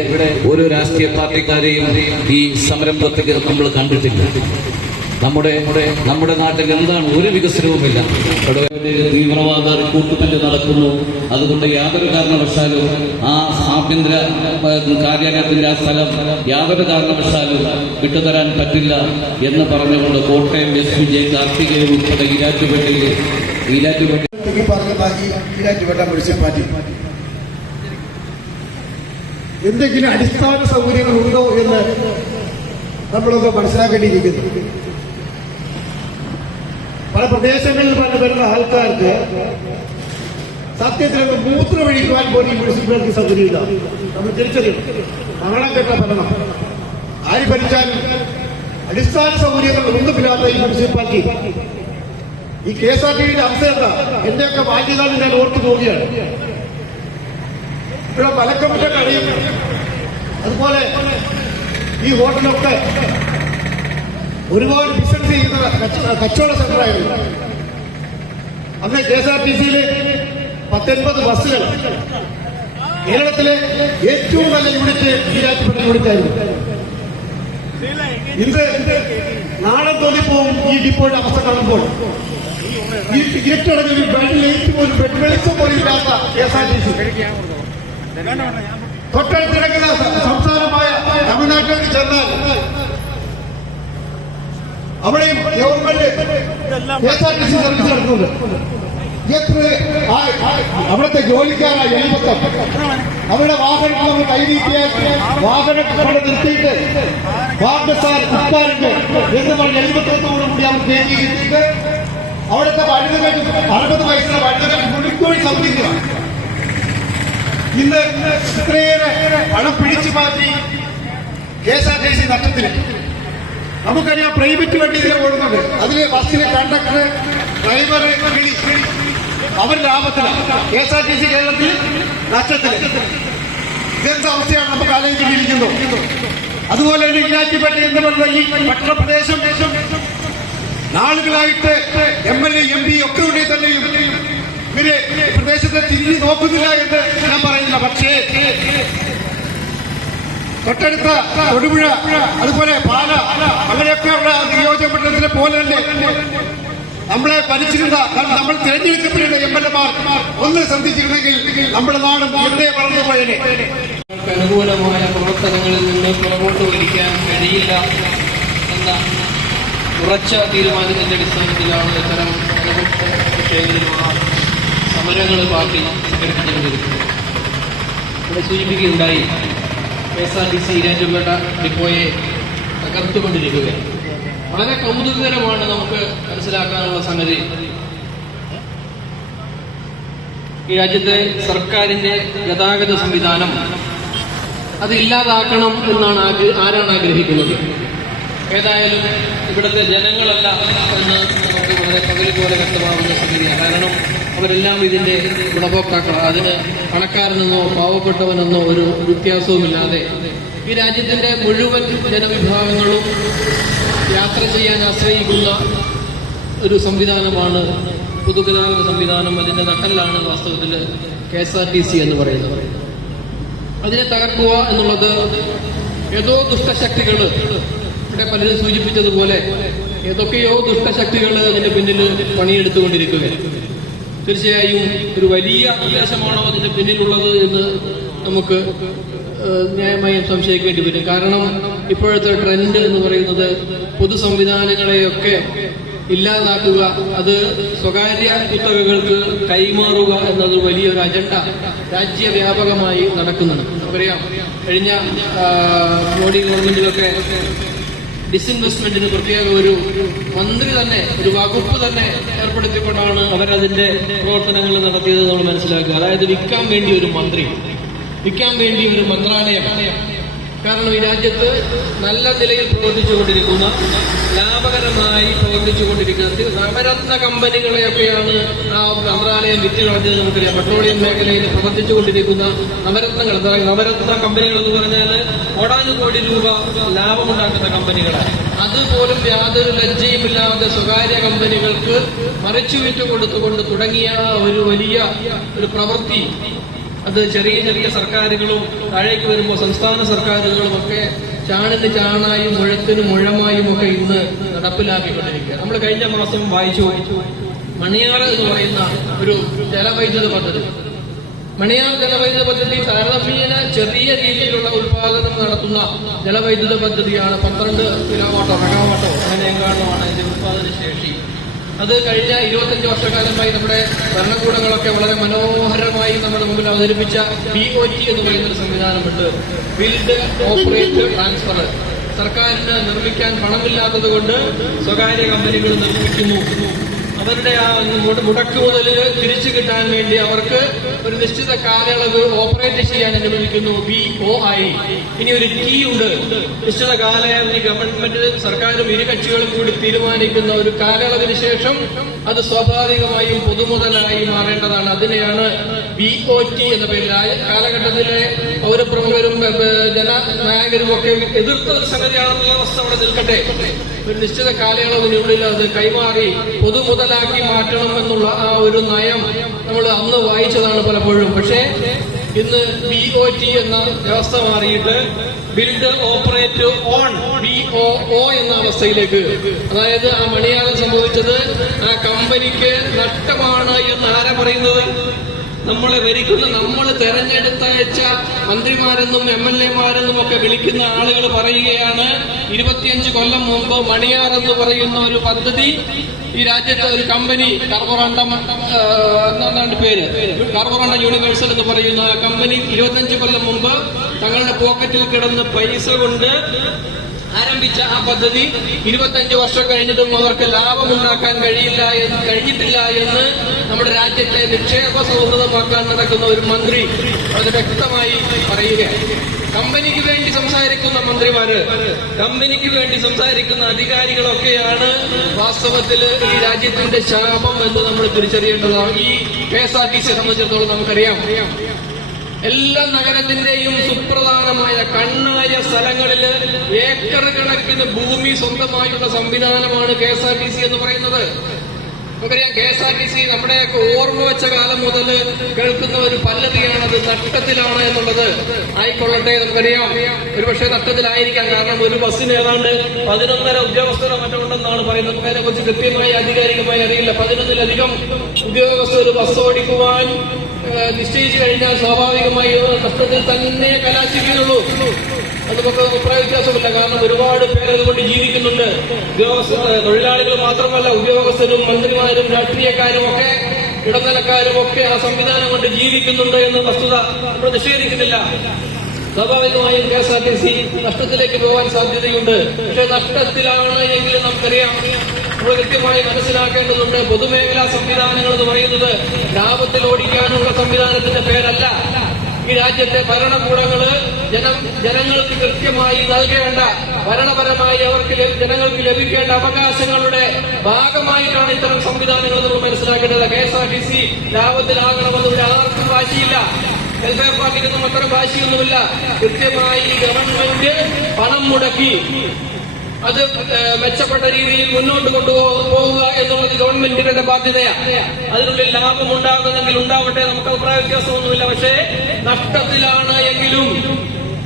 ഒരു രാഷ്ട്രീയ പാർട്ടിക്കാരെയും ഈ സംരംഭത്തിൽ നമ്മൾ കണ്ടിട്ടില്ല. നമ്മുടെ നാട്ടിൽ എന്താണ് ഒരു വികസനവുമില്ല. തീവ്രവാദ റിക്രൂട്ട്മെന്റ് നടക്കുന്നു. അതുകൊണ്ട് യാതൊരു കാരണവശാലും ആ ആഭ്യന്തര കാര്യാലയത്തിന്റെ ആ സ്ഥലം യാതൊരു കാരണവശാലും വിട്ടുതരാൻ പറ്റില്ല എന്ന് പറഞ്ഞുകൊണ്ട് കോട്ടയം SUJ കാർത്തികേയ ഉൾപ്പെടെ ഈരാറ്റുപേട്ട മുനിസിപ്പാലിറ്റി എന്തെങ്കിലും അടിസ്ഥാന സൗകര്യങ്ങളുണ്ടോ എന്ന് നമ്മളൊക്കെ മനസ്സിലാക്കേണ്ടിയിരിക്കുന്നു. പല പ്രദേശങ്ങളിൽ വരുന്ന ആൾക്കാർക്ക് സത്യത്തിൽ മൂത്രമൊഴിക്കുവാൻ പോലും ഈ മുനിസിപ്പാലിറ്റി സൗകര്യമില്ല. നമ്മൾ തിരിച്ചറിയണം. നാണം കെട്ട ഭരണം ആര് ഭരിച്ചാലും അടിസ്ഥാന സൗകര്യങ്ങൾ ഒന്നുമില്ലാത്ത ഈ മുനിസിപ്പാലിറ്റി, ഈ KSRTCയുടെ അവസ്ഥ എന്താ? എന്റെയൊക്കെ ബാല്യകാലം ഞാൻ ഓർത്തു പോവുകയാണ്. ഇവിടെ മലക്കമ്പറ്റ കഴിയും. അതുപോലെ ഈ ഹോട്ടലൊക്കെ ഒരുപാട് ബിസിനസ് ചെയ്യുന്ന കച്ചവട സെന്ററായിരുന്നു. അന്ന് KSRTCയിൽ 19 ബസ്സുകൾ, കേരളത്തിലെ ഏറ്റവും നല്ല യൂണിറ്റ് ഈരാറ്റുപേട്ട യൂണിറ്റായിരുന്നു. ഇന്ന് നാളെ തോന്നിപ്പോവും ഈ ഡിപ്പോയുടെ അവസ്ഥ കാണുമ്പോൾ. ഇരുട്ടടങ്ങിൽ ബെഡ് ലൈറ്റ് പോലും, ബെഡ് വെളിച്ചം പോലും ഇല്ലാത്ത KSRTC തൊട്ടടുത്തിടക്കുന്ന സംസ്ഥാനമായ തമിഴ്നാട്ടിലേക്ക് ചെന്നാൽ അവിടെയും ഗവൺമെന്റ് KSRTC സർവീസ് നടത്തുന്നുണ്ട്. അവിടുത്തെ ജോലിക്കാരായ എലിപത്തം അവരുടെ വാഹനങ്ങൾ നമ്മൾ കൈനീട്ടിയാൽ വാഹനങ്ങൾ നിർത്തിയിട്ട് വാർഡ് സാർ ഉപ്പാറുണ്ട് എന്ന് പറഞ്ഞ് എലിപത്തത്തോടുകൂടി അവർ കേന്ദ്രീകരിച്ചിട്ട് അവിടുത്തെ വനിതകൾ 60 വയസ്സുള്ള വനിതകൾ മുഴുക്കോഴി സൗകര്യമാണ്. ഇന്ന് ഇത്രയേറെ പണം പിടിച്ചു മാറ്റി KSRTC നഷ്ടത്തിന്. നമുക്കറിയാം, പ്രൈവറ്റ് വണ്ടി ഇതിൽ ഓടുന്നുണ്ട്. അതില് ബസ്സിലെ കണ്ടക്ടർ, ഡ്രൈവർ, അവർ ലാഭത്തിലാണ്. KSRTC കേരളത്തിൽ നഷ്ടത്തിന്. ഇതെന്താ അവസ്ഥയാണ് നമുക്ക് ആലോചിച്ചിരിക്കുന്നു. അതുപോലെ തന്നെ ഈരാറ്റുപേട്ട എന്ന് പറയുന്ന ഈ പട്ടണപ്രദേശം നാളുകളായിട്ട് MLA MP ഒക്കെ ഉണ്ടെങ്കിൽ തന്നെയും ഇവര് പ്രദേശത്തെ തിരിഞ്ഞു നോക്കുന്നില്ല എന്ന് ഞാൻ പറയുന്നില്ല. പക്ഷേ തൊട്ടടുത്ത തൊടുപുഴ, അതുപോലെ പാല, അങ്ങനെയൊക്കെ ഉള്ള നിയോജകമണ്ഡലത്തിലെ പോലെ തന്നെ നമ്മളെ ഭരിച്ചിരുന്ന, നമ്മൾ തിരഞ്ഞെടുക്കപ്പെടുന്ന MLA-മാർ ഒന്ന് ശ്രദ്ധിച്ചിരുന്നെങ്കിൽ നമ്മുടെ നാട് എവിടെ വളർന്നു പോയനെ. അനുകൂലമായ പ്രവർത്തനങ്ങളിൽ നിന്ന് പുറകോട്ട് വലിക്കാൻ കഴിയില്ല എന്ന ഉറച്ച തീരുമാനത്തിന്റെ അടിസ്ഥാനത്തിലാണ് ഇത്തരം വിഷയങ്ങളിലുള്ള സമരങ്ങൾ പാർട്ടി സംഘടിപ്പിച്ചുകൊണ്ടിരിക്കുന്നത്. ഇവിടെ സൂചിപ്പിക്കുകയുണ്ടായി, KSRTC ഈരാറ്റുപേട്ട ഡിപ്പോയെ തകർത്തുകൊണ്ടിരിക്കുകയാണ്. വളരെ കൗതുകകരമാണ് നമുക്ക് മനസ്സിലാക്കാനുള്ള സംഗതി. ഈ രാജ്യത്തെ സർക്കാരിന്റെ ഗതാഗത സംവിധാനം അത് ഇല്ലാതാക്കണം എന്നാണ് ആരാണ് ആഗ്രഹിക്കുന്നത്? ഏതായാലും ഇവിടുത്തെ ജനങ്ങളല്ല എന്ന് നമുക്ക് വളരെ പകല് പോലെ വ്യക്തമാകുന്ന സംഗതിയാണ്. കാരണം അവരെല്ലാം ഇതിന്റെ ഗുണഭോക്താക്കളാണ്. അതിന് പണക്കാരനെന്നോ പാവപ്പെട്ടവനെന്നോ ഒരു വ്യത്യാസവുമില്ലാതെ ഈ രാജ്യത്തിന്റെ മുഴുവൻ ജനവിഭാഗങ്ങളും യാത്ര ചെയ്യാൻ ആശ്രയിക്കുന്ന ഒരു സംവിധാനമാണ് പൊതുഗതാഗത സംവിധാനം. അതിന്റെ നട്ടെല്ലാണ് വാസ്തവത്തിൽ KSRTC എന്ന് പറയുന്നത്. അതിനെ തകർക്കുക എന്നുള്ളത് ഏതോ ദുഷ്ടശക്തികൾ, ഇവിടെ പലരും സൂചിപ്പിച്ചതുപോലെ ഏതൊക്കെയോ ദുഷ്ടശക്തികൾ അതിന്റെ പിന്നിൽ പണിയെടുത്തുകൊണ്ടിരിക്കുകയാണ്. തീർച്ചയായും ഒരു വലിയ ഉദ്ദേശമാണോ അതിന്റെ പിന്നിലുള്ളത് എന്ന് നമുക്ക് ന്യായമായും സംശയിക്കേണ്ടി വരും. കാരണം ഇപ്പോഴത്തെ ട്രെൻഡ് എന്ന് പറയുന്നത് പൊതു സംവിധാനങ്ങളെയൊക്കെ ഇല്ലാതാക്കുക, അത് സ്വകാര്യ കുത്തകകൾക്ക് കൈമാറുക എന്നത് വലിയൊരു അജണ്ട രാജ്യവ്യാപകമായി നടക്കുന്നുണ്ട്. നമുക്കറിയാം, കഴിഞ്ഞ മോഡി ഗവൺമെന്റിലൊക്കെ ഡിസ്ഇൻവെസ്റ്റ്മെന്റിന് പ്രത്യേക ഒരു മന്ത്രി തന്നെ, ഒരു വകുപ്പ് തന്നെ ഏർപ്പെടുത്തിക്കൊണ്ടാണ് അവരതിന്റെ പ്രവർത്തനങ്ങൾ നടത്തിയത് നമ്മൾ മനസ്സിലാക്കുക. അതായത് വിൽക്കാൻ വേണ്ടി ഒരു മന്ത്രി, വിൽക്കാൻ വേണ്ടി ഒരു മന്ത്രാലയം. കാരണം ഈ രാജ്യത്ത് നല്ല നിലയിൽ പ്രവർത്തിച്ചുകൊണ്ടിരിക്കുന്ന, ലാഭകരമായി പ്രവർത്തിച്ചുകൊണ്ടിരിക്കുന്ന നവരത്ന കമ്പനികളെയൊക്കെയാണ് ആ മന്ത്രാലയം വിറ്റുകളഞ്ഞത്. നമുക്കറിയാം, പെട്രോളിയം മേഖലയിൽ പ്രവർത്തിച്ചുകൊണ്ടിരിക്കുന്ന നവരത്നങ്ങൾ, നവരത്ന കമ്പനികൾ എന്ന് പറഞ്ഞാൽ കോടാനുകോടി രൂപ ലാഭമുണ്ടാക്കുന്ന കമ്പനികളാണ്. അതുപോലും യാതൊരു ലജ്ജയുമില്ലാതെ സ്വകാര്യ കമ്പനികൾക്ക് മറിച്ചു വിറ്റു കൊടുത്തുകൊണ്ട് തുടങ്ങിയ ഒരു വലിയ ഒരു പ്രവൃത്തി, അത് ചെറിയ ചെറിയ സർക്കാരുകളും താഴേക്ക് വരുമ്പോൾ സംസ്ഥാന സർക്കാരുകളും ഒക്കെ ചാണിന് ചാണായും മുഴത്തിന് മുഴമായും ഒക്കെ ഇന്ന് നടപ്പിലാക്കിക്കൊണ്ടിരിക്കുക. നമ്മൾ കഴിഞ്ഞ മാസം വായിച്ചു മണിയാർ എന്ന് പറയുന്ന ഒരു ജലവൈദ്യുത പദ്ധതി. മണിയാർ ജലവൈദ്യുത പദ്ധതി താരതമ്യേന ചെറിയ രീതിയിലുള്ള ഉത്പാദനം നടത്തുന്ന ജലവൈദ്യുത പദ്ധതിയാണ്. 12 കിലോവാട്ടോ മെഗാവാട്ടോ അങ്ങനെ എങ്ങാണ്ടുമാണ് അതിന്റെ ഉത്പാദന ശേഷി. അത് കഴിഞ്ഞ 25 വർഷക്കാലമായി നമ്മുടെ ഭരണകൂടങ്ങളൊക്കെ വളരെ മനോഹരമായി നമ്മുടെ മുമ്പിൽ അവതരിപ്പിച്ച BOT എന്ന് പറയുന്നൊരു സംവിധാനമുണ്ട്. Build operate transfer. സർക്കാരിന് നിർമ്മിക്കാൻ പണമില്ലാത്തത് കൊണ്ട് സ്വകാര്യ കമ്പനികൾ നിർമ്മിക്കുന്നു. അവരുടെ ആ മുടക്കുമുതല് തിരിച്ചു കിട്ടാൻ വേണ്ടി അവർക്ക് ഒരു നിശ്ചിത കാലയളവ് ഓപ്പറേറ്റ് ചെയ്യാൻ അനുവദിക്കുന്നു, BOI. ഇനി ഒരു T ഉണ്ട്, നിശ്ചിത കാലയളവ്. ഗവൺമെന്റ് സർക്കാരും ഇരു കക്ഷികളും കൂടി തീരുമാനിക്കുന്ന ഒരു കാലയളവിന് ശേഷം അത് സ്വാഭാവികമായും പൊതുമുതലായി മാറേണ്ടതാണ്. അതിനെയാണ് BOT എന്ന പേരിൽ. ആ കാലഘട്ടത്തിലെ പൗരപ്രമുഖരും ജനനായകരും ഒക്കെ എതിർത്ത ഒരു സംഗതിയാണെന്നുള്ള അവസ്ഥ അവിടെ നിൽക്കട്ടെ. ഒരു നിശ്ചിത കാലയളവിനുള്ളിൽ അത് കൈമാറി പൊതുമുതലാക്കി മാറ്റണം എന്നുള്ള ആ ഒരു നയം നമ്മൾ അന്ന് വായിച്ചതാണ് പലപ്പോഴും. പക്ഷേ ഇന്ന് BOT എന്ന വ്യവസ്ഥ മാറിയിട്ട് ബിൽഡ് ഓപ്പറേറ്റ് ഓൺ, BOO എന്ന അവസ്ഥയിലേക്ക്. അതായത് ആ മണിയാരം സംഭവിച്ചത് ആ കമ്പനിക്ക് നഷ്ടമാണ് എന്ന് ആരാ പറയുന്നത്? നമ്മളെ ഭരിക്കുന്ന, നമ്മൾ തെരഞ്ഞെടുത്തയച്ച മന്ത്രിമാരെന്നും MLA-മാരെന്നും ഒക്കെ വിളിക്കുന്ന ആളുകൾ പറയുകയാണ്, 25 കൊല്ലം മുമ്പ് മണിയാർ എന്ന് പറയുന്ന ഒരു പദ്ധതി ഈ രാജ്യത്തെ ഒരു കമ്പനി, കാർബോറണ്ടം എന്നാണ് പേര്, കാർബോറണ്ടം യൂണിവേഴ്സൽ എന്ന് പറയുന്ന കമ്പനി 25 കൊല്ലം മുമ്പ് തങ്ങളുടെ പോക്കറ്റിൽ കിടന്ന് പൈസ കൊണ്ട് ആരംഭിച്ച ആ പദ്ധതി 25 വർഷം കഴിഞ്ഞിട്ടും അവർക്ക് ലാഭമുണ്ടാക്കാൻ കഴിഞ്ഞിട്ടില്ല എന്ന് നമ്മുടെ രാജ്യത്തെ നിക്ഷേപ സൗഹൃദമാക്കാൻ നടക്കുന്ന ഒരു മന്ത്രി അത് വ്യക്തമായി പറയുകയാണ്. കമ്പനിക്ക് വേണ്ടി സംസാരിക്കുന്ന മന്ത്രിമാര്, കമ്പനിക്ക് വേണ്ടി സംസാരിക്കുന്ന അധികാരികളൊക്കെയാണ് വാസ്തവത്തിൽ ഈ രാജ്യത്തിന്റെ ശാപം എന്ന് നമ്മൾ തിരിച്ചറിയേണ്ടതാണ്. ഈ KSRTC സംബന്ധിച്ചിടത്തോളം നമുക്കറിയാം, എല്ലാ നഗരത്തിന്റെയും സുപ്രധാനമായ കണ്ണായ സ്ഥലങ്ങളിൽ ഏക്കർ കണക്കിന് ഭൂമി സ്വന്തമായുള്ള സംവിധാനമാണ് KSRTC എന്ന് പറയുന്നത്. നമുക്കറിയാം, KSRTC നമ്മുടെയൊക്കെ ഓർമ്മ വെച്ച കാലം മുതൽ കേൾക്കുന്ന ഒരു പല്ലവിയാണ്, അത് നഷ്ടത്തിലാണ് എന്നുള്ളത്. ആയിക്കൊള്ളട്ടെ, നമുക്കറിയാം ഒരുപക്ഷെ നഷ്ടത്തിലായിരിക്കാം. കാരണം ഒരു ബസ്സിന് ഏതാണ്ട് 11.5 ഉദ്യോഗസ്ഥരോ മറ്റോ ഉണ്ടെന്നാണ് പറയുന്നത്. നമുക്ക് അതിനെക്കുറിച്ച് കൃത്യമായി ആധികാരികമായി അറിയില്ല. 11-ലധികം ഉദ്യോഗസ്ഥർ ബസ് ഓടിക്കുവാൻ നിശ്ചയിച്ചു കഴിഞ്ഞാൽ സ്വാഭാവികമായി നഷ്ടത്തിൽ തന്നെ കലാശിക്കുന്നുള്ളൂ. അത് നമുക്ക് അഭിപ്രായ വ്യത്യാസമില്ല. കാരണം ഒരുപാട് പേര് അതുകൊണ്ട് ജീവിക്കുന്നുണ്ട്. തൊഴിലാളികൾ മാത്രമല്ല, ഉദ്യോഗസ്ഥരും മന്ത്രിമാരും രാഷ്ട്രീയക്കാരും ഒക്കെ ഇടനിലക്കാരും ഒക്കെ ആ സംവിധാനം കൊണ്ട് ജീവിക്കുന്നുണ്ട് എന്ന വസ്തുത നമ്മൾ നിഷേധിക്കുന്നില്ല. സ്വാഭാവികമായും KSRTC നഷ്ടത്തിലേക്ക് പോകാൻ സാധ്യതയുണ്ട്. പക്ഷെ നഷ്ടത്തിലാണ് എങ്കിലും നമുക്കറിയാം, നമ്മൾ കൃത്യമായി മനസ്സിലാക്കേണ്ടതുണ്ട്. പൊതുമേഖലാ സംവിധാനങ്ങൾ എന്ന് പറയുന്നത് ലാഭത്തിൽ ഓടിക്കാനുള്ള സംവിധാനത്തിന്റെ പേരല്ല. ഈ രാജ്യത്തെ ഭരണകൂടങ്ങള് ജനങ്ങൾക്ക് കൃത്യമായി നൽകേണ്ട, ഭരണപരമായി അവർക്ക് ജനങ്ങൾക്ക് ലഭിക്കേണ്ട അവകാശങ്ങളുടെ ഭാഗമായിട്ടാണ് ഇത്തരം സംവിധാനങ്ങൾ നമ്മൾ മനസ്സിലാക്കേണ്ടത്. KSRTC ലാഭത്തിലാകണമെന്ന് ഇവിടെ ആർക്കും വാശിയില്ല. വെൽഫെയർ പാർട്ടിക്കൊന്നും അത്ര വാശിയൊന്നുമില്ല. കൃത്യമായി ഗവൺമെന്റ് പണം മുടക്കി അത് മെച്ചപ്പെട്ട രീതിയിൽ മുന്നോട്ട് കൊണ്ടുപോവുക എന്നുള്ളത് ഗവൺമെന്റിന്റെ ബാധ്യതയാണ്. അതിനുള്ളിൽ ലാഭം ഉണ്ടാകുന്നെങ്കിൽ ഉണ്ടാവട്ടെ, നമുക്ക് അഭിപ്രായ വ്യത്യാസമൊന്നുമില്ല. പക്ഷേ നഷ്ടത്തിലാണ് എങ്കിലും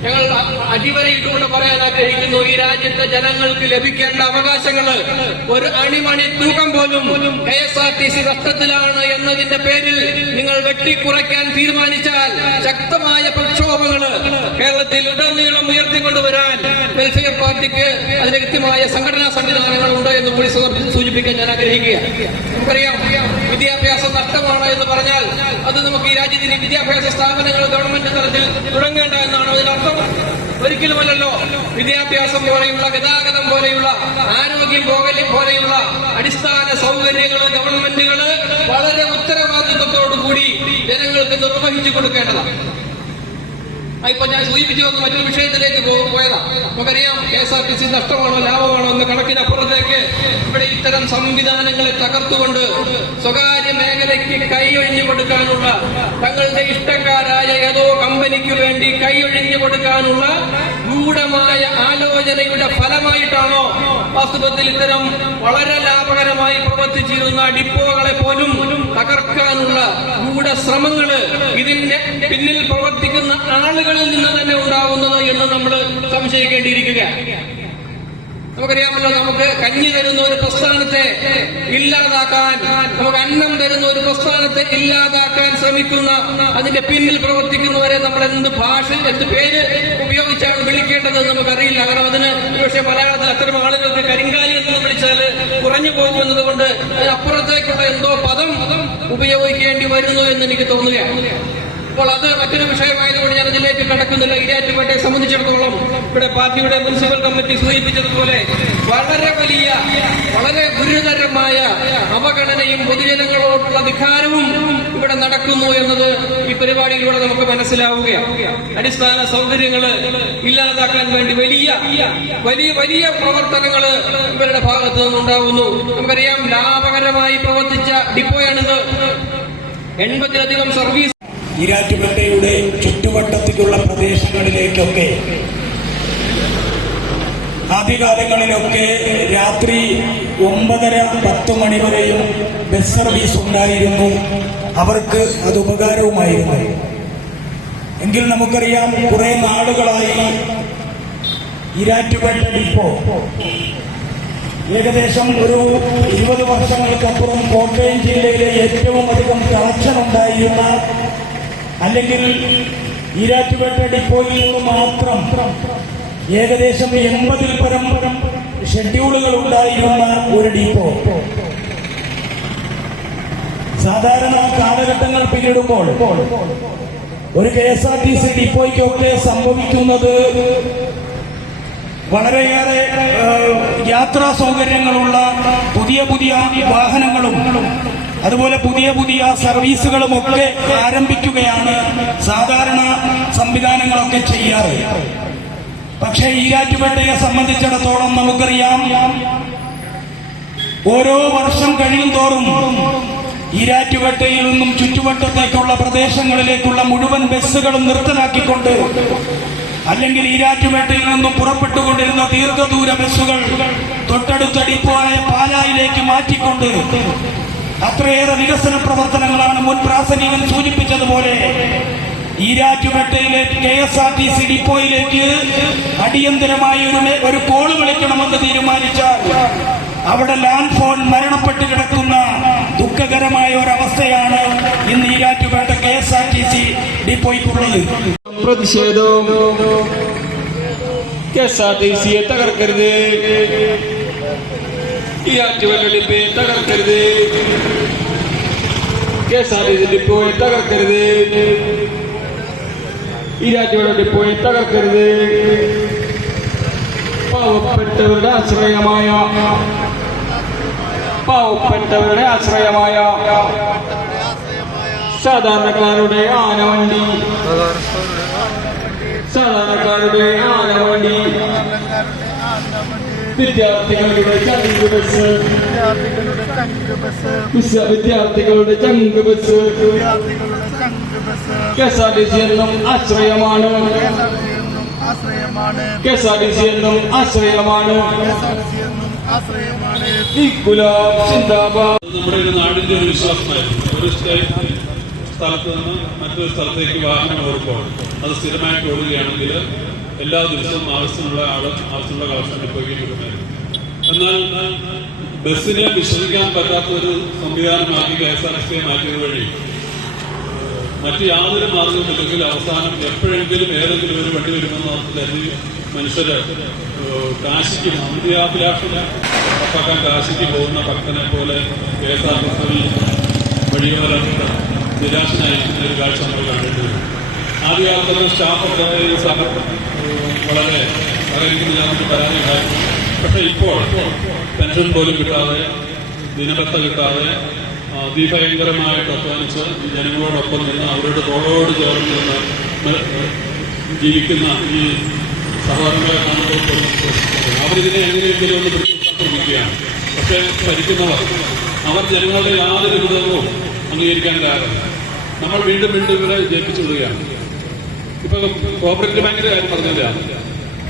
ഞങ്ങൾ അടിവരയിട്ടുകൊണ്ട് പറയാൻ ആഗ്രഹിക്കുന്നു, ഈ രാജ്യത്തെ ജനങ്ങൾക്ക് ലഭിക്കേണ്ട അവകാശങ്ങള് ഒരു അണിമണി തൂക്കം പോലും KSRTC നഷ്ടത്തിലാണ് എന്നതിന്റെ പേരിൽ നിങ്ങൾ വെട്ടിക്കുറയ്ക്കാൻ തീരുമാനിച്ചാൽ ശക്തമായ പ്രക്ഷോഭങ്ങള് കേരളത്തിൽ ഉടനീളം ഉയർത്തിക്കൊണ്ടുവരാൻ വെൽഫെയർ പാർട്ടിക്ക് അതിന് കൃത്യമായ സംഘടനാ സംവിധാനങ്ങളുണ്ട് എന്ന് കൂടി സൂചിപ്പിക്കാൻ ഞാൻ ആഗ്രഹിക്കുകയാണ്. നമുക്കറിയാം, വിദ്യാഭ്യാസം നഷ്ടമാണ് എന്ന് പറഞ്ഞാൽ അത് നമുക്ക് ഈ രാജ്യത്തിന് വിദ്യാഭ്യാസ സ്ഥാപനങ്ങൾ ഗവൺമെന്റ് തലത്തിൽ തുടങ്ങേണ്ട എന്നാണ് അതിനർത്ഥം. ഒരിക്കലുമല്ലല്ലോ. വിദ്യാഭ്യാസം പോലെയുള്ള, ഗതാഗതം പോലെയുള്ള, ആരോഗ്യം പോലെയുള്ള അടിസ്ഥാന സൗകര്യങ്ങൾ ഗവൺമെന്റുകള് വളരെ ഉത്തരവാദിത്വത്തോടുകൂടി ജനങ്ങൾക്ക് നിർവഹിച്ചു കൊടുക്കേണ്ടതാണ്. ഇപ്പൊ ഞാൻ സൂചിപ്പിച്ചു വന്ന മറ്റൊരു വിഷയത്തിലേക്ക് പോയതാ. നമുക്കറിയാം, KSRTC നഷ്ടമാണോ ലാഭമാണോ എന്ന കണക്കിനപ്പുറത്തേക്ക് ഇവിടെ ഇത്തരം സംവിധാനങ്ങളെ തകർത്തുകൊണ്ട് സ്വകാര്യ മേഖലയ്ക്ക് കൈയൊഴിഞ്ഞു കൊടുക്കാനുള്ള, തങ്ങളുടെ ഇഷ്ടക്കാരായ ഏതോ കമ്പനിക്ക് വേണ്ടി കൈയൊഴിഞ്ഞു കൊടുക്കാനുള്ള ഗൂഢമായ ആലോചനയുടെ ഫലമായിട്ടാണോ വാസ്തവത്തിൽ ഇത്തരം വളരെ ലാഭകരമായി പ്രവർത്തിച്ചിരുന്ന ഡിപ്പോകളെ പോലും തകർക്കാനുള്ള ഗൂഢശ്രമങ്ങള് ഇതിന്റെ പിന്നിൽ പ്രവർത്തിക്കുന്ന ആളുകളിൽ നിന്ന് തന്നെ ഉണ്ടാവുന്നത് എന്ന് നമ്മൾ സംശയിക്കേണ്ടിയിരിക്കുകയാണ്. നമുക്കറിയാമല്ലോ, നമുക്ക് കഞ്ഞി തരുന്ന ഒരു പ്രസ്ഥാനത്തെ ഇല്ലാതാക്കാൻ, നമുക്ക് അന്നം തരുന്ന ഒരു പ്രസ്ഥാനത്തെ ഇല്ലാതാക്കാൻ ശ്രമിക്കുന്ന, അതിന്റെ പിന്നിൽ പ്രവർത്തിക്കുന്നവരെ നമ്മൾ എന്ത് പേര് ഉപയോഗിച്ചാണ് വിളിക്കേണ്ടതെന്ന് നമുക്കറിയില്ല. കാരണം അതിന് പക്ഷേ മലയാളത്തിൽ അത്തരം ആളുകൾക്ക് കരിങ്കാലി എന്ന് വിളിച്ചാൽ കുറഞ്ഞു പോകുന്നത് കൊണ്ട് അതിനപ്പുറത്തേക്കുള്ള എന്തോ പദം ഉപയോഗിക്കേണ്ടി വരുന്നു എന്ന് എനിക്ക് തോന്നുകയാണ്. അപ്പോൾ അത് മറ്റൊരു വിഷയമായതുകൊണ്ട് ഞാൻ അതിലേക്ക് കടക്കുന്നില്ല. ഈരാറ്റുപേട്ടയെ സംബന്ധിച്ചിടത്തോളം ഇവിടെ പാർട്ടിയുടെ മുനിസിപ്പൽ കമ്മിറ്റി സൂചിപ്പിച്ചതുപോലെ വളരെ ഗുരുതരമായ അവഗണനയും പൊതുജനങ്ങളോടുള്ള ധിക്കാരവും ഇവിടെ നടക്കുന്നു എന്നത് ഈ പരിപാടിയിലൂടെ നമുക്ക് മനസ്സിലാവുകയാണ്. അടിസ്ഥാന സൗകര്യങ്ങൾ ഇല്ലാതാക്കാൻ വേണ്ടി വലിയ പ്രവർത്തനങ്ങൾ ഇവരുടെ ഭാഗത്തു നിന്നുണ്ടാവുന്നു. നമുക്കറിയാം, ലാഭകരമായി പ്രവർത്തിച്ച ഡിപ്പോയാണിത്. 80-ലധികം സർവീസ് ഈരാറ്റുപേട്ടയുടെ ചുറ്റുവട്ടത്തിലുള്ള പ്രദേശങ്ങളിലേക്കൊക്കെ ആദ്യകാലങ്ങളിലൊക്കെ രാത്രി 9:30-10 മണി വരെയും ബസ് സർവീസ് ഉണ്ടായിരുന്നു. അവർക്ക് അത് ഉപകാരവുമായിരുന്നു. എങ്കിൽ നമുക്കറിയാം, കുറെ നാളുകളായി ഈരാറ്റുപേട്ട ഡിപ്പോ ഏകദേശം ഒരു 20 വർഷങ്ങൾക്കപ്പുറം കോട്ടയം ജില്ലയിലെ ഏറ്റവും അധികം കളക്ഷൻ ഉണ്ടായിരുന്ന, അല്ലെങ്കിൽ ഈരാറ്റുപേട്ട ഡിപ്പോയിൽ നിന്ന് മാത്രം ഏകദേശം 80-ൽ പരം ഷെഡ്യൂളുകൾ ഉണ്ടായിരുന്ന ഒരു ഡിപ്പോ സാധാരണ കാലഘട്ടങ്ങൾ പിന്നിടുമ്പോൾ ഒരു KSRTC ഡിപ്പോയ്ക്കൊക്കെ സംഭവിക്കുന്നത് വളരെയേറെ യാത്രാ സൗകര്യങ്ങളുള്ള പുതിയ വാഹനങ്ങളും അതുപോലെ പുതിയ സർവീസുകളുമൊക്കെ ആരംഭിക്കുകയാണ് സാധാരണ സംവിധാനങ്ങളൊക്കെ ചെയ്യാറ്. പക്ഷേ ഈരാറ്റുപേട്ടയെ സംബന്ധിച്ചിടത്തോളം നമുക്കറിയാം, ഓരോ വർഷം കഴിയും തോറും ഈരാറ്റുപേട്ടയിൽ നിന്നും ചുറ്റുവട്ടത്തേക്കുള്ള പ്രദേശങ്ങളിലേക്കുള്ള മുഴുവൻ ബസ്സുകളും നിർത്തലാക്കിക്കൊണ്ട്, അല്ലെങ്കിൽ ഈരാറ്റുപേട്ടയിൽ നിന്നും പുറപ്പെട്ടുകൊണ്ടിരുന്ന ദീർഘദൂര ബസ്സുകൾ തൊട്ടടുത്ത ഡിപ്പോയായ പാലായിലേക്ക് മാറ്റിക്കൊണ്ട് അത്രയേറെ വികസന പ്രവർത്തനങ്ങളാണ് മുൻ പ്രാസംഗികൻ സൂചിപ്പിച്ചതുപോലെ ഈരാറ്റുപേട്ടയിലെ KSRTC ഡിപ്പോയിലേക്ക് അടിയന്തരമായി ഒരു കോള് വിളിക്കണമെന്ന് തീരുമാനിച്ചാൽ അവിടെ ലാൻഡ് ഫോൺ മരണപ്പെട്ട് കിടക്കുന്ന ദുഃഖകരമായ ഒരവസ്ഥയാണ് ഇന്ന് ഈരാറ്റുപേട്ട KSRTC ഡിപ്പോയ്ക്കുള്ളത്. പ്രതിഷേധവും KSRTCയെ തകർക്കരുത്, ഈരാറ്റുപേട്ട ഡിപ്പോയെ തകർക്കരുത്, KSRTC ഡിപ്പോയെ തകർക്കരുത്, ഈരാറ്റുപേട്ട ഡിപ്പോയെ തകർക്കരുത്. പാവപ്പെട്ടവരുടെ ആശ്രയമായ സാധാരണക്കാരുടെ ആനവണ്ടി, സാധാരണക്കാരുടെ ആനവണ്ടി, വിദ്യാർത്ഥികളുടെ ചങ്ക് ബസ്, വിദ്യാർത്ഥികളുടെ ചങ്ക് ബസ്, KSRTC എന്നും ആശ്രയമാണ്, KSRTC എന്നും ആശ്രയമാണ്. നമ്മുടെ ഒരു നാടിന്റെ ഒരു വിശ്വാസമായിരുന്നു. ഒരു സ്ഥലത്ത് നിന്ന് മറ്റൊരു സ്ഥലത്തേക്ക് വാഹനം ഓടുമ്പോൾ അത് സ്ഥിരമായിട്ട് ഓടുകയാണെങ്കിൽ എല്ലാ ദിവസവും ആവശ്യമുള്ള കളക്ഷൻ ഡിപ്പോയ്ക്ക് കിട്ടുമായിരുന്നു. എന്നാൽ ബസ്സിനെ വിശ്വസിക്കാൻ പറ്റാത്ത ഒരു സംവിധാനമാക്കി KSRTC മാറ്റിയത് വഴി മറ്റു യാതൊരു മാർഗവുമില്ലെങ്കിൽ അവസാനം എപ്പോഴെങ്കിലും ഏതെങ്കിലും ഒരു വണ്ടി വരുമെന്ന് കരുതി മനുഷ്യര് കാശിക്ക് അന്ത്യാഭിലാഷിനെ ഉറപ്പാക്കാൻ കാശിക്ക് പോകുന്ന ഭക്തനെ പോലെ KSRTC വഴിയോരം നിരാശനായിരിക്കുന്ന ഒരു കാഴ്ച നമ്മൾ കണ്ടിട്ട് വരും. ആദ്യകാലത്തുള്ള സ്റ്റാഫൊക്കെ വളരെ സഹകരിക്കുന്ന നമുക്ക് പരാതി ഉണ്ടായിരുന്നു. പക്ഷെ ഇപ്പോൾ പെൻഷൻ പോലും കിട്ടാതെ, ദിനബത്ത കിട്ടാതെ, അതിഭയങ്കരമായിട്ട് അധ്വാനിച്ച് ജനങ്ങളോടൊപ്പം നിന്ന് അവരുടെ തോളോട് ചേർന്ന് നിന്ന് ജീവിക്കുന്ന ഈ സഹോദരങ്ങളെ കാണുമ്പോൾ അവരിതിനെ എങ്ങനെയെങ്കിലും ഒന്ന് പിടിച്ചെടുക്കാൻ ശ്രമിക്കുകയാണ്. പക്ഷെ ഭരിക്കുന്നവർ അവർ ജനങ്ങളുടെ യാതൊരു വിധവും അംഗീകരിക്കാൻ കാരണം നമ്മൾ വീണ്ടും വീണ്ടും ഇവരെ ജയിപ്പിച്ചു വിടുകയാണ്. ഇപ്പൊ കോപ്പറേറ്റീവ് ബാങ്കിന്റെ കാര്യം പറഞ്ഞില്ല,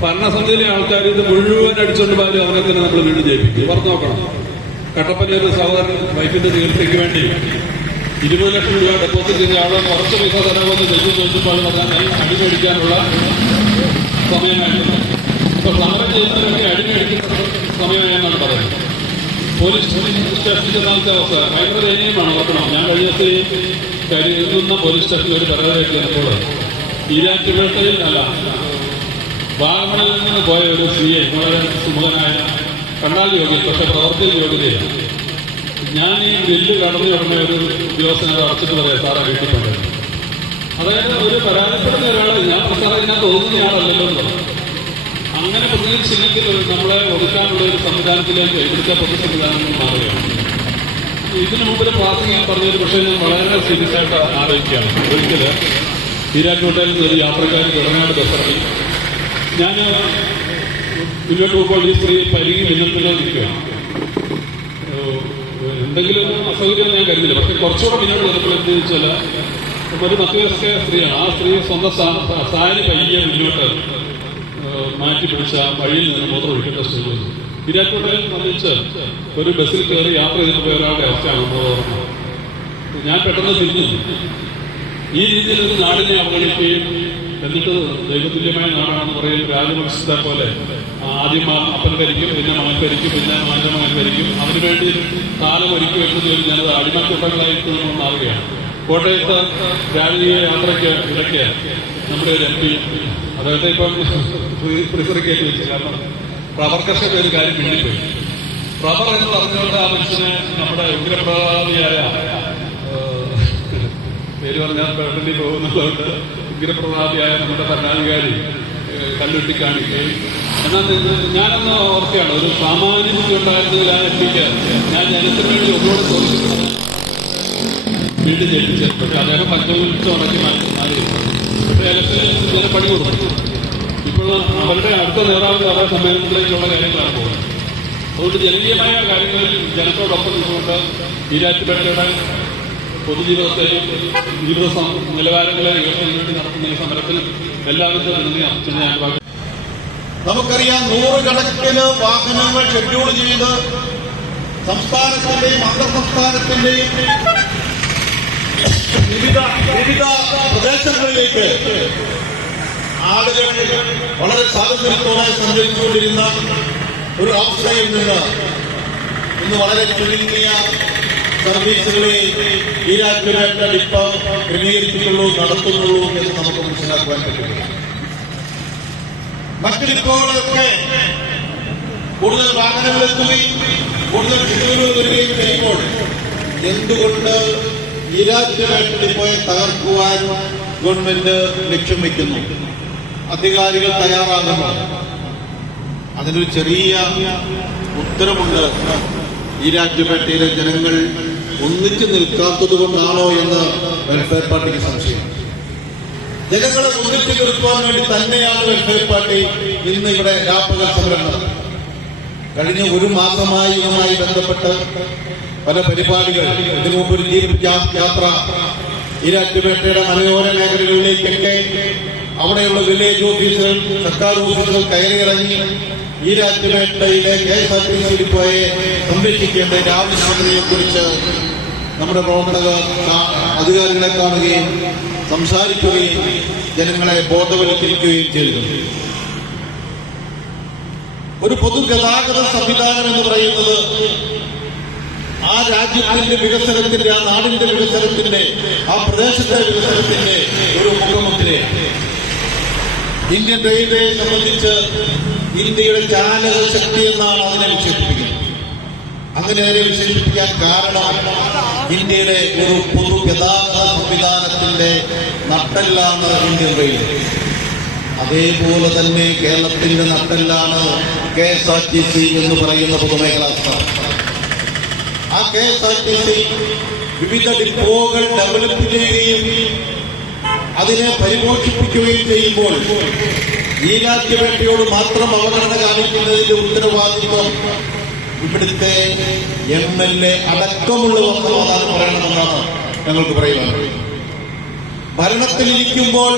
ഭരണസമിതിയിലെ ആൾക്കാർ ഇത് മുഴുവൻ അടിച്ചുകൊണ്ട് പോയാലും അവരെ തന്നെ നമ്മൾ വീണ്ടും ജയിപ്പിക്കും. പറഞ്ഞു നോക്കണം, കട്ടപ്പന ഒരു സഹോദരൻ വൈഫിന്റെ ചികിത്സയ്ക്ക് വേണ്ടി 20 ലക്ഷം രൂപ ഡെപ്പോസിറ്റ് ചെയ്ത ആളെ കുറച്ച് പൈസ തരാമെന്ന് ജഡ്ജി ചോദിച്ചപ്പോൾ പറഞ്ഞാൽ അടിമേടിക്കാനുള്ള സമയമായിരുന്നു. ഇപ്പൊ സമരം ചെയ്യുന്നവരൊക്കെ അടിമേടിക്കുന്ന സമയമായെന്നാണ് പറയുന്നത്. പോലീസ് സ്റ്റേഷനിൽ ചെന്നാലത്തെ അവസ്ഥ ഭയങ്കര ദയനീയമാണ്. ഓർക്കണം, ഞാൻ കഴിഞ്ഞ കരുതുന്ന പോലീസ് സ്റ്റേഷനിൽ ഒരു പരാതി എത്തിയപ്പോൾ ഈരാറ്റുപേട്ടയിൽ അല്ല വാഗമണിൽ നിന്ന് പോയ ഒരു സ്ത്രീയെ വളരെ സുമുഖനായ കണ്ടാൽ യോഗ്യത, പക്ഷെ പ്രവർത്തിയിൽ യോഗ്യതയില്ല. ഞാൻ ഈ ഗ്രില്ല് കടന്നു കിടന്ന ഒരു ഉദ്യോഗസ്ഥനെ അടച്ചിട്ട് പറയാം, സാറാ വീട്ടിൽ കൊണ്ടുവരും. അതായത് ഒരു പരാതിപ്പെടുന്ന ഒരാൾ ഞാൻ സാറേ ഞാൻ തോന്നുന്നയാളല്ലല്ലോ എന്ന് പറഞ്ഞു. അങ്ങനെ പ്രതികരിച്ചില്ലെങ്കിൽ നമ്മളെ ഒതുക്കാനുള്ള ഒരു സംവിധാനത്തിലേക്ക് ഇവിടുത്തെ പൊതു സംവിധാനങ്ങൾ മാറുകയാണ്. ഇതിനു മുമ്പിൽ പ്രാർത്ഥന ഞാൻ പറഞ്ഞൊരു പക്ഷേ ഞാൻ വളരെ സീരിയസ് ആയിട്ട് ആലോചിക്കുകയാണ്. ഒരിക്കല് ഈരാറ്റുപേട്ടയിൽ നിന്ന് ഒരു യാത്രക്കാർ തുടങ്ങാണ്ട് ബസ്സിറങ്ങി. ഞാൻ മുന്നോട്ട് പോകുമ്പോൾ ഈ സ്ത്രീ പരിങ്ങി മുന്നോട്ട് നിൽക്കുകയാണ്. എന്തെങ്കിലും അസൗകര്യം ഞാൻ കരുതില്ല. പക്ഷെ കുറച്ചുകൂടെ മുന്നോട്ട് വന്നപ്പോൾ എന്ത് വെച്ചാൽ ഒരു മധ്യവയസ്ക സ്ത്രീയാണ്. ആ സ്ത്രീ സ്വന്തം സാരി പയ്യെ മുന്നോട്ട് മാറ്റി പിടിച്ച വഴിയിൽ നിന്ന് മൂത്രം ഒഴിക്കേണ്ട സ്ത്രീ. ഈരാറ്റുപേട്ടയിൽ സംബന്ധിച്ച് ഒരു ബസ്സിൽ കയറി യാത്ര ചെയ്തിട്ട് പോയ ഒരാളുടെ അവസ്ഥയാണ് നമ്മൾ ഓർമ്മ. ഞാൻ പെട്ടെന്ന് തിരിഞ്ഞു. ഈ രീതിയിൽ ഒരു നാടിനെ അവഗണിക്കുകയും എന്നിട്ട് ദൈവതുല്യമായ നാടാണെന്ന് പറയുന്ന രാജവംശത്തെ പോലെ ആദ്യം അപ്പൻ ധരിക്കും, പിന്നെ മകൻ ധരിക്കും, പിന്നെ മകന്റെ മകൻ ധരിക്കും, അതിനുവേണ്ടി കാലം ഒരുക്കി വെക്കുന്ന ഒരു ജനത അടിമക്കൂട്ടങ്ങളായിട്ട് മാറുകയാണ്. കോട്ടയത്ത് രാജകീയ യാത്രയ്ക്ക് ഇടയ്ക്ക് നമ്മുടെ ഒരു MP അദ്ദേഹത്തെ ഇപ്പം പ്രിസറിക്കേറ്റ് വെച്ചു. കാരണം റബ്ബർ കർഷകരുടെ ഒരു കാര്യം മിണ്ടിപ്പോയി. റബ്ബർ എന്ന് പറഞ്ഞുകൊണ്ട് ആ മനുഷ്യന് നമ്മുടെ ഉഗ്രപ്രഭാവിയായ പേര് പറഞ്ഞാൽ പെട്ടെന്ന് പോകുന്നതുകൊണ്ട് ഉഗ്രപ്രഭാവിയായ നമ്മുടെ ഭരണാധികാരി കല്ലുട്ടി കാണിക്കുകയും. എന്നാൽ ഞാനന്ന് ഓർക്കുകയാണ്, ഒരു സാമാന്യ ബുദ്ധി ഉണ്ടായിരുന്നതിൽ ആ എത്തിക്ക് ഞാൻ ജനത്തിന് വേണ്ടി ഒന്നുകൂടെ തോന്നിക്കുന്നത് വീണ്ടും ജയിപ്പിച്ചത്. പക്ഷെ അദ്ദേഹം പഞ്ചവലിച്ച് ഉണക്കി മാറിയിരുന്നു. പക്ഷേ ഇലക്ഷനിൽ ജനം പണി കൊടുത്തു. ഇപ്പോൾ അവരുടെ അടുത്ത നേതാവ് അവരുടെ സമ്മേളനത്തിലേക്കുള്ള കാര്യങ്ങളാണ് പോകുന്നത്. അതുകൊണ്ട് ജനകീയമായ കാര്യങ്ങളിൽ ജനത്തോടൊപ്പം നിന്നുകൊണ്ട് ഈരാറ്റുപേട്ടയുടെ പൊതുജീവിതത്തെയും ജീവിത നിലവാരങ്ങളെ ഉയർത്തുന്നതിന് വേണ്ടി നടത്തുന്ന ഈ സമരത്തിൽ എല്ലാവിധ നന്ദി അർപ്പിച്ചുകൊണ്ട് ഞാൻ നമുക്കറിയാം, നൂറുകണക്കിന് വാഹനങ്ങൾ ഷെഡ്യൂൾ ചെയ്ത് സംസ്ഥാനത്തിന്റെയും അന്തർ സംസ്ഥാനത്തിന്റെയും വിവിധ പ്രദേശങ്ങളിലേക്ക് ആളുകൾ വളരെ സ്വാതന്ത്ര്യത്തോടെ സഞ്ചരിച്ചുകൊണ്ടിരുന്ന ഒരു അവസ്ഥയിൽ നിന്ന് ഇന്ന് വളരെ ചുരുങ്ങിയ സർവീസുകളെ ഈരാറ്റുപേട്ട ഡിപ്പോ ക്രമീകരിച്ചിട്ടുള്ളൂ, നടത്തുന്നുള്ളൂ എന്ന് നമുക്ക് മനസ്സിലാക്കുവാൻ പറ്റും. മറ്റു ഡിപ്പോകളൊക്കെ കൂടുതൽ വാഹനങ്ങൾ എത്തുകയും കൂടുതൽ ഡിപ്പോകൾ വരികയും ചെയ്യുമ്പോൾ എന്തുകൊണ്ട് ഈരാറ്റുപേട്ട ഡിപ്പോയെ തകർക്കുവാൻ ഗവൺമെന്റ് ലക്ഷ്യം വയ്ക്കുന്നു? അധികാരികൾ തയ്യാറാകുന്നു. അതിനൊരു ചെറിയ ഉത്തരമുണ്ട്. ഈരാറ്റുപേട്ടയിലെ ജനങ്ങൾ ഒന്നിച്ചു നിൽക്കാത്തത് കൊണ്ടാണോ എന്ന് വെൽഫെയർ പാർട്ടിക്ക് സംശയം. ജനങ്ങളെ ഒന്നിച്ചു നിർത്തുവാൻ വേണ്ടി തന്നെയാണ് വെൽഫെയർ പാർട്ടി ഇന്ന് ഇവിടെ രാപ്പകൽ സമരം നടത്തുന്നത്. കഴിഞ്ഞ ഒരു മാസമായി ഇതുമായി ബന്ധപ്പെട്ട് പല പരിപാടികൾ, ഇതിനു മുമ്പ് ഒരു ജീപ്പ് യാത്ര ഈരാറ്റുപേട്ടയുടെ മലയോര മേഖലകളിലേക്കൊക്കെ അവിടെയുള്ള വില്ലേജ് ഓഫീസുകൾ, സർക്കാർ ഓഫീസുകൾ കയറിയിറങ്ങി ഈരാറ്റുപേട്ടയിലെ KSRTC ഡിപ്പോയെ സംരക്ഷിക്കേണ്ടതിന്റെ ആവശ്യകതയെക്കുറിച്ച് നമ്മുടെ പ്രവർത്തക അധികാരികളെ കാണുകയും സംസാരിക്കുകയും ജനങ്ങളെ ബോധവൽക്കരിക്കുകയും ചെയ്തു. ഒരു പൊതുഗതാഗത സംവിധാനം എന്ന് പറയുന്നത് ആ രാജ്യത്തിന്റെ വികസനത്തിന്റെ, ആ നാടിന്റെ വികസനത്തിന്റെ, ആ പ്രദേശത്തെ വികസനത്തിന്റെ ഒരു മുഖമുദ്രയാണ്. ഇന്ത്യൻ റെയിൽവേയെ സംബന്ധിച്ച് ഇന്ത്യയുടെ ചാലക ശക്തി എന്നാണ് അതിനെ വിശേഷിപ്പിക്കുന്നത്. അങ്ങനെ അതിനെ വിശേഷിപ്പിക്കാൻ കാരണം ഇന്ത്യയുടെ ഒരു പൊതുഗതാഗത സംവിധാനത്തിന്റെ നട്ടെല്ലാണ് ഇന്ത്യൻ റെയിൽവേ. അതേപോലെ തന്നെ കേരളത്തിന്റെ നട്ടെല്ലാണ് KSRTC എന്ന് പറയുന്ന പൊതുമേഖലാ സ്ഥാപനം. ആ KSRTC വിവിധ ഡിപ്പോകൾ ഡെവലപ്പ് ചെയ്യുകയും അതിനെ പരിപോഷിപ്പിക്കുകയും ചെയ്യുമ്പോൾ ഈരാറ്റുപേട്ടയോട് മാത്രം അവഗണന കാണിക്കുന്നതിന്റെ ഉത്തരവാദിത്വം ഇവിടുത്തെ MLA അടക്കമുള്ളവർ സമാധാനം പറയണമെന്നാണ് ഞങ്ങൾക്ക് പറയുന്നത്. ഭരണത്തിലിരിക്കുമ്പോൾ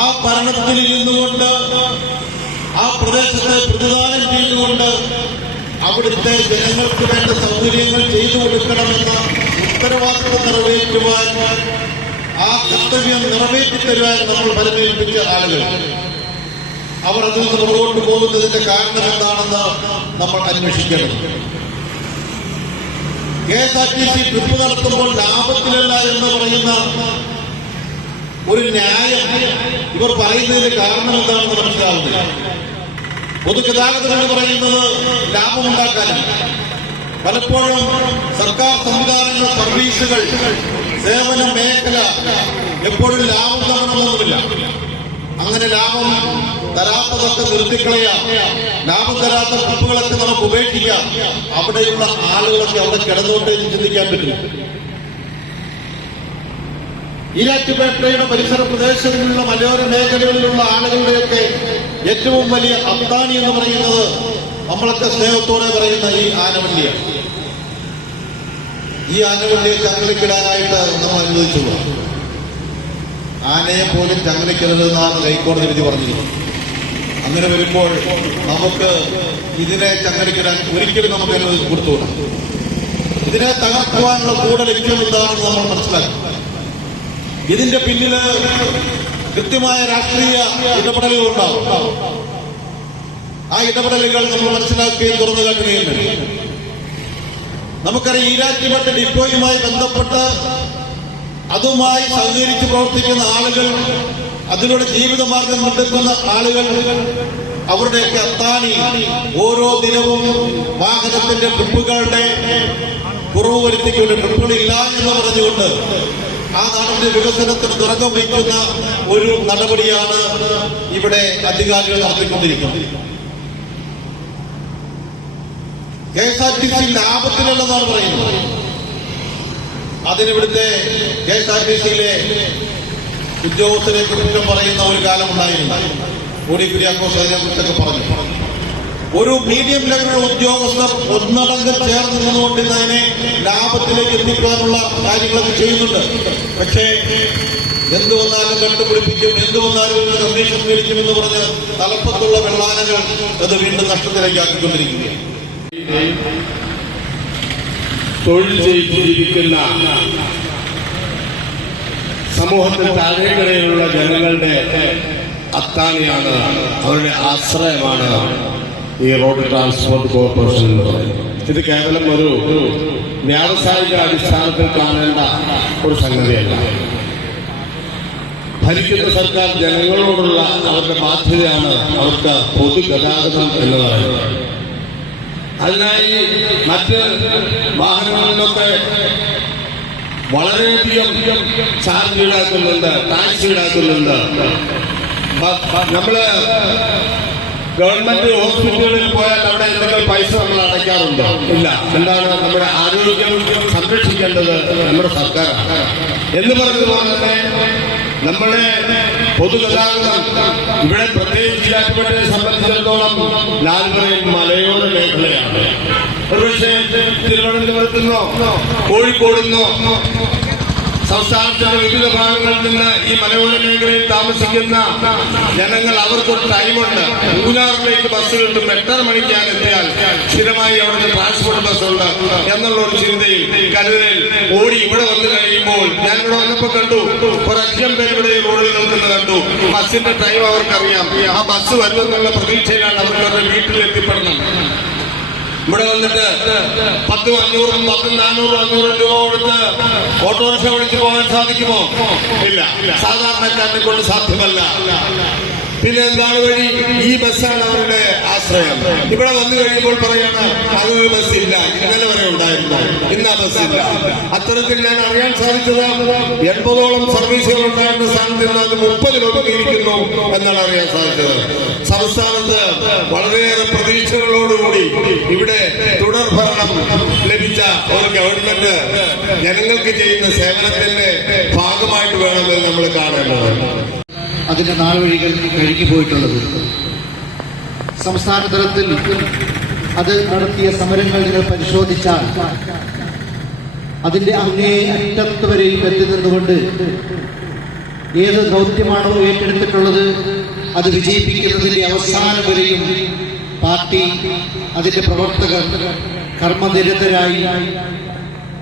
ആ ഭരണത്തിൽ ഇരുന്നുകൊണ്ട് ആ പ്രദേശത്തെ പ്രതിദാനം ചെയ്തുകൊണ്ട് അവിടുത്തെ ജനങ്ങൾക്ക് വേണ്ട സൗകര്യങ്ങൾ ചെയ്തു കൊടുക്കണമെന്ന ഉത്തരവാദിത്വം നിറവേറ്റുവാൻ, ആ കർത്തവ്യം നിറവേറ്റിത്തരുവാൻ നമ്മൾ പരിമേൽപ്പിച്ച ആളുകൾ, അവർ അതിൽ നിന്ന് മുന്നോട്ട് പോകുന്നതിന്റെ കാരണം എന്താണെന്ന് നമ്മൾ അന്വേഷിക്കണം. KSRTC ട്രിപ്പ് നടത്തുമ്പോൾ ലാഭത്തിലല്ല എന്ന് പറയുന്ന ഒരു ന്യായം ഇവർ പറയുന്നതിന്റെ കാരണം എന്താണെന്ന് മനസ്സിലാവുന്നില്ല. പൊതുഗതാഗതം എന്ന് പറയുന്നത് ലാഭമുണ്ടാക്കാനാണ്. പലപ്പോഴും സർക്കാർ സംവിധാനങ്ങൾ, സർവീസുകൾ, സേവന മേഖല എപ്പോഴും ലാഭം തരണമെന്നൊന്നുമില്ല. അങ്ങനെ ലാഭം തരാത്തതൊക്കെ നിർത്തിക്കളയാം, ലാഭം തരാത്ത ട്രിപ്പുകളൊക്കെ നമുക്ക് ഉപേക്ഷിക്കാം. അവിടെയുള്ള ആളുകളൊക്കെ അവിടെ കിടന്നുകൊണ്ടേ ചിന്തിക്കാൻ പറ്റും. ഈരാറ്റുപേട്ടയുടെ പരിസര പ്രദേശങ്ങളിലുള്ള മലയോര മേഖലകളിലുള്ള ആളുകളുടെയൊക്കെ ഏറ്റവും വലിയ അത്താണി എന്ന് പറയുന്നത് നമ്മളൊക്കെ സ്നേഹത്തോടെ പറയുന്ന ഈ ആനവണ്ടിയാണ്. ഈ ആനവണ്ടിയെ ചങ്ങലക്കിടാനായിട്ട് നമ്മൾ അനുവദിച്ചുള്ളൂ. ആനയെ പോലും ചങ്ങലക്കിടരുതെന്നാണ് ഹൈക്കോടതി വിധി പറഞ്ഞിരിക്കുന്നത്. അങ്ങനെ വരുമ്പോൾ നമുക്ക് ഇതിനെ ചങ്ങലക്കിടാൻ ഒരിക്കലും നമുക്ക് അനുവദിച്ച് കൊടുത്തുകൂടാ. ഇതിനെ തകർക്കുവാനുള്ള കൂടെ ലക്ഷ്യം എന്താണെന്ന് നമ്മൾ മനസ്സിലാക്കും. ഇതിന്റെ പിന്നില് കൃത്യമായ രാഷ്ട്രീയ ഇടപെടലുകൾ ഉണ്ടാവും. ആ ഇടപെടലുകൾ നമ്മൾ മനസ്സിലാക്കുകയും തുറന്നു കാട്ടുകയും വേണം. നമുക്കറിയാം, ഈരാറ്റുപേട്ട ഡിപ്പോയുമായി ബന്ധപ്പെട്ട് അതുമായി സഹകരിച്ച് പ്രവർത്തിക്കുന്ന ആളുകൾ, അതിലൂടെ ജീവിതമാർഗം കണ്ടെത്തുന്ന ആളുകൾ, അവരുടെയൊക്കെ അത്താണി ഓരോ ദിനവും വാഹനത്തിന്റെ ട്രിപ്പുകളുടെ കുറവ് വരുത്തിക്കൊണ്ട്, ട്രിപ്പുകളില്ല എന്ന് പറഞ്ഞുകൊണ്ട് ആ നാടിന്റെ വികസനത്തിന് തുടക്കം വയ്ക്കുന്ന ഒരു നടപടിയാണ് ഇവിടെ അധികാരികൾ നടത്തിക്കൊണ്ടിരിക്കുന്നത്. KSRTC ലാഭത്തിലുള്ളതാണ് പറയുന്നത്. അതിനിവിടുത്തെ KSRTCയിലെ ഉദ്യോഗസ്ഥരെ കുറിച്ചും പറയുന്ന ഒരു കാലമുണ്ടായിരുന്നു. കോടി കുര്യാക്കോസ് അതിനെ കുറിച്ചൊക്കെ പറഞ്ഞു. ഒരു മീഡിയം ലെവലുള്ള ഉദ്യോഗസ്ഥർ ഒന്നടങ്കം ചേർന്ന് നിന്നുകൊണ്ട് അതിനെ ലാഭത്തിലേക്ക് എത്തിക്കാനുള്ള കാര്യങ്ങളൊക്കെ ചെയ്യുന്നുണ്ട്. പക്ഷേ എന്ത് വന്നാലും കണ്ടുപിടിപ്പിക്കും, എന്ത് വന്നാലും കമ്മീഷൻ മേടിക്കുമെന്ന് പറഞ്ഞ് തലപ്പത്തുള്ള വെള്ളാനകൾ അത് വീണ്ടും നഷ്ടത്തിലേക്ക് ആക്കിക്കൊണ്ടിരിക്കുകയാണ്. തൊഴിൽ ചെയ്ത് ജീവിക്കുന്ന സമൂഹത്തിൽ താഴേക്കരയിലുള്ള ജനങ്ങളുടെ അത്താണിയാണ്, അവരുടെ ആശ്രയമാണ് ഈ റോഡ് ട്രാൻസ്പോർട്ട് കോർപ്പറേഷൻ എന്ന് പറയുന്നത്. ഇത് കേവലം ഒരു വ്യാവസായിക അടിസ്ഥാനത്തിൽ കാണേണ്ട ഒരു സംഗതിയല്ല. ഭരിക്കുന്ന സർക്കാർ ജനങ്ങളോടുള്ള അവരുടെ ബാധ്യതയാണ് അവർക്ക് പൊതുഗതാഗതം എന്ന് പറയുന്നത്. അതിനായി മറ്റ് വാഹനങ്ങളിലൊക്കെ വളരെയധികം ചാർജ് ഈടാക്കുന്നുണ്ട്, ടാക്സ് ഈടാക്കുന്നുണ്ട്. നമ്മള് ഗവൺമെന്റ് ഹോസ്പിറ്റലുകളിൽ പോയാൽ അവിടെ എന്തെങ്കിലും പൈസ നമ്മൾ അടയ്ക്കാറുണ്ടോ? ഇല്ല. എന്താണ് നമ്മുടെ ആരോഗ്യം സംരക്ഷിക്കേണ്ടത് നമ്മുടെ സർക്കാരാണ് എന്ന് പറഞ്ഞതുപോലെ തന്നെ നമ്മുടെ പൊതുഗതാഗതം ഇവിടെ പ്രത്യേകിച്ച് ഈരാറ്റുപേട്ടയെ സംബന്ധിച്ചിടത്തോളം ലാൽപുരയിൽ മലയോര മേഖലയാണ്. ഒരുപക്ഷെ തിരുവനന്തപുരത്തു നിന്നോ കോഴിക്കോട് നിന്നോ സംസ്ഥാനത്തിന്റെ വിവിധ ഭാഗങ്ങളിൽ നിന്ന് ഈ മലയോര മേഖലയിൽ താമസിക്കുന്ന ജനങ്ങൾ അവർക്കൊരു ടൈമുണ്ട്. മൂന്നാറിലേക്ക് ബസ് കിട്ടും. 8:30 മണിക്കാൻ എത്തിയാൽ സ്ഥിരമായി അവിടെ ട്രാൻസ്പോർട്ട് ബസ്സുണ്ട് എന്നുള്ള ഒരു ചിന്തയിൽ കരുതലിൽ ഓടി ഇവിടെ വന്നു കഴിയുമ്പോൾ ഞാൻ ഇവിടെ വന്നപ്പോൾ കണ്ടു ഒരധികം പേര് ഇവിടെ റോഡിൽ നിൽക്കുന്നത് കണ്ടു. ബസ്സിന്റെ ടൈം അവർക്കറിയാം. ആ ബസ് വരുമെന്നുള്ള പ്രതീക്ഷയിലാണ് അവർക്ക് അവരുടെ വീട്ടിൽ എത്തിപ്പെടണം. ഇവിടെ വന്നിട്ട് 10, 500, 400, 500 രൂപ കൊടുത്ത് ഓട്ടോറിക്ഷ വിളിച്ച് പോകാൻ സാധിക്കുമോ? ഇല്ല. സാധാരണക്കാരനെ കൊണ്ട് സാധ്യമല്ല. പിന്നെ എന്താണ് വഴി? ഈ ബസ്സാണ് അവരുടെ ആശ്രയം. ഇവിടെ വന്നു കഴിയുമ്പോൾ പറയാണ് അതൊരു ബസ്സില്ല, ഇന്നലെ വരെ ഉണ്ടായിരുന്നു, ഇന്ന് ആ ബസ്സില്ല. അത്തരത്തിൽ ഞാൻ അറിയാൻ സാധിച്ചത് 80ഓളം സർവീസുകൾ ഉണ്ടായിരുന്ന സ്ഥാനത്ത് നിന്ന് അത് 30 ഒതുങ്ങിയിരിക്കുന്നു എന്നാണ് അറിയാൻ സാധിച്ചത്. സംസ്ഥാനത്ത് വളരെയേറെ പ്രതീക്ഷകളോടുകൂടി ഇവിടെ തുടർ ഭരണം ലഭിച്ച ഒരു ഗവൺമെന്റ് ജനങ്ങൾക്ക് ചെയ്യുന്ന സേവനത്തിന്റെ ഭാഗമായിട്ട് വേണമെന്ന് നമ്മൾ കാണേണ്ടത്. അതിന്റെ നാളുവഴികൾ കഴിഞ്ഞു പോയിട്ടുള്ളത്. സംസ്ഥാന തലത്തിൽ അത് നടത്തിയ സമരങ്ങൾ നിങ്ങൾ പരിശോധിച്ചാൽ അതിന്റെ അങ്ങേ അറ്റത്ത് വരെയും എത്തി നിന്നുകൊണ്ട് ഏത് ദൗത്യമാണോ ഏറ്റെടുത്തിട്ടുള്ളത് അത് വിജയിപ്പിക്കുന്നതിന്റെ അവസാനം വരെയും പാർട്ടി അതിന്റെ പ്രവർത്തകർ കർമ്മനിരതരായി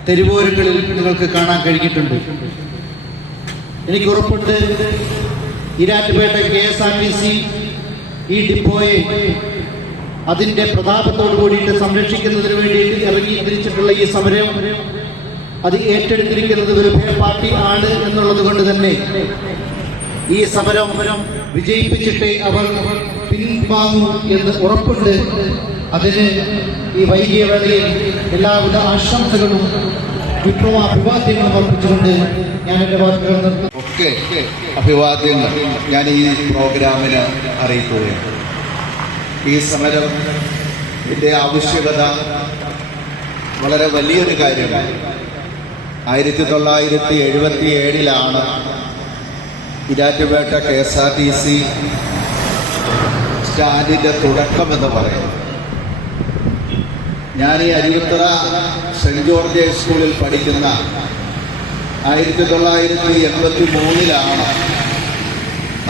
തെരുവോരങ്ങളിൽ നിങ്ങൾക്ക് കാണാൻ കഴിഞ്ഞിട്ടുണ്ട്. എനിക്ക് ഉറപ്പുണ്ട് ഈരാറ്റുപേട്ട KSRTC ഈ ഡിപ്പോയെ അതിന്റെ പ്രതാപത്തോടു കൂടിയിട്ട് സംരക്ഷിക്കുന്നതിന് വേണ്ടി ഇറങ്ങി തിരിച്ചിട്ടുള്ള ഈ സമരം അത് ഏറ്റെടുത്തിരിക്കുന്നത് ഒരു പാർട്ടി ആണ് എന്നുള്ളത് കൊണ്ട് തന്നെ ഈ സമരം വിജയിപ്പിച്ചിട്ടേ അവർ പിൻവാങ്ങൂ എന്ന് ഉറപ്പുണ്ട്. അതിന് ഈ വൈകിയ വേളയിൽ എല്ലാവിധ ആശംസകളും വിപ്ലവാഭിവാദ്യങ്ങളും അർപ്പിച്ചുകൊണ്ട് ഞാൻ എന്റെ വാക്കുകൾ നിർത്തുന്നു. ഒക്കെ അഭിവാദ്യങ്ങൾ ഞാൻ ഈ പ്രോഗ്രാമിന് അറിയിക്കുകയാണ്. ഈ സമരത്തിന്റെ ആവശ്യകത വളരെ വലിയൊരു കാര്യമാണ്. 1977 ഈരാറ്റുപേട്ട KSRTC സ്റ്റാൻഡിന്റെ തുടക്കമെന്ന് പറയുന്നത്. ഞാൻ ഈ അരുവിത്തറ സെന്റ് ജോർജ് സ്കൂളിൽ പഠിക്കുന്ന 1983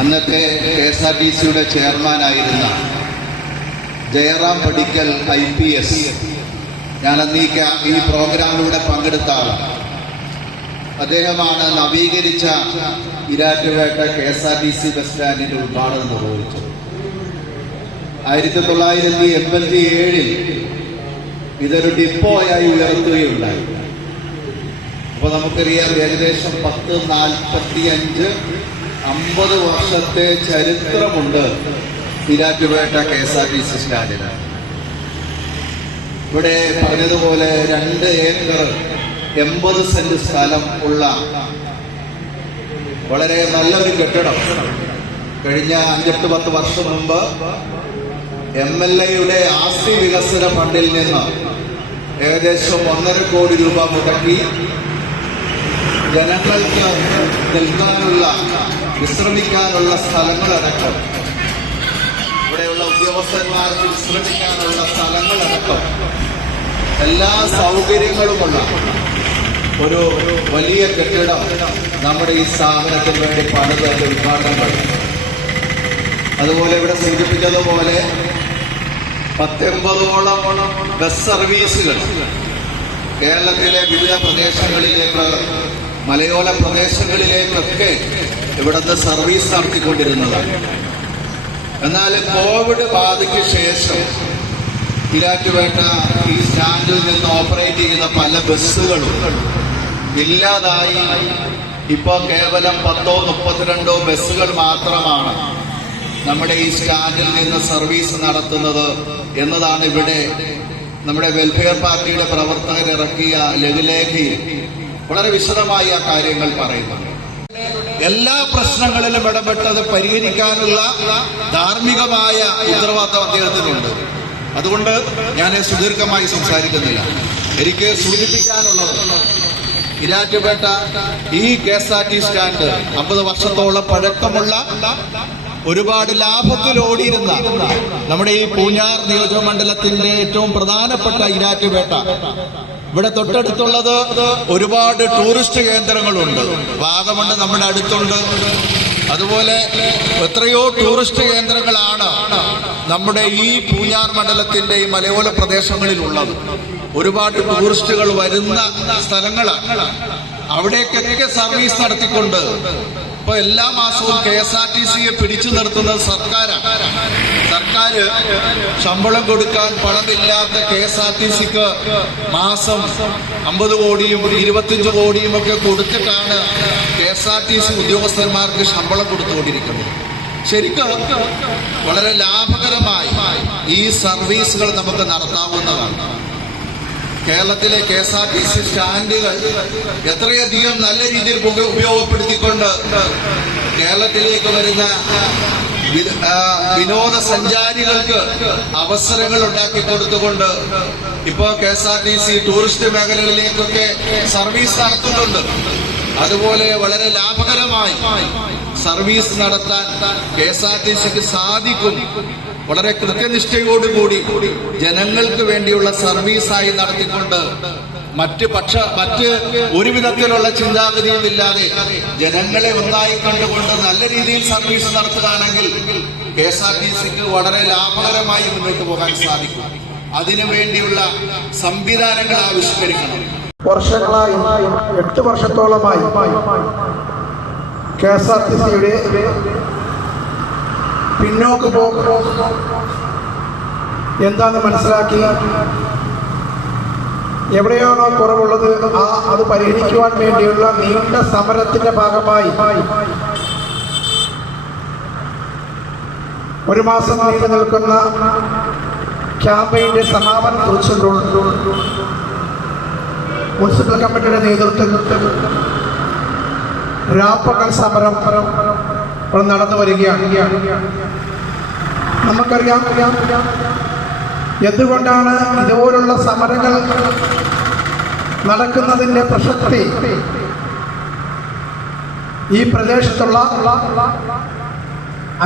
അന്നത്തെ KSRTCയുടെ ചെയർമാനായിരുന്ന ജയറാം പടിക്കൽ IPS, ഞാനന്ന് ഈ പ്രോഗ്രാമിലൂടെ പങ്കെടുത്ത ആളാണ്. അദ്ദേഹമാണ് നവീകരിച്ച ഈരാറ്റുപേട്ട KSRTC ബസ് സ്റ്റാൻഡിന്റെ ഉദ്ഘാടനം നിർവഹിച്ചത്. 1987 ഇതൊരു ഡിപ്പോയായി ഉയർത്തുകയുണ്ടായി. അപ്പോൾ നമുക്കറിയാം ഏകദേശം 50 വർഷത്തെ ചരിത്രമുണ്ട് ഈരാറ്റുപേട്ട KSRTC സ്റ്റാൻഡിന്. ഇവിടെ പറഞ്ഞതുപോലെ 2 ഏക്കർ 80 സെന്റ് സ്ഥലം ഉള്ള വളരെ നല്ലൊരു കെട്ടിടം കഴിഞ്ഞ 5-10 വർഷം മുമ്പ് MLAയുടെ ആസ്തി വികസന ഫണ്ടിൽ നിന്ന് ഏകദേശം 1.5 കോടി രൂപ മുടക്കി ജനങ്ങൾക്ക് നിൽക്കാനുള്ള വിശ്രമിക്കാനുള്ള സ്ഥലങ്ങളടക്കം, ഇവിടെയുള്ള ഉദ്യോഗസ്ഥന്മാർക്ക് വിശ്രമിക്കാനുള്ള സ്ഥലങ്ങളടക്കം എല്ലാ സൗകര്യങ്ങളുമുള്ള ഒരു വലിയ കെട്ടിടം നമ്മുടെ ഈ സ്ഥാപനത്തിന് വേണ്ടി പണിതതിന്റെ ഉദ്ഘാടനം കഴിഞ്ഞു. അതുപോലെ ഇവിടെ സൂചിപ്പിച്ചതുപോലെ 19ഓളം ബസ് സർവീസുകൾ കേരളത്തിലെ വിവിധ പ്രദേശങ്ങളിലേക്ക്, മലയോര പ്രദേശങ്ങളിലേക്കൊക്കെ ഇവിടുന്ന് സർവീസ് നടത്തിക്കൊണ്ടിരുന്നതാണ്. എന്നാൽ കോവിഡ് ബാധയ്ക്ക് ശേഷം ഈരാറ്റുപേട്ട ഈ സ്റ്റാൻഡിൽ നിന്ന് ഓപ്പറേറ്റ് ചെയ്യുന്ന പല ബസ്സുകളും ഇല്ലാതായി. ഇപ്പോൾ കേവലം 10-32 ബസ്സുകൾ മാത്രമാണ് നമ്മുടെ ഈ സ്റ്റാൻഡിൽ നിന്ന് സർവീസ് നടത്തുന്നത് എന്നതാണ് ഇവിടെ നമ്മുടെ വെൽഫെയർ പാർട്ടിയുടെ പ്രവർത്തകർ ഇറക്കിയ ലഘുലേഖയിൽ വളരെ വിശദമായി ആ കാര്യങ്ങൾ പറയുന്നുണ്ട്. എല്ലാ പ്രശ്നങ്ങളിലും ഇടപെട്ടത് പരിഹരിക്കാനുള്ള ധാർമ്മികമായ ഉത്തരവാദിത്തം അദ്ദേഹത്തിനുണ്ട്. അതുകൊണ്ട് ഞാൻ സുദീർഘമായി സംസാരിക്കുന്നില്ല. എനിക്ക് സൂചിപ്പിക്കാനുള്ളത്, ഇരാറ്റുപേട്ട ഈ KSRT സ്റ്റാൻഡ് 50 വർഷത്തോളം പഴക്കമുള്ള, ഒരുപാട് ലാഭത്തിൽ ഓടിയിരുന്ന നമ്മുടെ ഈ പൂഞ്ഞാർ നിയോജക മണ്ഡലത്തിന്റെ ഏറ്റവും പ്രധാനപ്പെട്ട ഇരാറ്റുപേട്ട, ഇവിടെ തൊട്ടടുത്തുള്ളത് ഒരുപാട് ടൂറിസ്റ്റ് കേന്ദ്രങ്ങളുണ്ട്. വാഗമൺ നമ്മുടെ അടുത്തുണ്ട്. അതുപോലെ എത്രയോ ടൂറിസ്റ്റ് കേന്ദ്രങ്ങളാണ് നമ്മുടെ ഈ പൂഞ്ഞാർ മണ്ഡലത്തിന്റെ ഈ മലയോര പ്രദേശങ്ങളിൽ ഉള്ളത്. ഒരുപാട് ടൂറിസ്റ്റുകൾ വരുന്ന സ്ഥലങ്ങളാണ്. അവിടേക്കൊക്കെ സർവീസ് നടത്തിക്കൊണ്ട് ഇപ്പൊ എല്ലാ മാസവും KSRTCയെ പിടിച്ചു നിർത്തുന്നത് സർക്കാരാണ്. സർക്കാർ ശമ്പളം കൊടുക്കാൻ പണമില്ലാത്ത KSRTCക്ക് മാസം 50 കോടിയും 25 കോടിയും ഒക്കെ കൊടുത്തിട്ടാണ് KSRTC ഉദ്യോഗസ്ഥന്മാർക്ക് ശമ്പളം കൊടുത്തുകൊണ്ടിരിക്കുന്നത്. ശരിക്കും വളരെ ലാഭകരമായി ഈ സർവീസുകൾ നമുക്ക് നടത്താവുന്നതാണ്. കേരളത്തിലെ KSRTC സ്റ്റാൻഡുകൾ എത്രയധികം നല്ല രീതിയിൽ ഉപയോഗപ്പെടുത്തിക്കൊണ്ട് കേരളത്തിലേക്ക് വരുന്ന വിനോദസഞ്ചാരികൾക്ക് അവസരങ്ങൾ ഉണ്ടാക്കി കൊടുത്തുകൊണ്ട് ഇപ്പോൾ KSRTC ടൂറിസ്റ്റ് മേഖലകളിലേക്കൊക്കെ സർവീസ് നടത്തുന്നുണ്ട്. അതുപോലെ വളരെ ലാഭകരമായി സർവീസ് നടത്താൻ KSRTCക്ക് സാധിക്കും. വളരെ കൃത്യനിഷ്ഠയോടുകൂടി ജനങ്ങൾക്ക് വേണ്ടിയുള്ള സർവീസായി നടത്തിക്കൊണ്ട് മറ്റ് ഒരു വിധത്തിലുള്ള ചിന്താഗതിയും ഇല്ലാതെ ജനങ്ങളെ ഒന്നായി കണ്ടുകൊണ്ട് നല്ല രീതിയിൽ സർവീസ് നടത്തുകയാണെങ്കിൽ KSRTCക്ക് വളരെ ലാഭകരമായി മുന്നോട്ട് പോകാൻ സാധിക്കും. അതിനുവേണ്ടിയുള്ള സംവിധാനങ്ങൾ ആവിഷ്കരിക്കണം. വർഷങ്ങളായി 8 വർഷത്തോളമായി KSRTCയുടെ പിന്നോക്ക് പോക്ക് എന്താണെന്ന് മനസ്സിലാക്കി എവിടെയാണോ കുറവുള്ളത് അത് പരിഹരിക്കുവാൻ വേണ്ടിയുള്ള നീണ്ട സമരത്തിന്റെ ഭാഗമായി 1 മാസം നീണ്ടു നിൽക്കുന്ന ക്യാമ്പയിന്റെ സമാപനം കുറിച്ചുകൊണ്ട് മുനിസിപ്പൽ കമ്മിറ്റിയുടെ നേതൃത്വത്തിൽ രാപ്പകൽ സമരം നടന്നു വരികയാണ്. നമുക്കറിയാം എന്തുകൊണ്ടാണ് ഇതുപോലുള്ള സമരങ്ങൾ നടക്കുന്നതിൻ്റെ പ്രസക്തി. ഈ പ്രദേശത്തുള്ള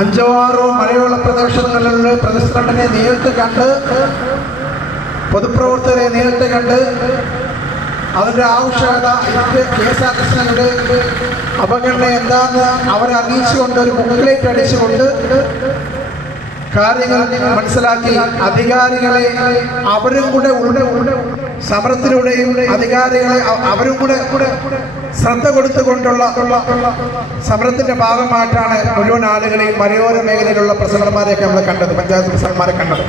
5 or 6 മലയോര പ്രദേശങ്ങളിലെ പ്രസിഡന്റിനെ നേരിട്ട് കണ്ട്, പൊതുപ്രവർത്തകരെ നേരിട്ട് കണ്ട് അതിൻ്റെ ആവശ്യകത, KSRTCയുടെ അപകടന എന്താണെന്ന് അവരെ അറിയിച്ചുകൊണ്ട് ഒരു ബുക്ക്ലെറ്റ് അടിച്ചുകൊണ്ട് കാര്യങ്ങൾ മനസ്സിലാക്കി അധികാരികളെ അവരും കൂടെ സമരത്തിലൂടെയും അധികാരികളെ അവരും കൂടെ ശ്രദ്ധ കൊടുത്തുകൊണ്ടുള്ള സമരത്തിന്റെ ഭാഗമായിട്ടാണ് മുഴുവൻ ആളുകളെയും മലയോര മേഖലയിലുള്ള പ്രസിഡന്റുമാരെയൊക്കെ നമ്മൾ കണ്ടത്, പഞ്ചായത്ത് പ്രസിഡന്റുമാരെ കണ്ടത്.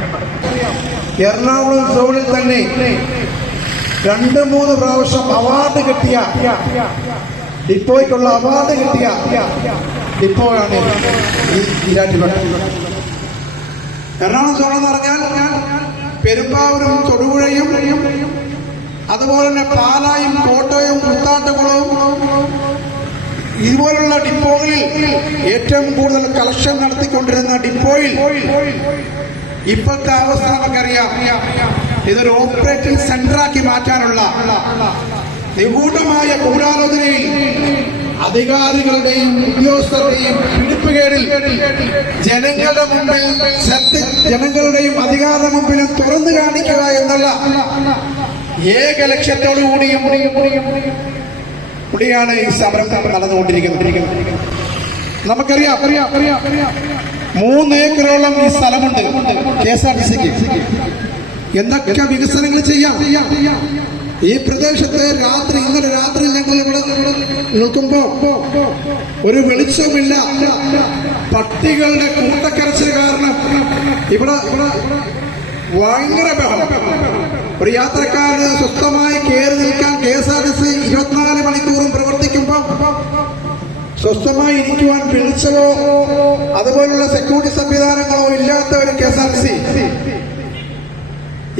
എറണാകുളം സോണിൽ തന്നെ 2-3 പ്രാവശ്യം അവാർഡ് കിട്ടിയ ഡിപ്പോയ്ക്കുള്ള അവാർഡ് കിട്ടിയ ഡിപ്പോയാണ് ഈ ഇരാറ്റുപേട്ട. എറണാകുളം സോൺ എന്ന് പറഞ്ഞാൽ പെരുമ്പാവൂരും തൊടുപുഴയും അതുപോലെ തന്നെ പാലായും കോട്ടയവും കുത്താട്ടുകുളവും ഇതുപോലുള്ള ഡിപ്പോകളിൽ ഏറ്റവും കൂടുതൽ കളക്ഷൻ നടത്തിക്കൊണ്ടിരുന്ന ഡിപ്പോയിൽ ഇപ്പോഴത്തെ അവസ്ഥ നമുക്കറിയാം. ഇതൊരു ഓപ്പറേറ്റിംഗ് സെന്ററാക്കി മാറ്റാനുള്ള നിഗൂഢമായ ഗൂഢാലോചനയിൽ അധികാരികളുടെയും ഉദ്യോഗസ്ഥരുടെയും പിടിപ്പുകേടിൽ ജനങ്ങളുടെ മുമ്പിൽ ജനങ്ങളുടെയും അധികാരികളുടെ മുമ്പിലും തുറന്നു കാണിക്കുക എന്നുള്ള ഏക ലക്ഷ്യത്തോടുകൂടിയാണ് ഈ സമരം നടന്നുകൊണ്ടിരിക്കുന്നത്. നമുക്കറിയാം 3 ഏക്കറോളം ഈ സ്ഥലമുണ്ട് KSRTCക്ക്. എന്തൊക്കെ വികസനങ്ങൾ ചെയ്യാം. ഈ പ്രദേശത്ത് ഇന്നലെ രാത്രി ഞങ്ങൾ ഇവിടെ നിൽക്കുമ്പോ ഒരു വെളിച്ചമില്ല. പട്ടികളുടെ കൂട്ടക്കരച്ചിൽ കാരണം ഇവിടെ ഭയങ്കര ബഹളം. ഒരു യാത്രക്കാരന് സ്വസ്ഥമായി കയറി നിൽക്കാൻ KSRTC 24 മണിക്കൂറും പ്രവർത്തിക്കുമ്പോ സ്വസ്ഥമായി ഇരിക്കുവാൻ വെളിച്ചമോ അതുപോലുള്ള സെക്യൂരിറ്റി സംവിധാനങ്ങളോ ഇല്ലാത്ത ഒരു KSRTC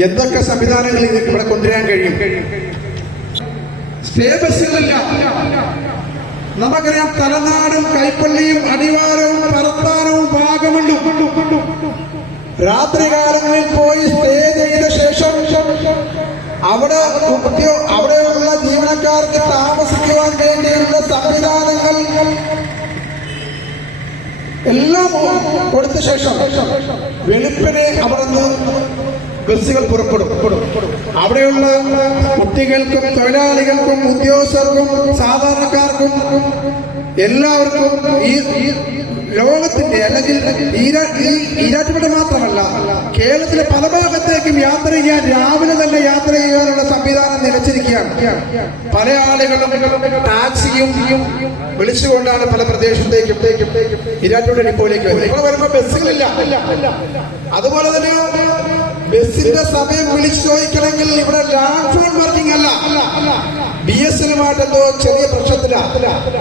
എന്തൊക്കെ സംവിധാനങ്ങൾ ഇവിടെ കൊണ്ടുവരാൻ കഴിയും. സ്റ്റേ ബസ്സുകളില്ല. നമുക്കറിയാം തലനാടും കൈപ്പള്ളിയും അടിവാരവും പറത്താനവും വാഗമണ്ണും രാത്രികാലങ്ങളിൽ പോയി സ്റ്റേ ചെയ്ത ശേഷം അവിടെയുള്ള ജീവനക്കാർക്ക് താമസിക്കുവാൻ വേണ്ടിയുള്ള സംവിധാനങ്ങൾ എല്ലാം കൊടുത്ത ശേഷം വെളുപ്പിനെ അവിടെ നിന്ന് ബസ്സുകൾ പുറപ്പെടും. അവിടെയുള്ള കുട്ടികൾക്കും തൊഴിലാളികൾക്കും ഉദ്യോഗസ്ഥർക്കും സാധാരണക്കാർക്കും എല്ലാവർക്കും ഈ ലോകത്തിന്റെ അല്ലെങ്കിൽ ഈരാറ്റുപേട്ട മാത്രമല്ല കേരളത്തിലെ പല ഭാഗത്തേക്കും യാത്ര ചെയ്യാൻ രാവിലെ തന്നെ യാത്ര ചെയ്യാനുള്ള സംവിധാനം നിലച്ചിരിക്കുകയാണ്. പല ആളുകളും ടാക്സിയും വിളിച്ചുകൊണ്ടാണ് പല പ്രദേശത്തേക്കും ഈരാറ്റുപേട്ട ഡിപ്പോയിലേക്ക് വരുന്നത്. ഇവിടെ വരുമ്പോൾ ബസ്സുകളില്ല. അതുപോലെ തന്നെ ബസ്സിന്റെ സമയം വിളിച്ചു ചോദിക്കണമെങ്കിൽ ഇവിടെ ലാൻഡ് ഫോൺ വർക്കിംഗ് അല്ല, BSNലുമായിട്ട് എന്തോ ചെറിയ പ്രശ്നത്തിലാണ്.